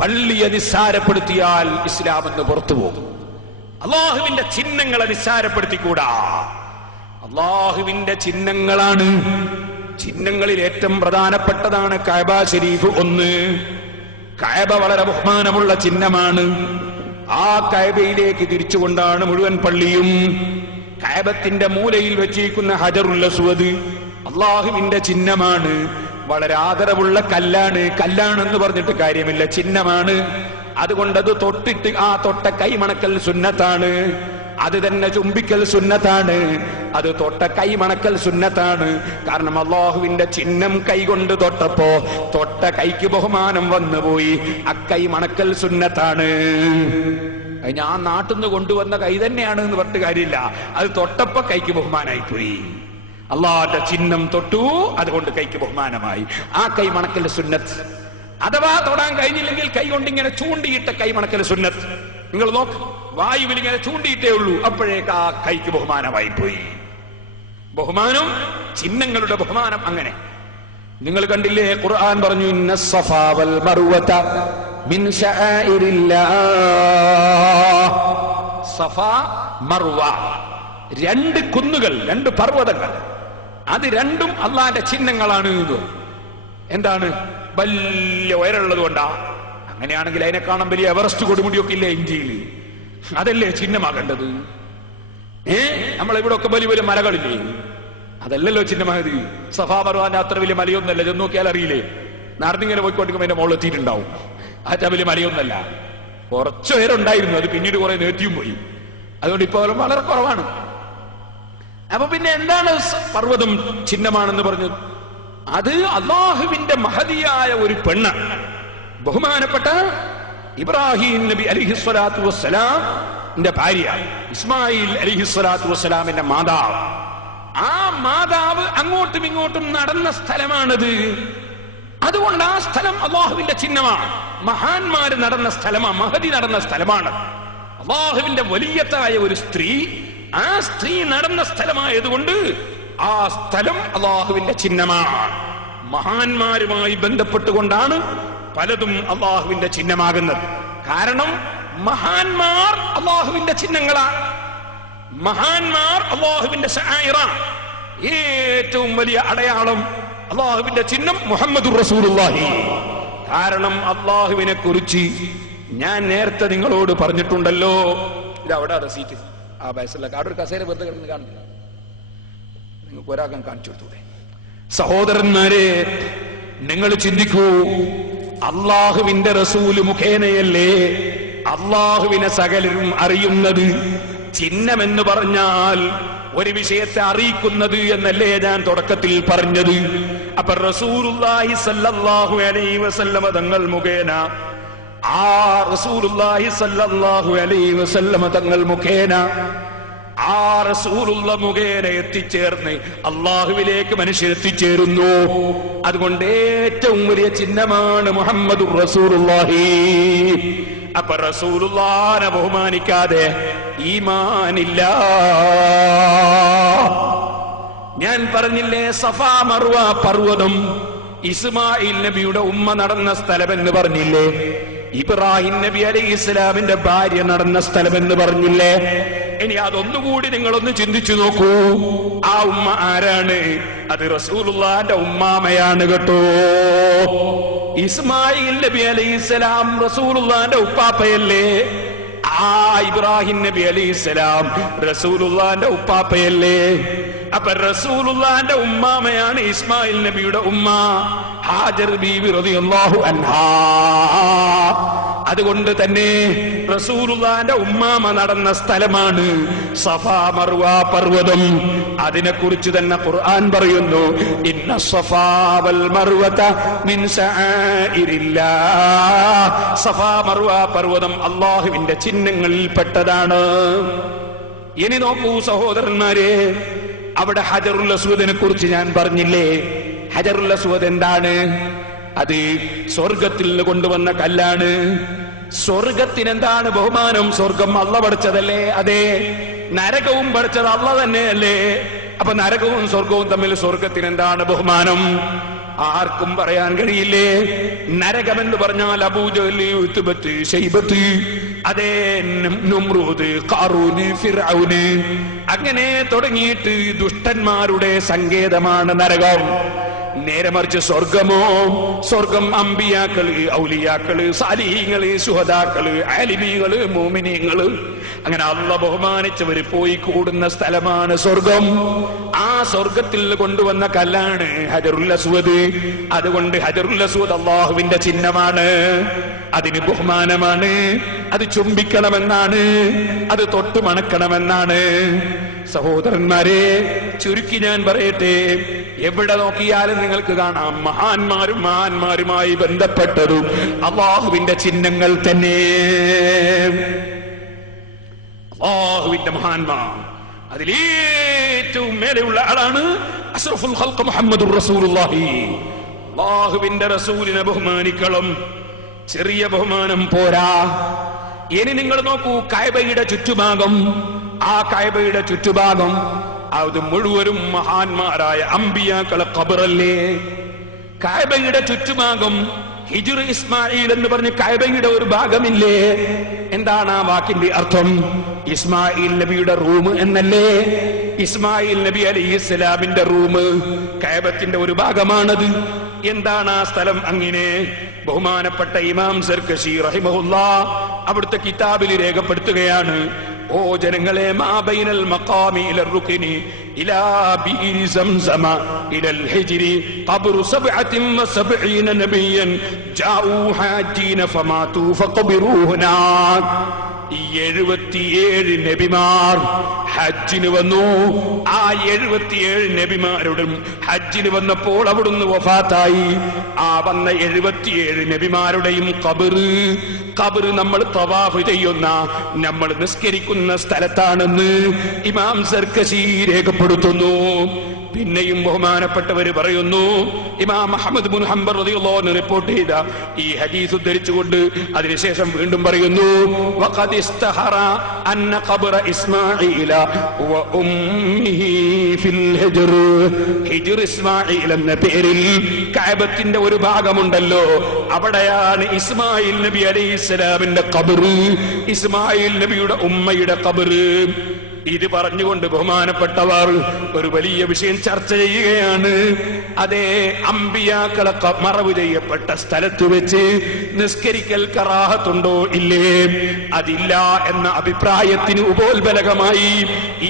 പള്ളിയെ നിസ്സാരപ്പെടുത്തിയാൽ ഇസ്ലാം എന്ന് പുറത്തു പോകും. അള്ളാഹുവിന്റെ ചിഹ്നങ്ങളെ നിസ്സാരപ്പെടുത്തിക്കൂടാ. അള്ളാഹുവിന്റെ ചിഹ്നങ്ങളാണ്. ചിഹ്നങ്ങളിൽ ഏറ്റവും പ്രധാനപ്പെട്ടതാണ് കഅബ ശരീഫ്. ഒന്ന്, കഅബ വളരെ ബഹുമാനമുള്ള ചിഹ്നമാണ്. ആ കഅബയിലേക്ക് തിരിച്ചുകൊണ്ടാണ് മുഴുവൻ പള്ളിയും. കഅബത്തിന്റെ മൂലയിൽ വെച്ചിരിക്കുന്ന ഹജറുൽ അസ്വദ് അള്ളാഹുവിന്റെ ചിഹ്നമാണ്. വളരെ ആദരവുള്ള കല്ലാണ്. കല്ലാണെന്ന് പറഞ്ഞിട്ട് കാര്യമില്ല, ചിഹ്നമാണ്. അതുകൊണ്ടത് തൊട്ടിട്ട് ആ തൊട്ട കൈമണക്കൽ സുന്നത്താണ്. അത് തന്നെ ചുംബിക്കൽ സുന്നത്താണ്. അത് തൊട്ട കൈ മണക്കൽ സുന്നത്താണ്. കാരണം അള്ളാഹുവിന്റെ ചിഹ്നം കൈകൊണ്ട് തൊട്ടപ്പോ തൊട്ട കൈക്ക് ബഹുമാനം വന്നുപോയി. അക്കൈ മണക്കൽ സുന്നത്താണ്. ഞാൻ നാട്ടിൽ നിന്ന് കൊണ്ടുവന്ന കൈ തന്നെയാണ് എന്ന് പറഞ്ഞിട്ട് കാര്യമില്ല. അത് തൊട്ടപ്പോ കൈക്ക് ബഹുമാനായി പോയി. അള്ളാഹുന്റെ ചിഹ്നം തൊട്ടു, അതുകൊണ്ട് കൈക്ക് ബഹുമാനമായി. ആ കൈ മണക്കൽ സുന്നത്ത്. അഥവാ തൊടാൻ കഴിഞ്ഞില്ലെങ്കിൽ കൈ കൊണ്ട് ഇങ്ങനെ ചൂണ്ടിയിട്ട കൈ മണക്കൽ സുന്നത്ത്. നിങ്ങൾ നോക്ക്, വായുവിൽ ഇങ്ങനെ ചൂണ്ടിയിട്ടേ ഉള്ളൂ, അപ്പോഴേക്ക് ആ കൈക്ക് ബഹുമാനമായി പോയി. ബഹുമാനം, ചിഹ്നങ്ങളുടെ ബഹുമാനം അങ്ങനെ. നിങ്ങൾ കണ്ടില്ലേ, ഖുർആൻ പറഞ്ഞു ഇന്ന സഫാ വൽ മർവത മിൻ ശആഇരില്ലാഹ്. സഫാ മർവ, രണ്ട് കുന്നുകൾ, രണ്ട് പർവ്വതങ്ങൾ, അത് രണ്ടും അള്ളാന്റെ ചിഹ്നങ്ങളാണ്. എന്താണ്? വലിയ ഉയരമുള്ളത് കൊണ്ടാ. അങ്ങനെയാണെങ്കിൽ അതിനെ കാണാൻ വലിയ എവറസ്റ്റ് കൊടുമുടിയൊക്കെ ഇല്ലേ ഇന്ത്യയിൽ? അതല്ലേ ചിഹ്നമാകേണ്ടത്? നമ്മളിവിടെ ഒക്കെ വലിയ വലിയ മലകളില്ലേ? അതല്ലല്ലോ ചിഹ്നമായത്. സഫാ മർവാന്റെ അത്ര വലിയ മലയൊന്നല്ല. ചെന്ന് നോക്കിയാൽ അറിയില്ലേ, നടന്നിങ്ങനെ പോയിക്കൊണ്ടിരിക്കുമ്പോൾ അതിന്റെ മുകളിൽ എത്തിയിട്ടുണ്ടാവും. അത്ര വലിയ മലയൊന്നല്ല, കുറച്ചു ഉയരമുണ്ടായിരുന്നു. അത് പിന്നീട് കുറെ നേർത്തിയും പോയി. അതുകൊണ്ട് ഇപ്പൊ വളരെ കുറവാണ്. അപ്പൊ പിന്നെ എന്താണ് പർവ്വതം ചിഹ്നമാണെന്ന് പറഞ്ഞു? അത് അള്ളാഹുവിന്റെ മഹതിയായ ഒരു പെണ്ണ്, ബഹുമാനപ്പെട്ട ഇബ്രാഹിം നബി അലൈഹിസ്സലാത്തു വസ്സലാമിന്റെ ഭാര്യ, ഇസ്മായിൽ അലൈഹിസ്സലാത്തു വസ്സലാമിന്റെ മാതാവ്. ആ മാതാവ് അങ്ങോട്ടും ഇങ്ങോട്ടും നടന്ന സ്ഥലമാണത്. അതുകൊണ്ട് ആ സ്ഥലം അള്ളാഹുവിന്റെ ചിഹ്നമാണ്. മഹാന്മാര് നടന്ന സ്ഥലമാണ്, മഹദി നടന്ന സ്ഥലമാണ്. അള്ളാഹുവിന്റെ വലിയത്തായ ഒരു സ്ത്രീ, ആ സ്ത്രീ നടന്ന സ്ഥലമായതുകൊണ്ട് ആ സ്ഥലം അള്ളാഹുവിന്റെ ചിഹ്നമാണ്. മഹാന്മാരുമായി ബന്ധപ്പെട്ടുകൊണ്ടാണ് പലതും അള്ളാഹുവിന്റെ ചിഹ്നമാകുന്നത്. കാരണം മഹാന്മാർ അള്ളാഹുവിന്റെ ചിഹ്നങ്ങളാണ്. മഹാന്മാർ അള്ളാഹുവിന്റെ ശആയിറാണ്. ഏറ്റവും വലിയ അടയാളം, അള്ളാഹുവിന്റെ ചിഹ്നം മുഹമ്മദുർ റസൂലുള്ളാഹി. കാരണം അള്ളാഹുവിനെ കുറിച്ച് ഞാൻ നേരത്തെ നിങ്ങളോട് പറഞ്ഞിട്ടുണ്ടല്ലോ. ഇത് അവിടെ സീറ്റ്, ആ ബൈസല്ല അവിടെ ഒരു കസേര വെറുതെ കിടന്ന് കാണില്ല, നിങ്ങൾക്ക് ഒരാൾക്കാൻ കാണിച്ചു കൊടുത്തൂടെ? സഹോദരന്മാരെ, നിങ്ങൾ ചിന്തിക്കൂ, അള്ളാഹുവിന്റെ റസൂല് മുഖേനയല്ലേ അള്ളാഹുവിനെ സകലരും അറിയുന്നത്. ചിഹ്നമെന്ന് പറഞ്ഞാൽ ഒരു വിഷയത്തെ അറിയിക്കുന്നത് എന്നല്ലേ ഞാൻ തുടക്കത്തിൽ പറഞ്ഞത്. അപ്പൊ റസൂലുള്ളാഹി സ്വല്ലല്ലാഹു അലൈഹി വസല്ലമ തങ്ങൾ മുഖേന, ആ റസൂലുള്ളാഹി സ്വല്ലല്ലാഹു അലൈഹി വസല്ലമ തങ്ങൾ മുഖേന, ആ റസൂലുള്ള മുഖേന എത്തിച്ചേർന്ന് അള്ളാഹുവിലേക്ക് മനുഷ്യരെത്തിച്ചേരുന്നു. അതുകൊണ്ട് ഏറ്റവും വലിയ ചിഹ്നമാണ് മുഹമ്മദുർ റസൂലുള്ളാഹി. അപ്പൊ റസൂലുള്ളാഹിനെ ബഹുമാനിക്കാതെ ഈമാനില്ല. ഞാൻ പറഞ്ഞില്ലേ, സഫാ മർവ പർവ്വതം ഇസ്മായിൽ നബിയുടെ ഉമ്മ നടന്ന സ്ഥലമെന്ന് പറഞ്ഞില്ലേ? ഇബ്രാഹിം നബി അലൈഹി ഇസ്ലാമിന്റെ ഭാര്യ നടന്ന സ്ഥലമെന്ന് പറഞ്ഞില്ലേ? ഇനി അതൊന്നുകൂടി നിങ്ങളൊന്ന് ചിന്തിച്ചു നോക്കൂ. ആ ഉമ്മ ആരാണ്? അത് റസൂലുള്ളാഹിന്റെ ഉമ്മാമയാണ് കേട്ടോ. ഇസ്മായിൽ നബി അലൈഹിസ്സലാം റസൂലുള്ളാഹിന്റെ ഉപ്പാപ്പയല്ലേ? ആ ഇബ്രാഹിം നബി അലൈഹിസ്സലാം റസൂലുള്ളാഹിന്റെ ഉപ്പാപ്പയല്ലേ? അപ്പൊ റസൂലുള്ളാഹിന്റെ ഉമ്മാമയാണ് ഇസ്മായിൽ നബിയുടെ ഉമ്മ, ഹാജർ ബീവി റളിയല്ലാഹു അൻഹാ. അതുകൊണ്ട് തന്നെ റസൂലുള്ളാഹിന്റെ ഉമ്മാമ നടന്ന സ്ഥലമാണ് സഫാ മർവ പർവ്വതം. അതിനെക്കുറിച്ച് തന്നെ ഖുർആൻ പറയുന്നു, ഇന്ന സഫാ വൽ മർവത മിൻ ശആഇരില്ലാഹ്. സഫാ മർവ പർവ്വതം അല്ലാഹുവിന്റെ ചിഹ്നങ്ങളിൽ പെട്ടതാണ്. ഇനി നോക്കൂ സഹോദരന്മാരെ, അവിടെ ഹജറുൽ അസ്വദിനെ കുറിച്ച് ഞാൻ പറഞ്ഞില്ലേ? ഹജറുൽ അസ്വദ് എന്താണ്? അത് സ്വർഗത്തിൽ നിന്ന് കൊണ്ടുവന്ന കല്ലാണ്. സ്വർഗത്തിനെന്താണ് ബഹുമാനം? സ്വർഗം അള്ള പഠിച്ചതല്ലേ? അതെ. നരകവും പഠിച്ചത് അള്ളാഹ് തന്നെയല്ലേ? അപ്പൊ നരകവും സ്വർഗവും തമ്മിൽ സ്വർഗത്തിന് എന്താണ് ബഹുമാനം? ആർക്കും പറയാൻ കഴിയില്ലേ. നരകമെന്ന് പറഞ്ഞാൽ അബൂജഹൽ, ഉത്ബത്ത്, ശൈബത്ത്, അതേ നമ്രൂദ്, ഖാറൂന്, ഫിർഔന്, അങ്ങനെ തുടങ്ങിയിട്ട് ദുഷ്ടന്മാരുടെ സങ്കേതമാണ് നരകം. നേരെ മറിച്ച് സ്വർഗമോ, സ്വർഗം അമ്പിയാക്കള്, ഔലിയാക്കള്, സാലിഹീങ്ങള്, ശുഹദാക്കള്, ആലിമീങ്ങള്, മോമിനീങ്ങള്, അങ്ങനെ അല്ലാഹ് ബഹുമാനിച്ചവര് പോയി കൂടുന്ന സ്ഥലമാണ് സ്വർഗം. ആ സ്വർഗത്തിൽ കൊണ്ടുവന്ന കല്ലാണ് ഹജറുൽ അസ്വദ്. അതുകൊണ്ട് ഹജറുൽ അസ്വദ് അല്ലാഹുവിന്റെ ചിഹ്നമാണ്, അതിന് ബഹുമാനമാണ്, അത് ചുംബിക്കണമെന്നാണ്, അത് തൊട്ടു മണക്കണമെന്നാണ്. സഹോദരന്മാരെ, ചുരുക്കി ഞാൻ പറയട്ടെ, എവിടെ നോക്കിയാലും നിങ്ങൾക്ക് കാണാം മഹാന്മാരുമായി ബന്ധപ്പെട്ടതും അല്ലാഹുവിന്റെ ചിഹ്നങ്ങൾ തന്നെ. അല്ലാഹുവിന്റെ മഹാന്മാർ, അതിലേറ്റവും മേലെയുള്ള ആളാണ് അഷ്റഫുൽ ഖൽഖ് മുഹമ്മദുർ റസൂലുള്ളാഹി. അല്ലാഹുവിന്റെ റസൂലിനെ ബഹുമാനിക്കണം. ചെറിയ ബഹുമാനം പോരാ. ഇനി നിങ്ങൾ നോക്കൂ, കഅബയുടെ ചുറ്റുഭാഗം, ആ കഅബയുടെ ചുറ്റുഭാഗം അത് മുഴുവനും മഹാന്മാരായ അമ്പിയാക്കളെ ഖബറല്ലേ. കഅബയുടെ ചുറ്റുഭാഗം ഹിജ്ർ ഇസ്മായിൽ എന്ന് പറഞ്ഞ് കഅബയുടെ ഒരു ഭാഗമില്ലേ? എന്താണ് ആ വാക്കിന്റെ അർത്ഥം? ഇസ്മായിൽ നബിയുടെ റൂം എന്നല്ലേ? ഇസ്മായിൽ നബി അലൈഹിസ്സലാമിന്റെ റൂം കഅബത്തിന്റെ ഒരു ഭാഗമാണത്. എന്താണ് ആ സ്ഥലം അങ്ങനെ? ബഹുമാനപ്പെട്ട ഇമാം സർകശി റഹിമഹുല്ലാഹ് അവിടുത്തെ കിതാബിൽ രേഖപ്പെടുത്തുകയാണ്, ഓ ജനങ്ങളെ, മാ ബൈനൽ മഖാമി ഇലർ റുക്നി ഇലാ ബീരി സംസമ ഇലൽ ഹിജ്രി ഖബ്റു 77 നബിയൻ ജാഊ ഹാജീന ഫമാതു ഫഖബറൂ ഹുനാക. 77 നബിമാർ ഹജ്ജിന് വന്നു. ആ 77 നബിമാരുടെ ഹജ്ജിന് വന്നപ്പോൾ അവിടുന്ന് വഫാത്തായി. ആ വന്ന 77 നബിമാരുടെയും ഖബർ നമ്മൾ തവാഫ് ചെയ്യുന്ന, നമ്മൾ നിസ്കരിക്കുന്ന സ്ഥലത്താണെന്ന് ഇമാം സർകശി രേഖപ്പെടുത്തുന്നു. പിന്നെയും ബഹുമാനപ്പെട്ടവര് പറയുന്നു, ഇമാം അഹ്മദ് ബിൻ ഹംബൽ റളിയല്ലാഹു അൻഹു റിപ്പോർട്ട് ചെയ്ത ഈ ഹദീസ് ഉദ്ധരിച്ചുകൊണ്ട് അതിനുശേഷം വീണ്ടും പറയുന്നു, വഖദ് ഇസ്തഹറ അന്ന ഖബ്റ ഇസ്മാഈല വ ഉമ്മിഹി ഫിൽ ഹിജ്ർ. ഹിജ്ർ ഇസ്മാഈൽ എന്ന പേരിൽ കഅബത്തിന്റെ ഒരു ഭാഗമുണ്ടല്ലോ, അവിടെയാണ് ഇസ്മായിൽ നബി അലൈഹിസ്സലാമിന്റെ ഖബർ, ഇസ്മായിൽ നബിയുടെ ഉമ്മയുടെ ഖബർ. ഇത് പറഞ്ഞുകൊണ്ട് ബഹുമാനപ്പെട്ടവർ ഒരു വലിയ വിഷയം ചർച്ച ചെയ്യുകയാണ്. അതേ, അമ്പിയാക്കളെ മറവ് ചെയ്യപ്പെട്ട സ്ഥലത്ത് വെച്ച് നിസ്കരിക്കൽ കറാഹത്തുണ്ടോ ഇല്ലേ? അതില്ല എന്ന അഭിപ്രായത്തിന് ഉപോത്ബലകമായി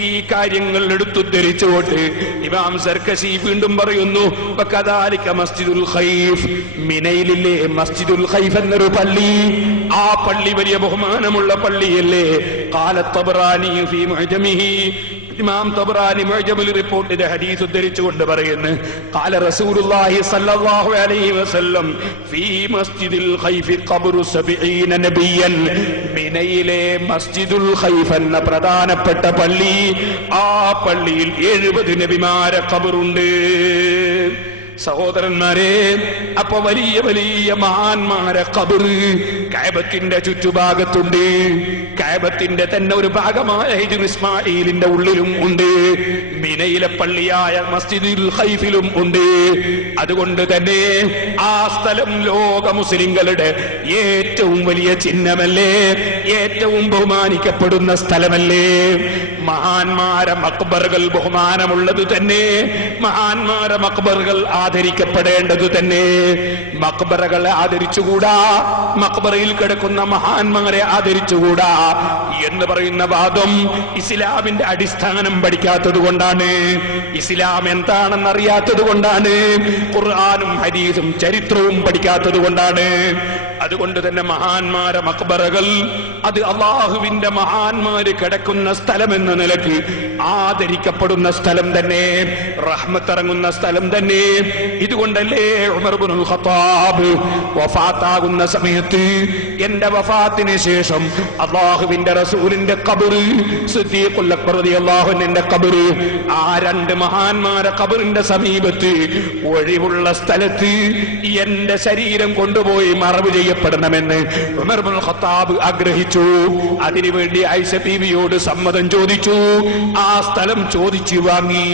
ഈ കാര്യങ്ങൾ എടുത്തുദ്ധരിച്ചുകൊണ്ട് ഇമാം സർകശി വീണ്ടും പറയുന്നു, വകദാലിക മസ്ജിദുൽ ഖൈഫ്, മിനയിലില്ലേ മസ്ജിദുൽ ഖൈഫ് എന്നൊരു പള്ളി, ആ പള്ളി വലിയ ബഹുമാനമുള്ള പള്ളിയല്ലേ? ഖാലത്ത് തബറാനി ഫീ മുഅ്ജമിഹി, ഇമാം തബറാനി മുഅ്ജമിൽ റിപ്പോർട്ട് ചെയ്ത ഹദീസ് ഉദ്ധരിച്ചുകൊണ്ട് പറയുന്നു, ഖാല റസൂലുള്ളാഹി സ്വല്ലല്ലാഹു അലൈഹി വസല്ലം ഫീ മസ്ജിദിൽ ഖൈഫ് ഖബ്റു 70 നബിയൻ. മിനയിലെ മസ്ജിദുൽ ഖൈഫ് എന്ന പ്രധാനപ്പെട്ട പള്ളി, ആ പള്ളിയിൽ 70 നബിമാരെ ഖബറുണ്ട്. സഹോദരന്മാരെ, അപ്പൊ വലിയ വലിയ മഹാന്മാരെ ഖബർ കഅബത്തിന്റെ ചുറ്റുഭാഗത്തുണ്ട്. കഅബത്തിന്റെ തന്നെ ഒരു ഭാഗമായ ഹിജ്ർ ഇസ്മാഈലിന്റെ ഉള്ളിലും ഉണ്ട്, മിനയിലെ പള്ളിയായ മസ്ജിദുൽ ഖൈഫിലും ഉണ്ട്. അതുകൊണ്ട് തന്നെ ആ സ്ഥലം ലോക മുസ്ലിങ്ങളുടെ ഏറ്റവും വലിയ ചിഹ്നമല്ലേ? ഏറ്റവും ബഹുമാനിക്കപ്പെടുന്ന സ്ഥലമല്ലേ? മഹാന്മാരെ മക്ബറുകൾ ബഹുമാനമുള്ളത് തന്നെ, മഹാന്മാരെ മക്ബറുകൾ ആദരിക്കപ്പെടേണ്ടത് തന്നെ. മക്ബറകളെ ആദരിച്ചുകൂടാ, മക്ബറയിൽ കിടക്കുന്ന മഹാന്മാരെ ആദരിച്ചുകൂടാ എന്ന് പറയുന്ന വാദം ഇസ്ലാമിന്റെ അടിസ്ഥാനം പഠിക്കാത്തത് കൊണ്ടാണ്, ഇസ്ലാം എന്താണെന്ന് അറിയാത്തത് കൊണ്ടാണ്, ഖുർആനും ഹദീസും ചരിത്രവും പഠിക്കാത്തത് കൊണ്ടാണ്. അതുകൊണ്ട് തന്നെ മഹാന്മാരെ മക്ബറകൾ അത് അള്ളാഹുവിന്റെ മഹാന്മാര് കിടക്കുന്ന സ്ഥലം എന്ന നിലക്ക് ആദരിക്കപ്പെടുന്ന സ്ഥലം തന്നെ, റഹ്മത്തിറങ്ങുന്ന സ്ഥലം തന്നെ. ഇതുകൊണ്ടല്ലേ ഉമർ ഇബ്നുൽ വഫാത്താകുന്ന സമയത്ത് എന്റെ വഫാത്തിന് ശേഷം അല്ലാഹുവിന്റെ റസൂലിന്റെ ഖബറ്, സിദ്ദീഖുൽ അക്ബർ റളിയല്ലാഹു അൻഹുവിന്റെ ഖബറ്, ആ രണ്ട് മഹാന്മാരെ ഖബറിന്റെ സമീപത്ത് ഒഴിവുള്ള സ്ഥലത്ത് എന്റെ ശരീരം കൊണ്ടുപോയി മറവ് ചെയ്യപ്പെടണമെന്ന് ഉമർ ഇബ്നുൽ ഖത്താബ് ആഗ്രഹിച്ചു. അതിനുവേണ്ടി ആയിഷ ബീവിയോട് സമ്മതം ചോദിച്ചു. ആ സ്ഥലം ചോദിച്ചു വാങ്ങി.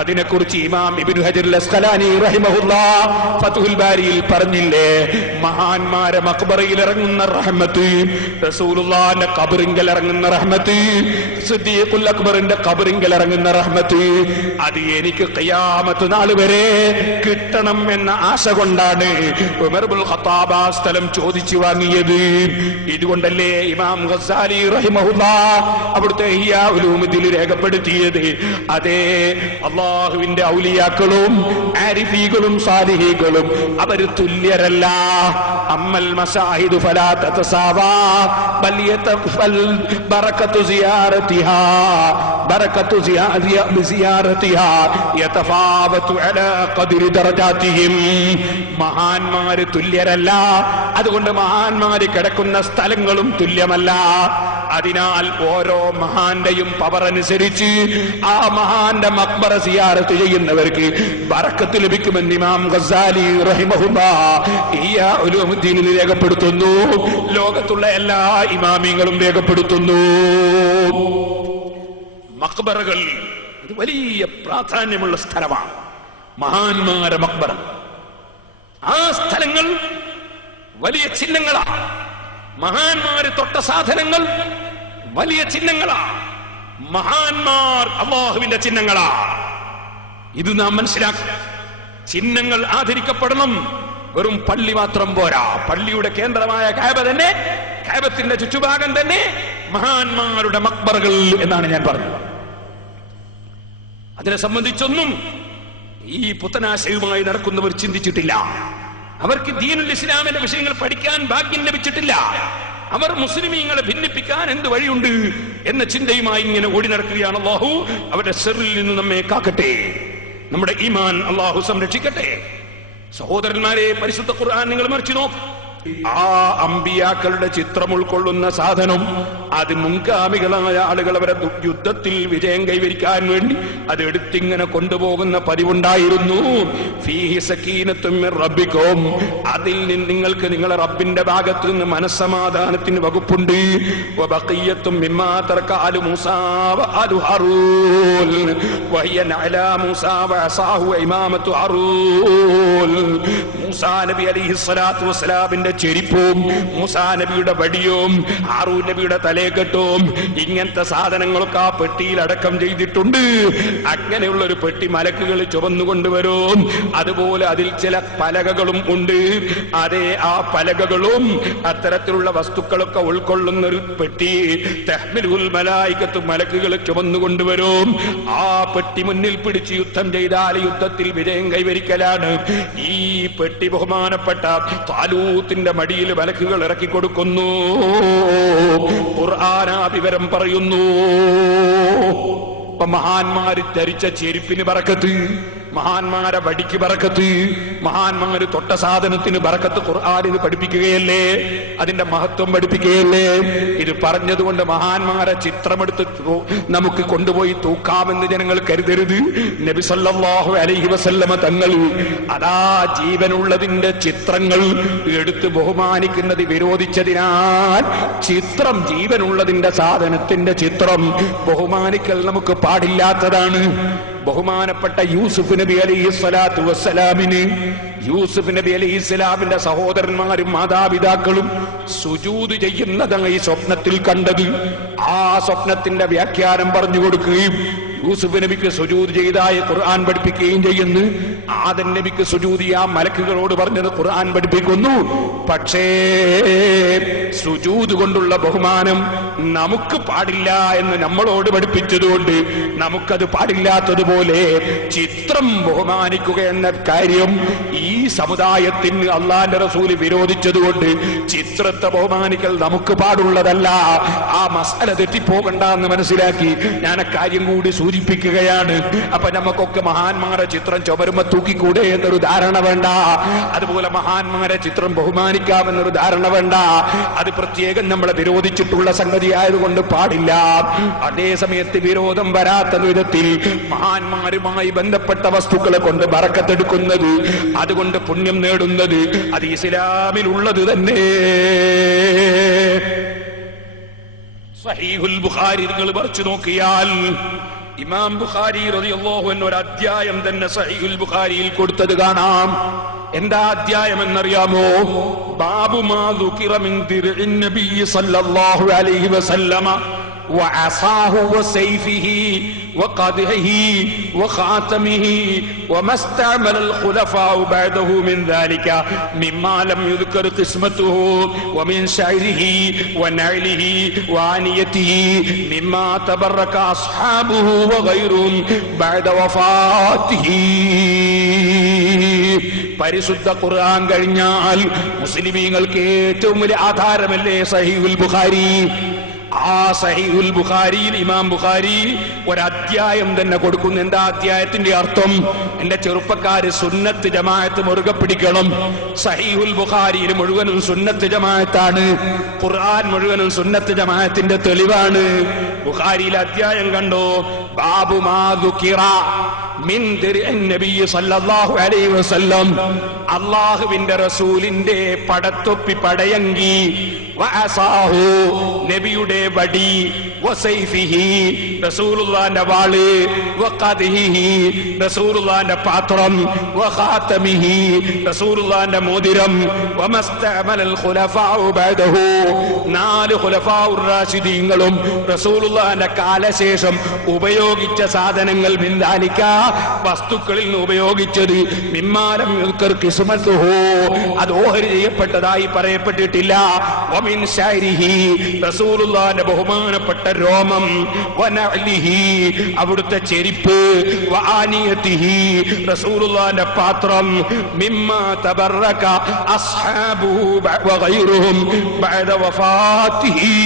അതിനെക്കുറിച്ച് ഇമാം ഇബ്നു ഹജർ അസ്ഖലാനി റഹിമഹുല്ലാഹ് ഫത്ഹുൽ ബാരിയിൽ പറഞ്ഞില്ലേ, മഹാന്മാരെ മഖ്ബറയിൽ ഇറങ്ങുന്ന റഹ്മത്ത്, റസൂലുള്ളാഹിന്റെ ഖബറിങ്കൽ ഇറങ്ങുന്ന റഹ്മത്ത്, സിദ്ദീഖുൽ അക്ബറിന്റെ ഖബറിങ്കൽ ഇറങ്ങുന്ന റഹ്മത്ത്, അത് എനിക്ക് ഖിയാമത്ത് നാൾ വരെ കിട്ടണം എന്ന ആശ കൊണ്ടാണ് ഉമർ ഇബ്നുൽ ഖത്താബ് ആ സ്ഥലം ചോദിച്ചു വാങ്ങിയത്. ഇതുകൊണ്ടല്ലേ ഇമാം ഗസ്സാലി റഹിമഹുല്ലാഹ് അവിടുത്തെ ഇഹ്യാ ഉലൂമുദ്ദീൻ രേഖപ്പെടുത്തിയത്, അതേ അല്ലാഹുവിന്റെ ഔലിയാക്കളും ആരിഫീകളും സാലിഹീകളും അവര് തുല്യരല്ല. അമ്മൽ മസാഹിദു ഫലാ തതസാവാ ബൽ യതഫൽ ബറകത്തു സിയാറതിഹാ ബറകത്തു സിയാറതിഹാ യതഫാവതു അലാ ഖദ്രി ദറജാതിഹിം. മഹാന്മാര് തുല്യരല്ല, അതുകൊണ്ട് മഹാന്മാര് കിടക്കുന്ന സ്ഥലങ്ങളും തുല്യമല്ല. അതിനാൽ ഓരോ മഹാന്റെയും പവർ അനുസരിച്ച് ആ മഹാന്റെ മഖ്ബറ സിയാറത്ത് ചെയ്യുന്നവർക്ക് ബറക്കത്ത് ലഭിക്കുമെന്ന് ഇമാം ഗസ്സാലി റഹിമഹുല്ലാഹ് ഇഹ്യാ ഉലൂമുദ്ദീനിൽ രേഖപ്പെടുത്തുന്നു. ലോകത്തുള്ള എല്ലാ ഇമാമിങ്ങളും രേഖപ്പെടുത്തുന്നു. മഖ്ബറകൾ ഇത് വലിയ പ്രാധാന്യമുള്ള സ്ഥലമാണ്. മഹാന്മാരെ മഖ്ബറ, ആ സ്ഥലങ്ങൾ വലിയ ചിഹ്നങ്ങളാണ്. മഹാന്മാര് തൊട്ട സാധനങ്ങൾ വലിയ ചിഹ്നങ്ങളാണ്. മഹാന്മാർ അല്ലാഹുവിന്റെ ചിഹ്നങ്ങളാണ്. ഇത് നാം മനസ്സിലാക്കുക. ചിഹ്നങ്ങൾ ആദരിക്കപ്പെടണം. വെറും പള്ളി മാത്രം പോരാ. പള്ളിയുടെ കേന്ദ്രമായ കഅബ തന്നെ, കഅബത്തിന്റെ ചുറ്റുഭാഗം തന്നെ മഹാന്മാരുടെ മഖ്ബറകൾ എന്നാണ് ഞാൻ പറഞ്ഞത്. അതിനെ സംബന്ധിച്ചൊന്നും ഈ പുത്തനാശയുമായി നടക്കുന്നവർ ചിന്തിച്ചിട്ടില്ല. അവർക്ക് ദീനുൽ ഇസ്ലാമിന്റെ വിഷയങ്ങൾ പഠിക്കാൻ ഭാഗ്യം ലഭിച്ചിട്ടില്ല. അവർ മുസ്ലിമീങ്ങളെ ഭിന്നിപ്പിക്കാൻ എന്ത് വഴിയുണ്ട് എന്ന ചിന്തയുമായി ഇങ്ങനെ ഓടി നടക്കുകയാണ്. അല്ലാഹു അവരുടെ ശർറിൽ നിന്ന് നമ്മെ കാക്കട്ടെ, നമ്മുടെ ഈമാൻ അല്ലാഹു സംരക്ഷിക്കട്ടെ. സഹോദരന്മാരെ, പരിശുദ്ധ ഖുർആൻ നിങ്ങൾ മറിച്ചു നോക്ക്. ആ അമ്പിയാക്കളുടെ ചിത്രം ഉൾക്കൊള്ളുന്ന സാധനം അത് മുൻഗാമികളായ ആളുകൾ അവരെ യുദ്ധത്തിൽ വിജയം കൈവരിക്കാൻ വേണ്ടി അത് എടുത്തിങ്ങനെ കൊണ്ടുപോകുന്ന പതിവുണ്ടായിരുന്നു. ഫീഹി സക്കീനത്തും മിർ റബ്ബിക്കും, അതിൽ നിന്ന് നിങ്ങൾക്ക് നിങ്ങളുടെ റബ്ബിന്റെ ഭാഗത്ത് നിന്ന് മനസ്സമാധാനത്തിന് വകുപ്പുണ്ട്. വബഖിയ്യത്തും മിമ്മാ തറക ആലു മൂസാ വആലു ഹാറൂൻ വഹിയ അലാ മൂസാ വഅസാഹു ഇമാമത്തു ഹാറൂൻ. മൂസാ നബി അലൈഹിസ്സലാത്തു വസ്സലാമിന്റെ ചെരിപ്പും മൂസാ നബിയുടെ വടിയും ഹാറൂൻ നബിയുടെ തലയെക്കെട്ടും ഇങ്ങനത്തെ സാധനങ്ങളൊക്കെ ആ പെട്ടിയിൽ അടക്കം ചെയ്തിട്ടുണ്ട്. അങ്ങനെയുള്ള ഒരു പെട്ടി മലക്കുകൾ ചുമന്നുകൊണ്ടുവരും. അതുപോലെ അതിൽ ചില പലകകളും ഉണ്ട്. അതേ, ആ പലകകളും അത്തരത്തിലുള്ള വസ്തുക്കളൊക്കെ ഉൾക്കൊള്ളുന്ന ഒരു പെട്ടി തഹ്മിലുൽ മലായികത്ത്, മലക്കുകൾ ചുമന്നുകൊണ്ടുവരും. ആ പെട്ടി മുന്നിൽ പിടിച്ച് യുദ്ധം ചെയ്താൽ യുദ്ധത്തിൽ വിജയം കൈവരിക്കലാണ്. ഈ പെട്ടി ബഹുമാനപ്പെട്ട താലൂത്തിന്റെ മടിയിൽ മലക്കുകൾ ഇറക്കി കൊടുക്കുന്നു. ഖുർആൻ ആ വിവരം പറയുന്നു. മഹാന്മാര് ധരിച്ച ചെരുപ്പിന് ബറക്കത്ത്, മഹാന്മാരെ വടിക്ക് ബറക്കത്ത്, മഹാന്മാര് തൊട്ട സാധനത്തിന് ബറക്കത്ത്. ഖുർആൻ ഇത് പഠിപ്പിക്കുകയല്ലേ, അതിന്റെ മഹത്വം പഠിപ്പിക്കുകയല്ലേ. ഇത് പറഞ്ഞതുകൊണ്ട് മഹാന്മാരെ ചിത്രമെടുത്ത് നമുക്ക് കൊണ്ടുപോയി തൂക്കാമെന്ന് ജനങ്ങൾ കരുതരുത്. നബി സല്ലല്ലാഹു അലൈഹി വസല്ലമ തങ്ങൾ അതാ ജീവനുള്ളതിന്റെ ചിത്രങ്ങൾ എടുത്ത് ബഹുമാനിക്കുന്നത് വിരോധിച്ചതിനാൽ ചിത്രം, ജീവനുള്ളതിന്റെ സാധനത്തിന്റെ ചിത്രം ബഹുമാനിക്കൽ നമുക്ക് പാടില്ലാത്തതാണ്. ബഹുമാനപ്പെട്ട യൂസുഫ് നബി അലൈഹിസ്സലാത്തു വസ്സലാമിന്, യൂസുഫ് നബി അലൈഹിസ്സലാമിന്റെ സഹോദരന്മാരും മാതാപിതാക്കളും സുജൂദ് ചെയ്യുന്നതാണ് ഈ സ്വപ്നത്തിൽ കണ്ടത്. ആ സ്വപ്നത്തിന്റെ വ്യാഖ്യാനം പറഞ്ഞു കൊടുക്കുകയും യൂസുഫ് നബിക്ക് സുജൂദ് ചെയ്തായി ഖുർആൻ പഠിപ്പിക്കുകയും ചെയ്യുന്നു. ആദം നബിക്ക് സുജൂദ് ചെയ്യാൻ മലക്കുകളോട് പറഞ്ഞത് ഖുർആൻ പഠിപ്പിക്കുന്നു. പക്ഷേ സുജൂദ് കൊണ്ടുള്ള ബഹുമാനം നമുക്ക് പാടില്ല എന്ന് നമ്മളോട് പഠിപ്പിച്ചതുകൊണ്ട് നമുക്കത് പാടില്ലാത്തതുപോലെ ചിത്രം ബഹുമാനിക്കുക എന്ന കാര്യം ഈ സമുദായത്തിന് അള്ളാന്റെ റസൂല് വിരോധിച്ചതുകൊണ്ട് ചിത്രത്തെ ബഹുമാനിക്കൽ നമുക്ക് പാടുള്ളതല്ല. ആ മസല തെറ്റിപ്പോകണ്ട എന്ന് മനസ്സിലാക്കി ഞാൻ അക്കാര്യം കൂടി സൂചിപ്പിക്കുകയാണ്. അപ്പൊ നമുക്കൊക്കെ മഹാന്മാരെ ചിത്രം ചുമരുമ തൂക്കിക്കൂടെ എന്നൊരു ധാരണ വേണ്ട. അതുപോലെ മഹാന്മാരെ ചിത്രം ബഹുമാനിക്കാമെന്നൊരു ധാരണ വേണ്ട. അത് പ്രത്യേകം നമ്മളെ വിരോധിച്ചിട്ടുള്ള സംഗതി ആയതുകൊണ്ട് പാടില്ല. അതേ സമയത്ത് വിരോധം വരാത്ത വിധത്തിൽ മഹാന്മാരുമായി ബന്ധപ്പെട്ട വസ്തുക്കളെ കൊണ്ട് ബറക്കത്തെടുക്കുന്നത്, അതുകൊണ്ട് പുണ്യം നേടുന്നത്, അത് ഇസ്ലാമിലുള്ളത് തന്നെ. സഹീഹുൽ ബുഖാരി നിങ്ങൾ പറിച്ചു നോക്കിയാൽ ഇമാം ബുഖാരി റളിയല്ലാഹു അൻഹു ഒരു അധ്യായം തന്നെ സഹീഹുൽ ബുഖാരിയിൽ കൊടുത്തത് കാണാം. എന്താ അധ്യായം എന്നറിയാമോ? ബാബു മാ ദുകിറ മിൻ ദിർഇൻ നബി സല്ലല്ലാഹു അലൈഹി വസല്ലമ وعصاه وسيفه وقدحه وخاتمه وما استعمل الخلفاء بعده من ذلك مما لم يذكر قسمته ومن شعره ونعله وآنيته مما تبرك أصحابه وغيرهم بعد وفاته. പരിശുദ്ധ ഖുർആൻ കഴിഞ്ഞാൽ മുസ്ലിമീങ്ങൾക്ക് ഏറ്റവും വലിയ ആധാരമല്ലേ സഹീഹുൽ ബുഖാരി? ആ സഹീഹുൽ ബുഖാരിയിൽ ഇമാം ബുഖാരി ഒരധ്യായം തന്നെ കൊടുക്കുന്നു. എന്താ അധ്യായത്തിന്റെ അർത്ഥം? എന്റെ ചെറുപ്പക്കാര് സുന്നത്ത് ജമാഅത്ത് മുറുകെ പിടിക്കണം. സഹീഹുൽ ബുഖാരിയിൽ മുഴുവനും സുന്നത്ത് ജമാഅത്താണ്. ഖുർആൻ മുഴുവനും സുന്നത്ത് ജമാഅത്തിന്റെ തെളിവാണ്. ബുഖാരിയിലെ അധ്യായം കണ്ടോ? ബാബു മാ ദുകിറ മിൻ ദിർഇൻ നബി സല്ലല്ലാഹു അലൈഹി വസല്ലം, അല്ലാഹുവിന്റെ റസൂലിന്റെ പടത്തൊപ്പി പടയങ്കി, വഅസാഹു നബിയുടെ വടി, വസൈഫിഹി റസൂലുള്ളാഹിന്റെ വാള്, വഖദിഹി റസൂലുള്ളാഹിന്റെ പാത്രം, വഖാതമിഹി റസൂലുള്ളാഹിന്റെ മോതിരം, വമസ്തഅമലൽ ഖുലഫാഉ ബഅദഹു നാല് ഖുലഫാഉർ റാഷിദീങ്ങളും റസൂലുള്ളാഹിന്റെ കാലശേഷം ഉപയോഗിച്ച സാധനങ്ങൾ, മിൻദാലിക വസ്തുക്കളിൽ നിന്ന് ഉപയോഗിച്ചത്, മിമ്മാലം യുദ്കർ ഖിസ്മത്തുഹു അത് ഓഹരി ചെയ്യപ്പെട്ടതായി പറയപ്പെട്ടിട്ടില്ല, വമിൻ ശഅരിഹി റസൂലുള്ളാഹിന്റെ ബഹുമാനപ്പെട്ട രോമം, വനഅലിഹി അവിടുത്തെ ചെരിപ്പ്, വആനിയതിഹി റസൂലുള്ളാഹിന്റെ പാത്രം, മിമ്മാ തബറക അസ്ഹാബുഹു വഗൈറുഹും ബഅദ വഫാതിഹി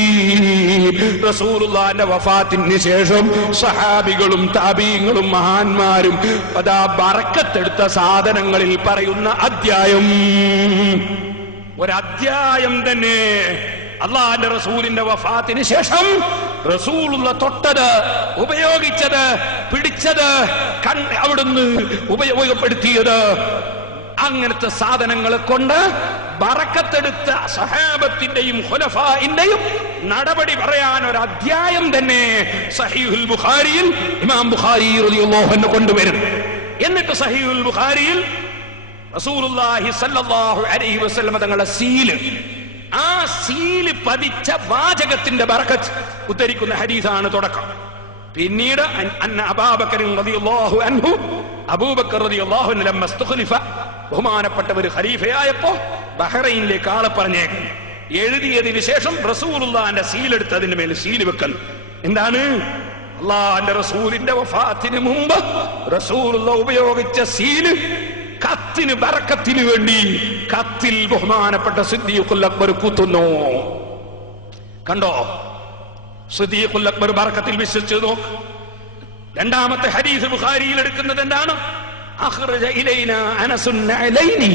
റസൂലുള്ളാഹിന്റെ വഫാത്തിന് ശേഷം സഹാബികളും താബീങ്ങളും മഹാന്മാരും അതാ ബറക്കത്തെടുത്ത സാധനങ്ങളിൽ പറയുന്ന അധ്യായം. ഒരധ്യായം തന്നെ. അല്ലാഹുവിന്റെ റസൂലിന്റെ വഫാത്തിന് ശേഷം റസൂലുള്ള തൊട്ടത്, ഉപയോഗിച്ചത്, പിടിച്ചത്, അവിടുന്ന് ഉപയോഗപ്പെടുത്തിയത്, അങ്ങനത്തെ സാധനങ്ങളെ കൊണ്ട് ബറക്കത്തെടുത്ത സഹാബത്തിന്റെയും ഖുലഫാഇന്റെയും നടപടി പറയാൻ ഒരു അധ്യായം തന്നെ സഹീഹുൽ ബുഖാരിയിൽ ഇമാം ബുഖാരി റളിയല്ലാഹു അൻഹു കൊണ്ടുവരും. എന്നിട്ട് സഹീഹുൽ ബുഖാരിയിൽ റസൂലുള്ളാഹി സ്വല്ലല്ലാഹു അലൈഹി വസല്ലം തങ്ങളുടെ സീല്, ആ സീല് പതിച്ച വാചകത്തിന്റെ ബറക്കത്ത് ഉദ്ധരിക്കുന്ന ഹദീസാണ് തുടക്കം. പിന്നീട് അന്ന അബൂബക്കർ റളിയല്ലാഹു അൻഹു, അബൂബക്കർ റളിയല്ലാഹു അൻഹു ലമ്മ ഇസ്തുഖ്ലിഫ ബഹുമാനപ്പെട്ടവർ ഖലീഫയായപ്പോ ബഹ്റൈനിലേക്ക് ആളെ പറഞ്ഞേക്കും. എഴുതിയതിനു ശേഷം റസൂലുള്ളാഹിന്റെ സീലെടുത്തതിന് മേൽ സീല് വെക്കൽ. എന്താണ്? അല്ലാഹുവിന്റെ റസൂലിന്റെ വഫാത്തിന് മുമ്പ് റസൂലുള്ള ഉപയോഗിച്ച സീല്, കത്തിന് ബറക്കത്തിന് വേണ്ടി കത്തിൽ ബഹുമാനപ്പെട്ട സിദ്ദീഖുൽ അക്ബർ കുത്തുന്നു. കണ്ടോ? സിദ്ദീഖുൽ അക്ബർ ബറക്കത്തിൽ വിശ്വസിച്ചു നോക്ക്. രണ്ടാമത്തെ ഹദീസ് ബുഖാരിയിൽ എടുക്കുന്നത് എന്താണ്? അഖ്റജ ഇലൈനാ അനസുൻ അലൈനി,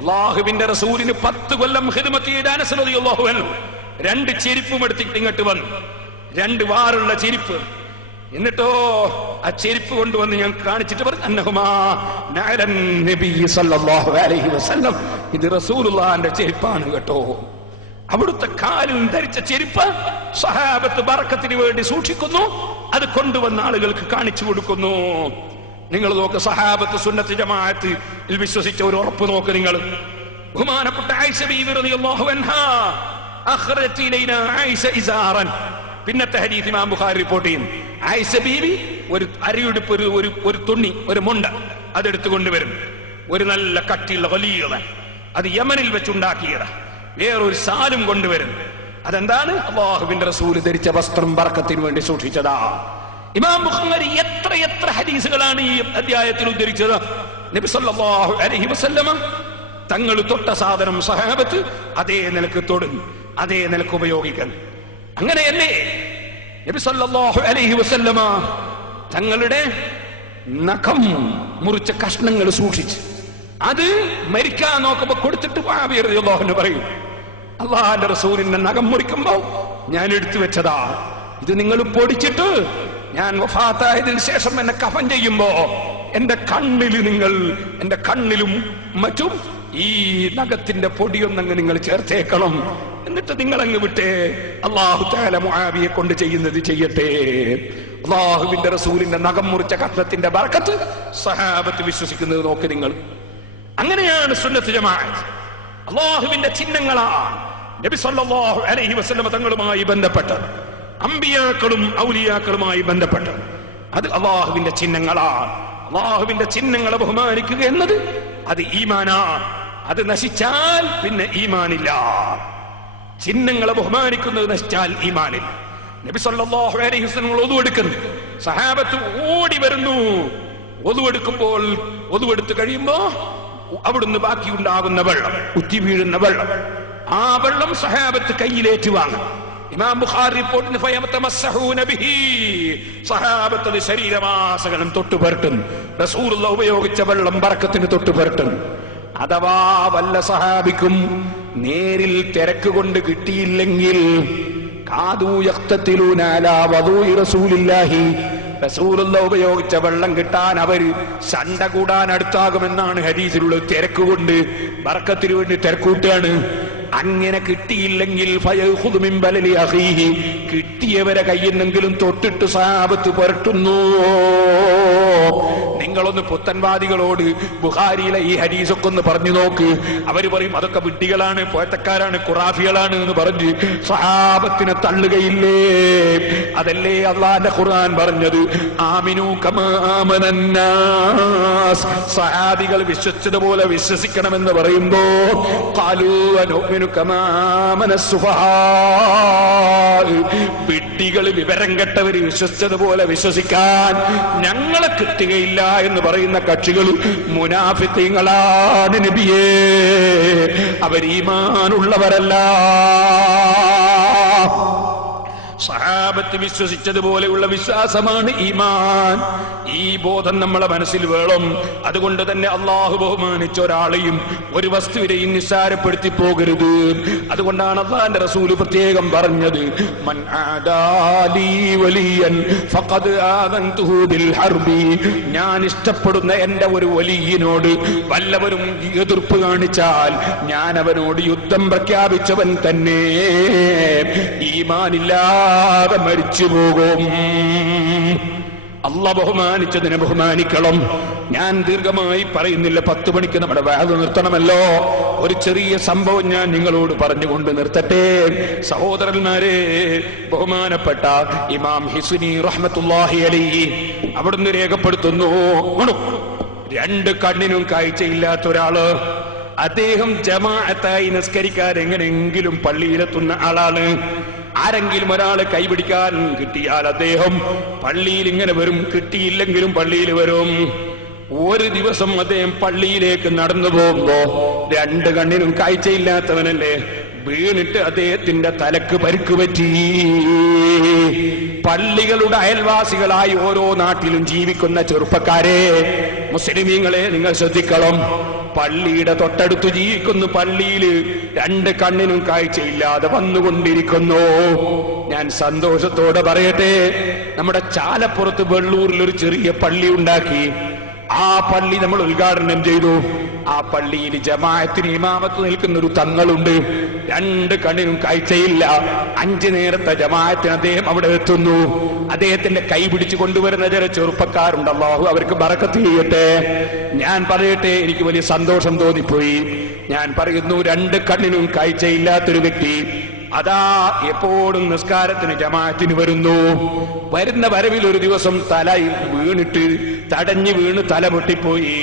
അല്ലാഹുവിന്റെ റസൂലിന് 10 കൊല്ലം ഖിദ്മത്ത് ചെയ്ത അനസ് റളിയല്ലാഹു അൻഹു 2 ചെരിപ്പും എടുത്തിട്ട് ഇങ്ങോട്ട് വന്നു. 2 വാറുള്ള ചെരിപ്പ്. എന്നിട്ടോ ആ ചെരിപ്പ് കൊണ്ടുവന്ന് ഞാൻ കാണിച്ചിട്ട് പറഞ്ഞു, അന്നഹുമാ നഅലൻ നബി സല്ലല്ലാഹു അലൈഹി വസല്ലം, ഇത് റസൂലുള്ളാഹിന്റെ ചെരിപ്പാണ് കേട്ടോ. അവിടുത്തെ കാലിൽ ധരിച്ച ചെരിപ്പ് സഹാബത്ത് ബറക്കത്തിന് വേണ്ടി സൂക്ഷിക്കുന്നു. അത് കൊണ്ടുവന്ന ആളുകൾക്ക് കാണിച്ചു കൊടുക്കുന്നു. നിങ്ങൾ നോക്ക്, സഹാബത്ത് സുന്നത്ത് ജമാഅത്ത് വിശ്വസിച്ച ഒരു ഉറപ്പ് നോക്ക് നിങ്ങൾ. ബഹുമാനപ്പെട്ട ആയിഷ ബീവി റളിയല്ലാഹു അൻഹാ അഖ്റജത് ഇലൈനാ ആയിഷ ഇസാറൻ. പിന്നത്തെ ഹദീസ് ഇമാം ബുഖാരി റിപ്പോർട്ട് ചെയ്യുന്നു. ആയിഷ ബീവി ഒരു അരിയുടുപ്പ്, ഒരു തുണി, ഒരു മുണ്ട അതെടുത്തു കൊണ്ടുവരും. ഒരു നല്ല കട്ടിയുള്ള വലിയ, അത് യമനിൽ വെച്ചുണ്ടാക്കിയത്. വേറൊരു സാലും കൊണ്ടുവരും. അതെന്താണ്? അല്ലാഹുവിന്റെ റസൂൽ ധരിച്ച വസ്ത്രം ബറക്കത്തിന് വേണ്ടി സൂക്ഷിച്ചതാ. ഇമാം ബുഖാരി എത്ര ഹദീസുകളാണ് ഈ അധ്യായത്തിൽ ഉദ്ധരിച്ചത്? നബി സല്ലല്ലാഹു അലൈഹി വസല്ലമ തങ്ങൾ തൊട്ട സാധനം സഹാബത്ത് അതേ നിലക്ക് തൊടും, അതേ നിലക്ക് ഉപയോഗിക്കണം. അങ്ങനെയല്ലേ നബി സല്ലല്ലാഹു അലൈഹി വസല്ലമ തങ്ങളുടെ നഖം മുറിച്ച കഷ്ണങ്ങൾ സൂക്ഷിച്ച് അത് മരിക്കാൻ നോക്കുമ്പോ കൊടുത്തിട്ട് മുആവിയ റളിയല്ലാഹു അൻഹു പറയും, അള്ളാഹുവിന്റെ റസൂലിന്റെ നഖം മുറിക്കുമ്പോ ഞാൻ എടുത്തു വെച്ചതാ, ഇത് നിങ്ങൾ പൊടിച്ചിട്ട് ഞാൻ വഫാത്തായതിനു ശേഷം എന്നെ കഫൻ ചെയ്യുമ്പോ എന്റെ കണ്ണിലും മറ്റും ഈ നഖത്തിന്റെ പൊടിയൊന്നങ്ങ് നിങ്ങൾ ചേർത്തേക്കണം, എന്നിട്ട് നിങ്ങൾ അങ്ങ് വിട്ടേ, അല്ലാഹു തആല മുആവിയെ കൊണ്ട് ചെയ്യുന്നത് ചെയ്യട്ടെ. അല്ലാഹുവിന്റെ റസൂലിന്റെ നഖം മുറിച്ച കഷ്ണത്തിന്റെ ബർക്കത്ത് സഹാബത്ത് വിശ്വസിക്കുന്നത് നോക്ക് നിങ്ങൾ. അങ്ങനെയാണ് സുന്നത്ത് ജമാഅത്ത്. അല്ലാഹുവിന്റെ ചിഹ്നങ്ങളാണ് നബി സല്ലല്ലാഹു അലൈഹി വസല്ലം തങ്ങളുമായി ബന്ധപ്പെട്ടത്, അമ്പിയാക്കളും ഔലിയാക്കളുമായി ബന്ധപ്പെട്ടത്. അത് അല്ലാഹുവിന്റെ ചിഹ്നങ്ങളാണ്. അല്ലാഹുവിന്റെ ചിഹ്നങ്ങളെ ബഹുമാനിക്കുക എന്നത് അത് ഈമാനാണ്. അത് നശിച്ചാൽ പിന്നെ ഈമാനില്ല. ചിഹ്നങ്ങളെ ബഹുമാനിക്കുന്നത് നശിച്ചാൽ ഈമാനില്ല. നബി സല്ലല്ലാഹു അലൈഹി വസല്ലം wudu എടുക്കുന്നു, സഹാബത്ത് ഓടി വരുന്നു. wudu എടുക്കുമ്പോൾ wudu എടുത്തു കഴിയുമ്പോ അവിടുന്ന് ബാക്കിയുണ്ടാകുന്ന വെള്ളം, ഉറ്റി വീഴുന്ന വെള്ളം, ആ വെള്ളം സഹാബത്ത് കയ്യിലേറ്റ് വാങ്ങും. ഇമാം ബുഖാരി റിപ്പോർട്ടിന് ഫയതമസ്സഹൂന ബിഹി, സഹാബത്ത് ശരീരമാസകലം തൊട്ടു പുരട്ടുന്നു. റസൂലുള്ളാഹി ഉപയോഗിച്ച വെള്ളം ബർക്കത്തിന് തൊട്ടു പുരട്ടുന്നു. അഥവാ വല്ല സഹാബിക്കും നേരിൽ തിരക്ക് കൊണ്ട് കിട്ടിയില്ലെങ്കിൽ കാദൂ യഖ്തതിലൂന അലാ വദൂഇ റസൂലില്ലാഹി, റസൂലുള്ളാഹി ഉപയോഗിച്ച വെള്ളം കിട്ടാൻ അവര് ശണ്ട കൂടാൻ അടുത്താകുമെന്നാണ് ഹദീസിലുള്ള. തിരക്ക് കൊണ്ട് ബർക്കത്തിന് വേണ്ടി തിരക്കൂട്ടാണ്. അങ്ങനെ കിട്ടിയില്ലെങ്കിൽ ഫയഖുദു മിൻ ബലലി അഖീഹി, കിട്ടിയവരെ കയ്യെന്നെങ്കിലും തൊട്ടിട്ട് സഹാബത്ത് പുരട്ടുന്നു. നിങ്ങളൊന്ന് പുത്തൻവാദികളോട് ബുഖാരിയിലെ ഈ ഹദീസൊക്കെ ഒന്ന് പറഞ്ഞു നോക്ക്. അവര് പറയും അതൊക്കെ വിഡ്ഢികളാണ്, പോയത്തക്കാരാണ്, ഖുറാഫികളാണ് എന്ന് പറഞ്ഞ് സഹാബത്തിനെ തള്ളുകയില്ലേ? അതല്ലേ അല്ലാഹുവിന്റെ ഖുർആൻ പറഞ്ഞത്, ആമിനൂ കമാ ആമനന്നാസ്, സഹാബികൾ വിശ്വസിച്ചതുപോലെ വിശ്വസിക്കണമെന്ന് പറയുമ്പോ ഖാലൂ അനുമിനു കമാ ആമനസ്സുഫഹാ, വിഡ്ഢികൾ വിവരം കെട്ടവര് വിശ്വസിച്ചതുപോലെ വിശ്വസിക്കാൻ ഞങ്ങളെ കിട്ടുകയില്ല എന്ന് പറയുന്ന കക്ഷികൾ മുനാഫിഖീങ്ങളാണ് നബിയേ, അവർ ഈമാനുള്ളവരല്ല. സഹാബത്ത് വിശ്വസിച്ചതുപോലെയുള്ള വിശ്വാസമാണ് ഈമാൻ. ഈ ബോധം നമ്മളെ മനസ്സിൽ വേണം. അതുകൊണ്ട് തന്നെ അള്ളാഹു ബഹുമാനിച്ച ഒരാളെയും ഒരു വസ്തുവിനെയും നിസ്സാരപ്പെടുത്തി പോകരുത്. അതുകൊണ്ടാണ് അള്ളാഹുവിന്റെ റസൂൽ പ്രത്യേകം പറഞ്ഞത്, മൻ ആദാലി വലിയൻ ഫഖദ് ആദൻതുഹു ബിൽ ഹർബി, ഞാൻ ഇഷ്ടപ്പെടുന്ന എന്റെ ഒരു വലിയനോട് വല്ലവരും എതിർപ്പ് കാണിച്ചാൽ ഞാൻ അവനോട് യുദ്ധം പ്രഖ്യാപിച്ചവൻ തന്നെ. ഈമാനില്ല മരിച്ചു പോകും. അല്ലാഹു ബഹുമാനിച്ചതിനെ ബഹുമാനിക്കണം. ഞാൻ ദീർഘമായി പറയുന്നില്ല, 10 മണിക്ക് നമ്മുടെ വഅദ് നിർത്തണമല്ലോ. ഒരു ചെറിയ സംഭവം ഞാൻ നിങ്ങളോട് പറഞ്ഞുകൊണ്ട് നിർത്തട്ടെ. സഹോദരന്മാരെ, ബഹുമാനപ്പെട്ട ഇമാം ഹിസ്നി റഹ്മത്തുള്ളാഹി അലൈഹി അവിടുന്ന് രേഖപ്പെടുത്തുന്നു, 2 കണ്ണിനും കാഴ്ചയില്ലാത്ത ഒരാള്, അദ്ദേഹം ജമാഅത്തായി നിസ്കരിക്കാൻ എങ്ങനെയെങ്കിലും പള്ളിയിലെത്തുന്ന ആളാണ്. ആരെങ്കിലും ഒരാള് കൈപിടിക്കാൻ കിട്ടിയാൽ അദ്ദേഹം പള്ളിയിൽ ഇങ്ങനെ വരും, കിട്ടിയില്ലെങ്കിലും പള്ളിയിൽ വരും. ഒരു ദിവസം അദ്ദേഹം പള്ളിയിലേക്ക് നടന്നു പോകുമ്പോ 2 കണ്ണിനും കാഴ്ചയില്ലാത്തവനല്ലേ, വീണിട്ട് അദ്ദേഹത്തിന്റെ തലക്ക് പരിക്ക് പറ്റി. പള്ളികളുടെ അയൽവാസികളായി ഓരോ നാട്ടിലും ജീവിക്കുന്ന ചെറുപ്പക്കാരെ, മുസ്ലിമീങ്ങളെ, നിങ്ങൾ ശ്രദ്ധിക്കണം. പള്ളിയുടെ തൊട്ടടുത്ത് ജീവിക്കുന്നു, പള്ളിയിൽ 2 കണ്ണിനും കാഴ്ചയില്ലാതെ വന്നുകൊണ്ടിരിക്കുന്നു. ഞാൻ സന്തോഷത്തോടെ പറയട്ടെ, നമ്മുടെ ചാലപ്പുറത്ത് വെള്ളൂരിൽ ഒരു ചെറിയ പള്ളി ഉണ്ടാക്കി. ആ പള്ളി നമ്മൾ ഉദ്ഘാടനം ചെയ്തു. ആ പള്ളിയിൽ ജമാഅത്തിന് ഇമാമത്ത് നിൽക്കുന്ന ഒരു തങ്ങളുണ്ട്. 2 കണ്ണിനും കാഴ്ചയില്ല. 5 നേരത്തെ ജമാഅത്തിന് അദ്ദേഹം അവിടെ എത്തുന്നു. അദ്ദേഹത്തിന്റെ കൈ പിടിച്ചു കൊണ്ടുവരുന്ന ചില ചെറുപ്പക്കാരുണ്ട്. അല്ലാഹു അവർക്ക് ബറക്കത്ത് ചെയ്യട്ടെ. ഞാൻ പറയട്ടെ, എനിക്ക് വലിയ സന്തോഷം തോന്നിപ്പോയി. ഞാൻ പറയുന്നു, 2 കണ്ണിനും കാഴ്ചയില്ലാത്തൊരു വ്യക്തി അതാ എപ്പോഴും നിസ്കാരത്തിന് ജമാഅത്തിന് വരുന്നു. വരുന്ന വരവിൽ ഒരു ദിവസം തല വീണിട്ട് തടഞ്ഞു വീണ് തല പൊട്ടിപ്പോയി.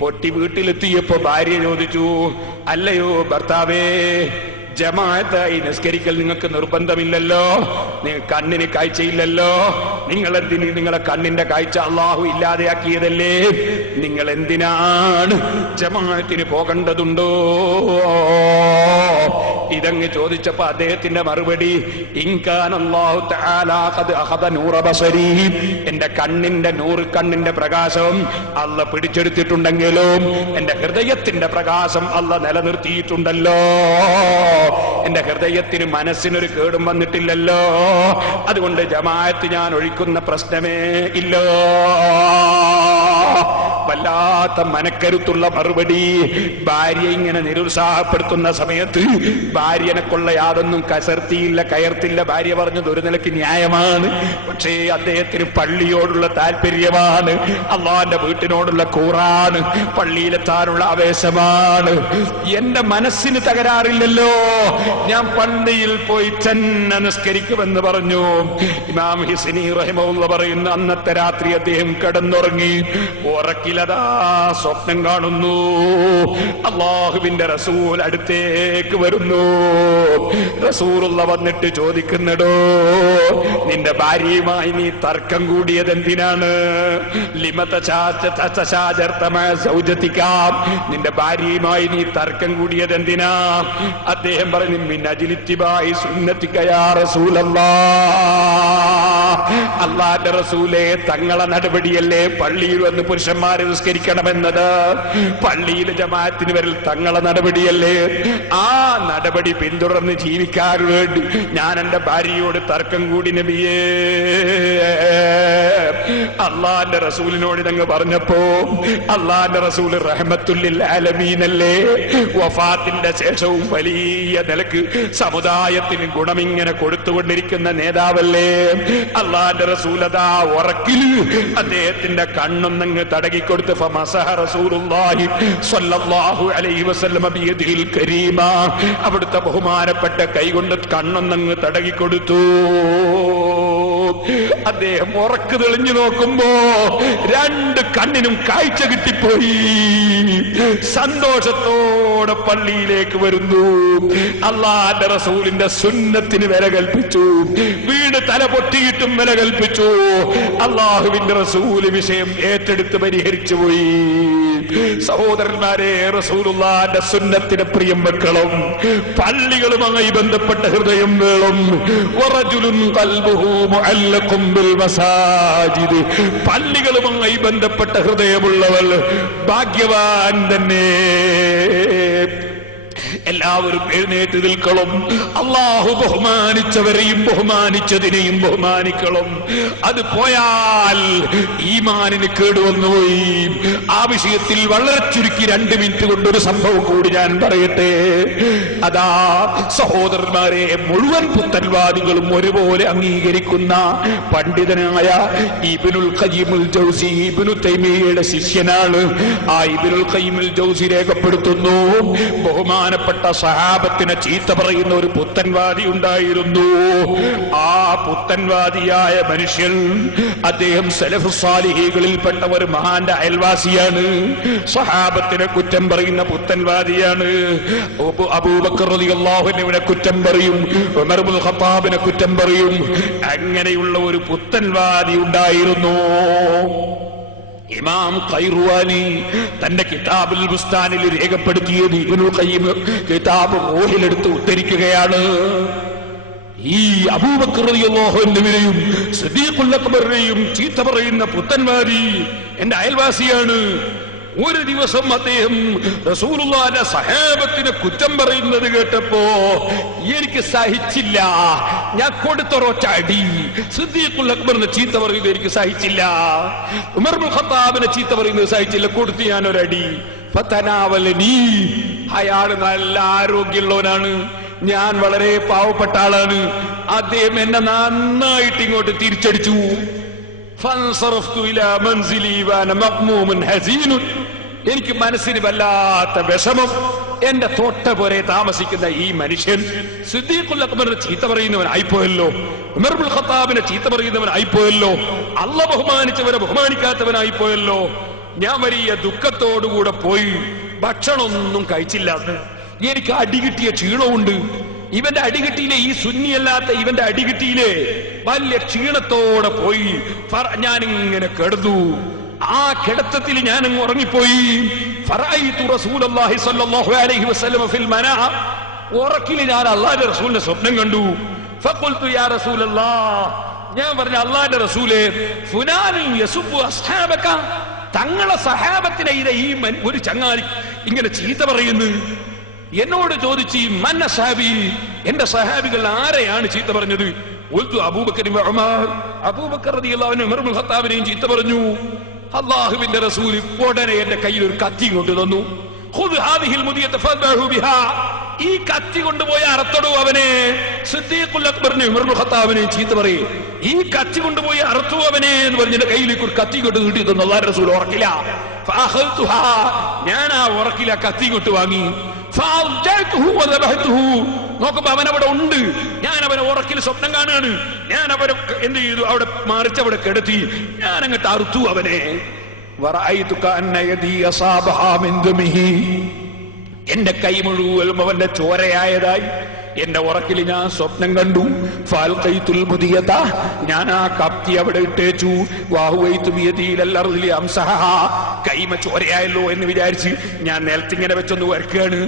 പൊട്ടി വീട്ടിലെത്തിയപ്പോ ഭാര്യ ചോദിച്ചു, അല്ലയോ ഭർത്താവേ, ജമാഅത്തായി നിസ്കരിക്കൽ നിങ്ങൾക്ക് നിർബന്ധമില്ലല്ലോ, കണ്ണിന് കാഴ്ചയില്ലല്ലോ, നിങ്ങൾ എന്തിന് നിങ്ങളെ കണ്ണിന്റെ കാഴ്ച അള്ളാഹു ഇല്ലാതെയാക്കിയതല്ലേ, നിങ്ങൾ എന്തിനാണ് ജമാഅത്തിന് പോകേണ്ടതുണ്ടോ? ഇതങ്ങ് ചോദിച്ചപ്പോ അദ്ദേഹത്തിന്റെ മറുപടി ഇൻകാനല്ലാഹു തആല ഖദ് അഖദ നൂറ ബസരി, എന്റെ കണ്ണിന്റെ നൂറ്, കണ്ണിന്റെ പ്രകാശം അല്ല പിടിച്ചെടുത്തിട്ടുണ്ടെങ്കിലും എന്റെ ഹൃദയത്തിന്റെ പ്രകാശം അല്ല നിലനിർത്തിയിട്ടുണ്ടല്ലോ. എന്റെ ഹൃദയത്തിന് മനസ്സിനൊരു കേടും വന്നിട്ടില്ലല്ലോ. അതുകൊണ്ട് ജമാഅത്ത് ഞാൻ ഒഴിക്കുന്ന പ്രശ്നമേ ഇല്ല. വല്ലാത്ത മനക്കരുത്തുള്ള മറുപടി. ഭാര്യ ഇങ്ങനെ നിരുത്സാഹപ്പെടുത്തുന്ന സമയത്ത് ഭാര്യനെ കൊള്ള യാതൊന്നും കസർത്തിയില്ല, കയർത്തില്ല. ഭാര്യ പറഞ്ഞത് ഒരു നിലയ്ക്ക് ന്യായമാണ്. പക്ഷേ അദ്ദേഹത്തിന് പള്ളിയോടുള്ള താല്പര്യമാണ്, അള്ളാന്റെ വീട്ടിനോടുള്ള കൂറാണ്, പള്ളിയിലെത്താനുള്ള ആവേശമാണ്. എന്റെ മനസ്സിന് തകരാറില്ലല്ലോ, ഞാൻ പള്ളിയിൽ പോയി തന്നെ നിസ്കരിക്കുമെന്ന് പറഞ്ഞു. ഇമാം ഹിസ്നി റഹിമഹുള്ള പറയുന്ന അന്നത്തെ രാത്രി അദ്ദേഹം കിടന്നുറങ്ങി. ഉറക്കിലതാ സ്വപ്നം കാണുന്നു. അല്ലാഹുവിന്റെ റസൂൽ അടുത്തേക്ക് വരുന്നു. റസൂലുള്ള വന്നിട്ട് ചോദിക്കുന്നടോ, നിന്റെ ഭാര്യയുമായി നീ തർക്കം കൂടിയത് എന്തിനാണ്? നിന്റെ ഭാര്യയുമായി നീ തർക്കം കൂടിയത് എന്തിനാ? അദ്ദേഹം പറഞ്ഞു, മിൻ അജ്ലിത്തിബാഇ സുന്നതിക യാ റസൂലല്ലാഹ്, അല്ലാഹുവിന്റെ റസൂലേ, തങ്ങളെ നടപടിയല്ലേ പള്ളിയിൽ വന്ന് പുരുഷന്മാരെ നിസ്കരിക്കണമെന്നത്. പള്ളിയിൽ ജമാഅത്തിന് വരൽ തങ്ങളെ നടപടിയല്ലേ. ആ നടപടി പിന്തുടർന്ന് ജീവിക്കാൻ വേണ്ടി ഞാൻ എന്റെ ഭാര്യയോട് തർക്കം കൂടി നബിയേ. അള്ളാന്റെ റസൂലിനോട് ഇതങ്ങ് പറഞ്ഞപ്പോ അള്ളാന്റെ റസൂൽ റഹ്മത്തുൽ ലിൽ ആലമീനല്ലേ. വഫാത്തിന്റെ ശേഷവും വലിയ നിലക്ക് സമുദായത്തിന് ഗുണമിങ്ങനെ കൊടുത്തുകൊണ്ടിരിക്കുന്ന നേതാവല്ലേ. അള്ളാന്റെ റസൂൽ അതാ ഉറക്കിൽ അദ്ദേഹത്തിന്റെ കണ്ണൊന്നങ്ങ് തടകിക്കൊടുത്ത് ഫമസഹ റസൂലുള്ളാഹി സ്വല്ലല്ലാഹു അലൈഹി വസല്ലം ബിയദിഹിൽ കരീമ, അവിടുത്തെ ബഹുമാനപ്പെട്ട കൈകൊണ്ട് കണ്ണൊന്നങ്ങ് തടകിക്കൊടുത്തു. അദ്ദേഹം ഉറക്ക് തെളിഞ്ഞു നോക്കുമ്പോ രണ്ട് കണ്ണിനും കാഴ്ച കിട്ടിപ്പോയി. സന്തോഷത്തോടെ പള്ളിയിലേക്ക് വരുന്നു. അല്ലാഹുവിന്റെ റസൂലിന്റെ സുന്നത്തിന് വില കൽപ്പിച്ചു. വീട് തല പൊട്ടിയിട്ടും വില കൽപ്പിച്ചു. അല്ലാഹുവിന്റെ റസൂല് വിഷയം ഏറ്റെടുത്ത് പരിഹരിച്ചു പോയി. സഹോദരന്മാരെ, റസൂലുള്ളാഹിന്റെ സുന്നത്തിന് പ്രിയം വെക്കണം. പള്ളികളുമായി ബന്ധപ്പെട്ട ഹൃദയം വേണം. വറജുലുൻ ഖൽബുഹു മുഅല്ലഖും ബിൽ മസാജിദ്, പള്ളികളുമായി ബന്ധപ്പെട്ട ഹൃദയമുള്ളവൾ ഭാഗ്യവാൻ തന്നെ. എല്ലാവരും എഴുന്നേറ്റ് നിൽക്കണം. അള്ളാഹു ബഹുമാനിച്ചവരെയും ബഹുമാനിച്ചതിനെയും ബഹുമാനിക്കണം. അത് പോയാൽ ഈമാനിന് കേടുവന്നുപോയി. ആ വിഷയത്തിൽ വളരെ ചുരുക്കി 2 മിനിറ്റ് കൊണ്ടൊരു സംഭവം കൂടി ഞാൻ പറയട്ടെ. അതാ സഹോദരന്മാരെ, മുഴുവൻ പുത്തൻവാദികളും ഒരുപോലെ അംഗീകരിക്കുന്ന പണ്ഡിതനായ ഇബ്നുൽ ഖയ്യിമുൽ ജൗസി, ഇബ്നു തൈമിയ്യയുടെ ശിഷ്യനാണ്. ആ ഇബ്നുൽ ഖയ്യിമുൽ ജൗസി രേഖപ്പെടുത്തുന്നു, ബഹുമാനപ്പെട്ട സഹാബത്തിനെ ചീത്ത പറയുന്ന ഒരു പുത്തൻവാദി ഉണ്ടായിരുന്നു. ആ പുത്തൻവാദിയായ മനുഷ്യൻ അദ്ദേഹം സലഫ് സാലിഹീകളിൽപ്പെട്ട ഒരു മഹാന്റെ അയൽവാസിയാണ്. സഹാബത്തിനെ കുറ്റം പറയുന്ന പുത്തൻവാദിയാണ്. അബൂബക്കർ റളിയല്ലാഹു അൻഹുവിനെ കുറ്റം പറയും, ഉമർ ഇബ്നുൽ ഖത്താബിനെ കുറ്റം പറയും. അങ്ങനെയുള്ള ഒരു പുത്തൻവാദി ഉണ്ടായിരുന്നു. ഇമാം ഖൈറുവാനി തന്റെ കിതാബുൽ ബുസ്താനിൽ രേഖപ്പെടുത്തിയത് ഇബ്നുൽ ഖയ്യിം കിതാബ് റൂഹിലെടുത്ത് ഉദ്ധരിക്കുകയാണ്. ഈ അബൂബക്കർ റളിയല്ലാഹു അൻഹുവിനെയും സിദ്ദീഖുൽ അക്ബറിനെയും ചീത്ത പറയുന്ന പുത്തൻവാദി എന്റെ അയൽവാസിയാണ്. ഒരു ദിവസം അദ്ദേഹം റസൂലുള്ളാഹിന്റെ സഹാബത്തിനെ കുറ്റം പറയുന്നത് കേട്ടപ്പോ എനിക്ക് സഹിച്ചില്ല. ഞാൻ കൊടുത്തൊരൊറ്റ അടി. സിദ്ദീഖുൽ അക്ബറിനെ ചീത്ത പറയുന്നത് എനിക്ക് സഹിച്ചില്ല. ഉമർ ഇബ്നുൽ ഖത്താബിനെ ചീത്ത പറയുന്നത് സഹിച്ചില്ല. കൊടുത്ത് ഞാൻ ഒരടി. ഫതനാവലനി, അയാൾ നല്ല ആരോഗ്യമുള്ളവനാണ്, ഞാൻ വളരെ പാവപ്പെട്ട ആളാണ്. അദ്ദേഹം എന്നെ നന്നായിട്ട് ഇങ്ങോട്ട് തിരിച്ചടിച്ചു. എനിക്ക് മനസ്സിന് വല്ലാത്ത വിഷമം. എന്റെ തൊട്ടപോലെ താമസിക്കുന്ന ഈ മനുഷ്യൻ സിദ്ദീഖുൽ അക്ബറിനെ ചീത്ത പറയുന്നവനായിപ്പോയല്ലോ, ഉമർ ഇബ്നുൽ ഖത്താബിനെ ചീത്ത പറയുന്നവനായിപ്പോയല്ലോ, അല്ലാഹു ബഹുമാനിച്ചവരെ ബഹുമാനിക്കാത്തവനായിപ്പോയല്ലോ. ഞാൻ വലിയ ദുഃഖത്തോടുകൂടെ പോയി. ഭക്ഷണമൊന്നും കഴിച്ചില്ല. എനിക്ക് അടികിട്ടിയ ക്ഷീണമുണ്ട്. ഇവന്റെ അടികിട്ടിയിലെ, ഈ സുന്നിയല്ലാത്ത ഇവന്റെ അടികിട്ടിയിലെ വലിയ ക്ഷീണത്തോടെ പോയി. ഞാനിങ്ങനെ കിടന്നു. ആ കിടത്തത്തിൽ ഞാൻ അങ്ങ് ഉറങ്ങിപ്പോയി. ഫറഅയ്തു റസൂലുള്ളാഹി സ്വല്ലല്ലാഹു അലൈഹി വസല്ലം ഫിൽ മനാ, ഉറക്കിൽ ഞാൻ അള്ളാന്റെ റസൂലിന്റെ സ്വപ്നം കണ്ടു. ഫഖുൽതു യാ റസൂലല്ലാഹ്, ഞാൻ പറഞ്ഞ അള്ളാന്റെ റസൂലേ, ഫുലാനി യസുബ്ബു അസ്ഹാബക, തങ്ങളെ സഹാബത്തിനെ ഈ ഒരു ചങ്ങാതി ഇങ്ങനെ ചീത്ത പറയുന്നു. എന്നോട് ചോദിച്ചു മൻ അസ്ഹാബി, എന്റെ സഹാബികൾ ആരെയാണ് ചീത്ത പറഞ്ഞത്? അബൂബക്കർ ഉമർ, അബൂബക്കർ റളിയല്ലാഹു അൻഹു ഉമർ ഇബ്നുൽ ഖത്താബിനെയും ചീത്ത പറഞ്ഞു. അല്ലാഹുവിന്റെ റസൂൽ ഉടനെ എന്റെ കയ്യിൽ ഒരു കത്തി കൊണ്ട് തന്നു. ഖുദ് ഹാദിഹിൽ മുദിയത ഫദ്ബഹു ബിഹാ, ഈ കത്തി കൊണ്ടുപോയി അറുത്തടൂ അവനെ. സിദ്ദീഖുൽ അക്ബറിനെ ഉമർ ഇബ്നുൽ ഖത്താബിനെ ചീത്ത പറയും, ഈ കത്തി കൊണ്ടുപോയി അറുത്തു അവനെ എന്ന് പറഞ്ഞ കയ്യിലേക്ക് ഒരു കത്തി കൊണ്ട് നീട്ടി തന്നു. അല്ലാഹുവിന്റെ റസൂൽ ഉറക്കില്ല. ഫഅഖൽതുഹാ, ഞാൻ ആ ഉറക്കില കത്തി കൊണ്ട് വാങ്ങി. ഫഅർജഅതുഹു വദബഹതുഹു, നോക്കുമ്പോ അവൻ അവിടെ ഉണ്ട്. ഞാൻ അവനെ ഉറക്കിൽ സ്വപ്നം കാണുകയാണ്. ഞാൻ അവരെ എന്ത് ചെയ്തു? അവിടെ മറിച്ച് അവിടെ കിടത്തി ഞാൻ അങ്ങോട്ട് അറുത്തു അവനെ. എന്റെ കൈ മുഴുവനും അവന്റെ ചോരയായതായി എന്റെ ഉറക്കിൽ ഞാൻ സ്വപ്നം കണ്ടു. ഫാൽഖൈതുൽ മുദിയത, ഞാൻ ആ കത്തി അവിടെ ഇട്ടേച്ചു. വാഹുവൈതു ബിയദിൽ അർളി അംസഹ, കൈമ ചോരയായല്ലോ എന്ന് വിചാരിച്ച് ഞാൻ നിലത്തിങ്ങനെ വെച്ചൊന്ന് വരക്കുകയാണ്.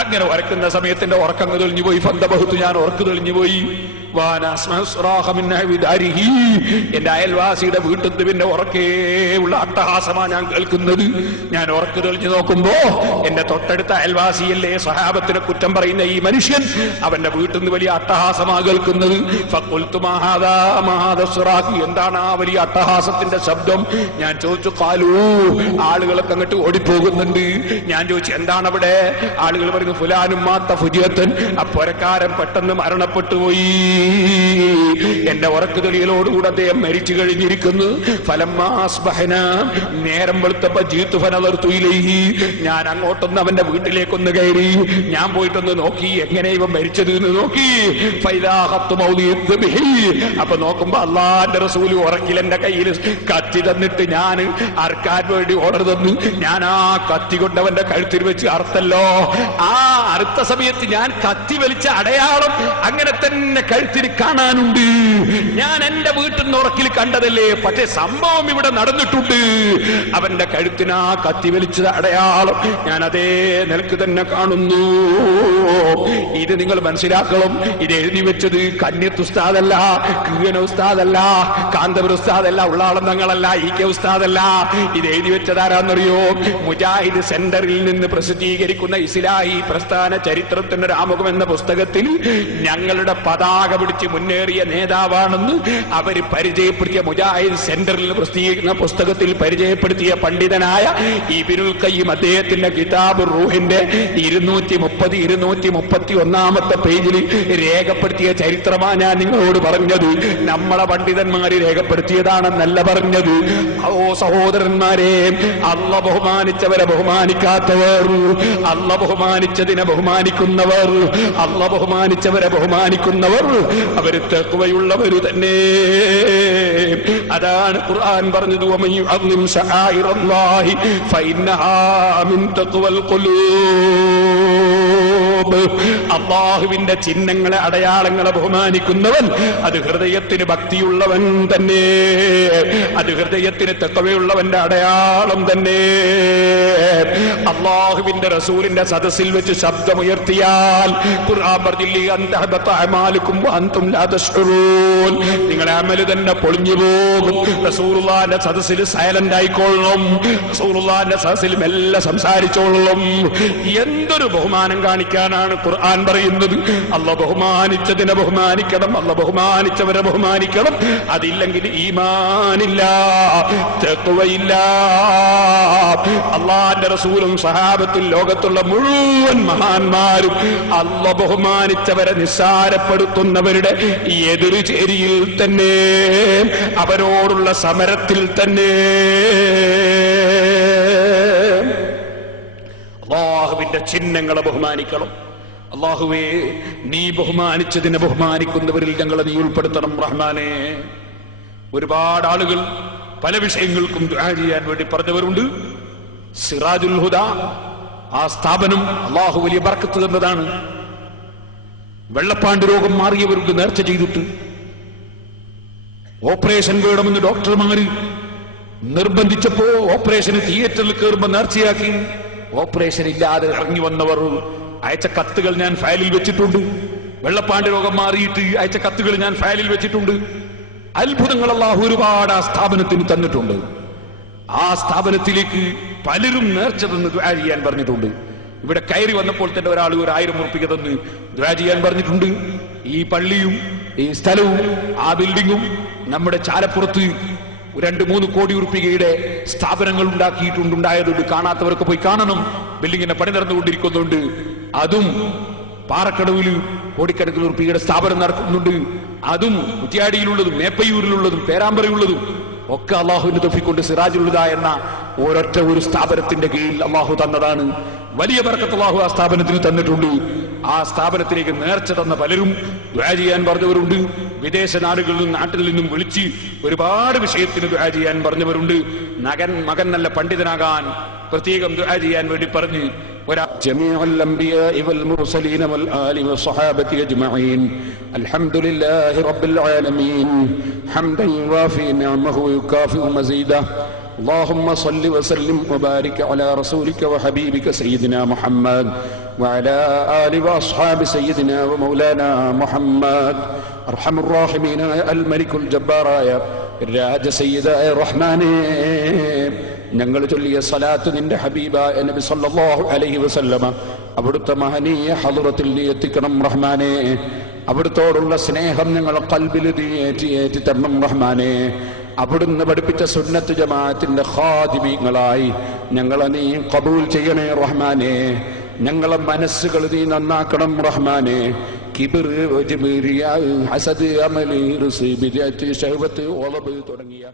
അങ്ങനെ വരക്കുന്ന സമയത്തിന്റെ ഉറക്കം തെളിഞ്ഞു പോയി. ഫന്തബഹുത്തു, ഞാൻ ഉറക്ക് തെളിഞ്ഞു പോയി. എന്റെ അയൽവാസിയുടെ വീട്ടിൽ പിന്നെ ഉറക്കേ ഉള്ള അട്ടഹാസമാണ് ഞാൻ കേൾക്കുന്നത്. ഞാൻ ഉറക്ക് തെളിഞ്ഞു നോക്കുമ്പോ എന്റെ തൊട്ടടുത്ത അയൽവാസിയല്ലേ സഹാബത്തിനെ കുറ്റം പറയുന്ന ഈ മനുഷ്യൻ, അവന്റെ വീട്ടിൽ നിന്ന് വലിയ അട്ടഹാസമാ കേൾക്കുന്നത്. എന്താണ് ആ വലിയ അട്ടഹാസത്തിന്റെ ശബ്ദം? ഞാൻ ചോദിച്ചു. കാലൂ, ആളുകളൊക്കെ അങ്ങോട്ട് ഓടിപ്പോകുന്നുണ്ട്. ഞാൻ ചോദിച്ചു എന്താണ് അവിടെ? ആളുകൾ പറയുന്നു ഫുലാനും മാത്ത ഫുജിയത്തൻ, ആ പൊരക്കാരൻ പെട്ടെന്ന് മരണപ്പെട്ടു പോയി. എന്റെ ഉറക്ക് തെളിയലോടുകൂടെ അദ്ദേഹം മരിച്ചു കഴിഞ്ഞിരിക്കുന്നു. നേരം വെളുത്തപ്പോ ഞാൻ അങ്ങോട്ടൊന്ന് അവന്റെ വീട്ടിലേക്കൊന്ന് കയറി. ഞാൻ പോയിട്ടൊന്ന് നോക്കി എങ്ങനെ ഇവൻ മരിച്ചത് എന്ന് നോക്കി. അപ്പൊ നോക്കുമ്പോ അള്ളാന്റെ റസൂല് ഉറക്കിൽ എന്റെ കയ്യിൽ കത്തി തന്നിട്ട് ഞാൻ അറുക്കാൻ വേണ്ടി ഓർഡർ തന്നു. ഞാൻ ആ കത്തി കൊണ്ട് അവന്റെ കഴുത്തിൽ വെച്ച് അറുത്തല്ലോ. ആ അറുത്ത സമയത്ത് ഞാൻ കത്തി വലിച്ച അടയാളം അങ്ങനെ തന്നെ കഴുത്തിൽ കാണാനുണ്ട്. ഞാൻ എന്റെ വീട്ടിൽ നിന്ന് ഉറക്കിൽ കണ്ടതല്ലേ, പക്ഷേ സംഭവം ഇവിടെ നടന്നിട്ടുണ്ട്. അവന്റെ കഴുത്തിന് ആ കത്തി വലിച്ചത് അടയാളം ഞാൻ അതേ നിലക്ക് തന്നെ കാണുന്നു. ഇത് നിങ്ങൾ മനസ്സിലാക്കണം. ഇത് എഴുതി വെച്ചത് കന്യത്ത് ഉസ്താദല്ല, കീഴന ഉസ്താദല്ല, കാന്തപുര ഉസ്താദല്ല, ഉള്ളാളം തങ്ങളല്ല, ഇ കെ ഉസ്താദല്ല. ഇത് എഴുതി വെച്ചതാരാന്നറിയോ? മുജാഹിദ് സെന്ററിൽ നിന്ന് പ്രസിദ്ധീകരിക്കുന്ന ഇസ്ലാഹി പ്രസ്ഥാന ചരിത്രത്തിന്റെ ആമുഖം എന്ന പുസ്തകത്തിൽ ഞങ്ങളുടെ പതാക പിടിച്ച് മുന്നേറിയ നേതാവാണെന്ന് അവര് പരിചയപ്പെടുത്തിയ, മുജാഹിദ് സെന്ററിൽ പ്രസിദ്ധീകരിക്കുന്ന പുസ്തകത്തിൽ പരിചയപ്പെടുത്തിയ പണ്ഡിതനായ ഇബ്നുൽ ഖയ്യിം അദ്ദേഹത്തിന്റെ കിതാബ് റൂഹിന്റെ 231 പേജിൽ രേഖപ്പെടുത്തിയ ചരിത്രമാണ് ഞാൻ നിങ്ങളോട് പറഞ്ഞത്. നമ്മളെ പണ്ഡിതന്മാര് രേഖപ്പെടുത്തിയതാണെന്നല്ല പറഞ്ഞത്. ഓ സഹോദരന്മാരെ, അല്ല ബഹുമാനിച്ചവരെ ബഹുമാനിക്കാത്തവർ, അല്ല ബഹുമാനിച്ചതിനെ ബഹുമാനിക്കുന്നവർ, അല്ല ബഹുമാനിച്ചവരെ ബഹുമാനിക്കുന്നവർ അവര് തഖ്വയുള്ളവര് തന്നെ. അതാണ് ഖുർആൻ പറഞ്ഞത്, വമൻ യുഅദ്ദിം ശആയിറല്ലാഹി ഫഇന്നഹാ മിൻ തഖ്വൽ ഖുലൂബ്. അല്ലാഹുവിന്റെ ചിഹ്നങ്ങളെ അടയാളങ്ങളെ ബഹുമാനിക്കുന്നവൻ അത് ഹൃദയത്തിന് ഭക്തിയുള്ളവൻ തന്നെ, അത് ഹൃദയത്തിന് തഖ്വയുള്ളവന്റെ അടയാളം തന്നെ. അല്ലാഹുവിന്റെ റസൂലിന്റെ സദസ്സിൽ വെച്ച് ശബ്ദമുയർത്തിയാൽ ഖുർആൻ പറഞ്ഞില്ലേ, അൻതഹബത അമാലുക്കും വഅൻതും ലാ തശ്ഉറൂൻ, നിങ്ങളുടെ അമല് തന്നെ പൊളിഞ്ഞു പോകും. റസൂലുള്ളാഹിന്റെ സദസ്സിൽ സൈലന്റ് ആയിക്കൊള്ളണം, റസൂലുള്ളാഹിന്റെ സദസ്സിൽ മെല്ലെ സംസാരിച്ചോളണം. എന്തൊരു ബഹുമാനം കാണിക്കാനാണ് ഖുർആൻ പറയുന്നത്. അല്ല ബഹുമാനിച്ചതിനെ ബഹുമാനിക്കണം, അല്ല ബഹുമാനിച്ചവരെ ബഹുമാനിക്കണം. അതില്ലെങ്കിൽ ഈമാനില്ല, തഖ്വയില്ല. അല്ലാഹുവിന്റെ റസൂലും സഹാബത്തും ലോകത്തുള്ള മുഴുവൻ മഹാന്മാരും അല്ല ബഹുമാനിച്ചവരെ നിസ്സാരപ്പെടുത്തുന്നവരുടെ എതിർചേരിയിൽ തന്നെ, അവരോടുള്ള സമരത്തിൽ തന്നെ. അല്ലാഹുവിന്റെ ചിഹ്നങ്ങളെ ബഹുമാനിക്കണം. അല്ലാഹുവേ, നീ ബഹുമാനിച്ചതിനെ ബഹുമാനിക്കുന്നവരിൽ ഞങ്ങളെ നീ ഉൾപ്പെടുത്തണം റഹ്മാനെ. ഒരുപാട് ആളുകൾ പല വിഷയങ്ങൾക്കും ദുആ ചെയ്യാൻ വേണ്ടി പറഞ്ഞവരുണ്ട്. സിറാജുൽ ഹുദ ആ സ്ഥാപനം അല്ലാഹു വലിയ ബർക്കത്ത് തന്നതാണ്. വെള്ളപ്പാണ്ട് രോഗം മാറിയവർക്ക് നേർച്ച ചെയ്തിട്ട് ഓപ്പറേഷൻ വേണമെന്ന് ഡോക്ടർമാര് നിർബന്ധിച്ചപ്പോ ഓപ്പറേഷന് തിയേറ്ററിൽ കയറുമ്പോ നേർച്ചയാക്കി ഓപ്പറേഷൻ ഇല്ലാതെ ഇറങ്ങി വന്നവർ അയച്ച കത്തുകൾ ഞാൻ ഫയലിൽ വെച്ചിട്ടുണ്ട്. വെള്ളപ്പാണ്ട് രോഗം മാറിയിട്ട് അയച്ച കത്തുകൾ ഞാൻ ഫയലിൽ വെച്ചിട്ടുണ്ട്. അത്ഭുതങ്ങൾ അല്ലാഹു ഒരുപാട് ആ സ്ഥാപനത്തിന് തന്നിട്ടുണ്ട്. ആ സ്ഥാപനത്തിലേക്ക് പലരും നേർച്ച തന്ന് ദുആ ചെയ്യാൻ പറഞ്ഞിട്ടുണ്ട്. ഇവിടെ കയറി വന്നപ്പോൾ തന്നെ ഒരാൾ 1000 ഉറുപ്പിക തന്ന് ദുആ ചെയ്യാൻ പറഞ്ഞിട്ടുണ്ട്. ഈ പള്ളിയും ഈ സ്ഥലവും ആ ബിൽഡിങ്ങും നമ്മുടെ ചാലപ്പുറത്ത് 2-3 കോടി ഉറുപ്പികയുടെ സ്ഥാപനങ്ങൾ ഉണ്ടാക്കിയിട്ടുണ്ടായതുകൊണ്ട് കാണാത്തവർക്ക് പോയി കാണണം. ബിൽഡിങ്ങിന്റെ പണി നടന്നുകൊണ്ടിരിക്കുന്നുണ്ട്. അതും പാറക്കടവിൽ കോടിക്കണക്കിന് ഉറുപ്പികയുടെ സ്ഥാപനം നടക്കുന്നുണ്ട്. അതും കുറ്റ്യാടിയിലുള്ളതും മേപ്പയൂരിലുള്ളതും പേരാമ്പ്രയുള്ളതും ഒക്കെ അള്ളാഹുവിന്റെ തൗഫീഖ് സിറാജുൽഹുദ എന്ന ഒരൊറ്റ ഒരു സ്ഥാപനത്തിന്റെ കീഴിൽ അള്ളാഹു തന്നതാണ്. വലിയ ബർക്കത്ത് അള്ളാഹു ആ സ്ഥാപനത്തിന് തന്നിട്ടുണ്ട്. ആ സ്ഥാപനത്തിലേക്ക് നേർച്ച തന്ന പലരും ദുആ ചെയ്യാൻ പറഞ്ഞവരുണ്ട്. വിദേശ നാടുകളിൽ നിന്നും നാട്ടിൽ നിന്നും വിളിച്ച് ഒരുപാട് വിഷയത്തിന് ദുആ ചെയ്യാൻ പറഞ്ഞവരുണ്ട്. മകൻ നല്ല പണ്ഡിതനാകാൻ പ്രത്യേകം ദുആ ചെയ്യാൻ വേണ്ടി പറഞ്ഞ് جميع الأنبياء والمرسلين والآل والصحابة أجمعين الحمد لله رب العالمين حمدا يوافي نعمه ويكافئ مزيده اللهم صل وسلم وبارك على رسولك وحبيبك سيدنا محمد وعلى آل وأصحاب سيدنا ومولانا محمد أرحم الراحمين الملك الجبار الراج سيد الرحمن ഞങ്ങൾ ചൊല്ലിയ സ്വലാത്ത് നിന്റെ ഹബീബായ നബി സല്ലല്ലാഹു അലൈഹി വസല്ലമ അവിടുത്തെ മഹനീയ ഹളറത്തിൽ നീ എത്തിക്കണം റഹ്മാനേ. അവിടുത്തോടുള്ള സ്നേഹം ഞങ്ങളെ ഖൽബിൽ നീ ഏറ്റി തരണം റഹ്മാനേ. അവിടുന്ന് പഠിപ്പിച്ച സുന്നത്ത് ജമാഅത്തിന്റെ ഖാദിമീങ്ങളായി ഞങ്ങളെ നീ ഖബൂൽ ചെയ്യണേ റഹ്മാനേ. ഞങ്ങളെ മനസ്സുകൾ നീ നന്നാക്കണം റഹ്മാനേ. കിബ്ർ, ജിബ്രിയ, ഹസദ്, അമൽ, റിസ്ബ്, ശഹവത്ത്, ഓളബ് തുടങ്ങിയ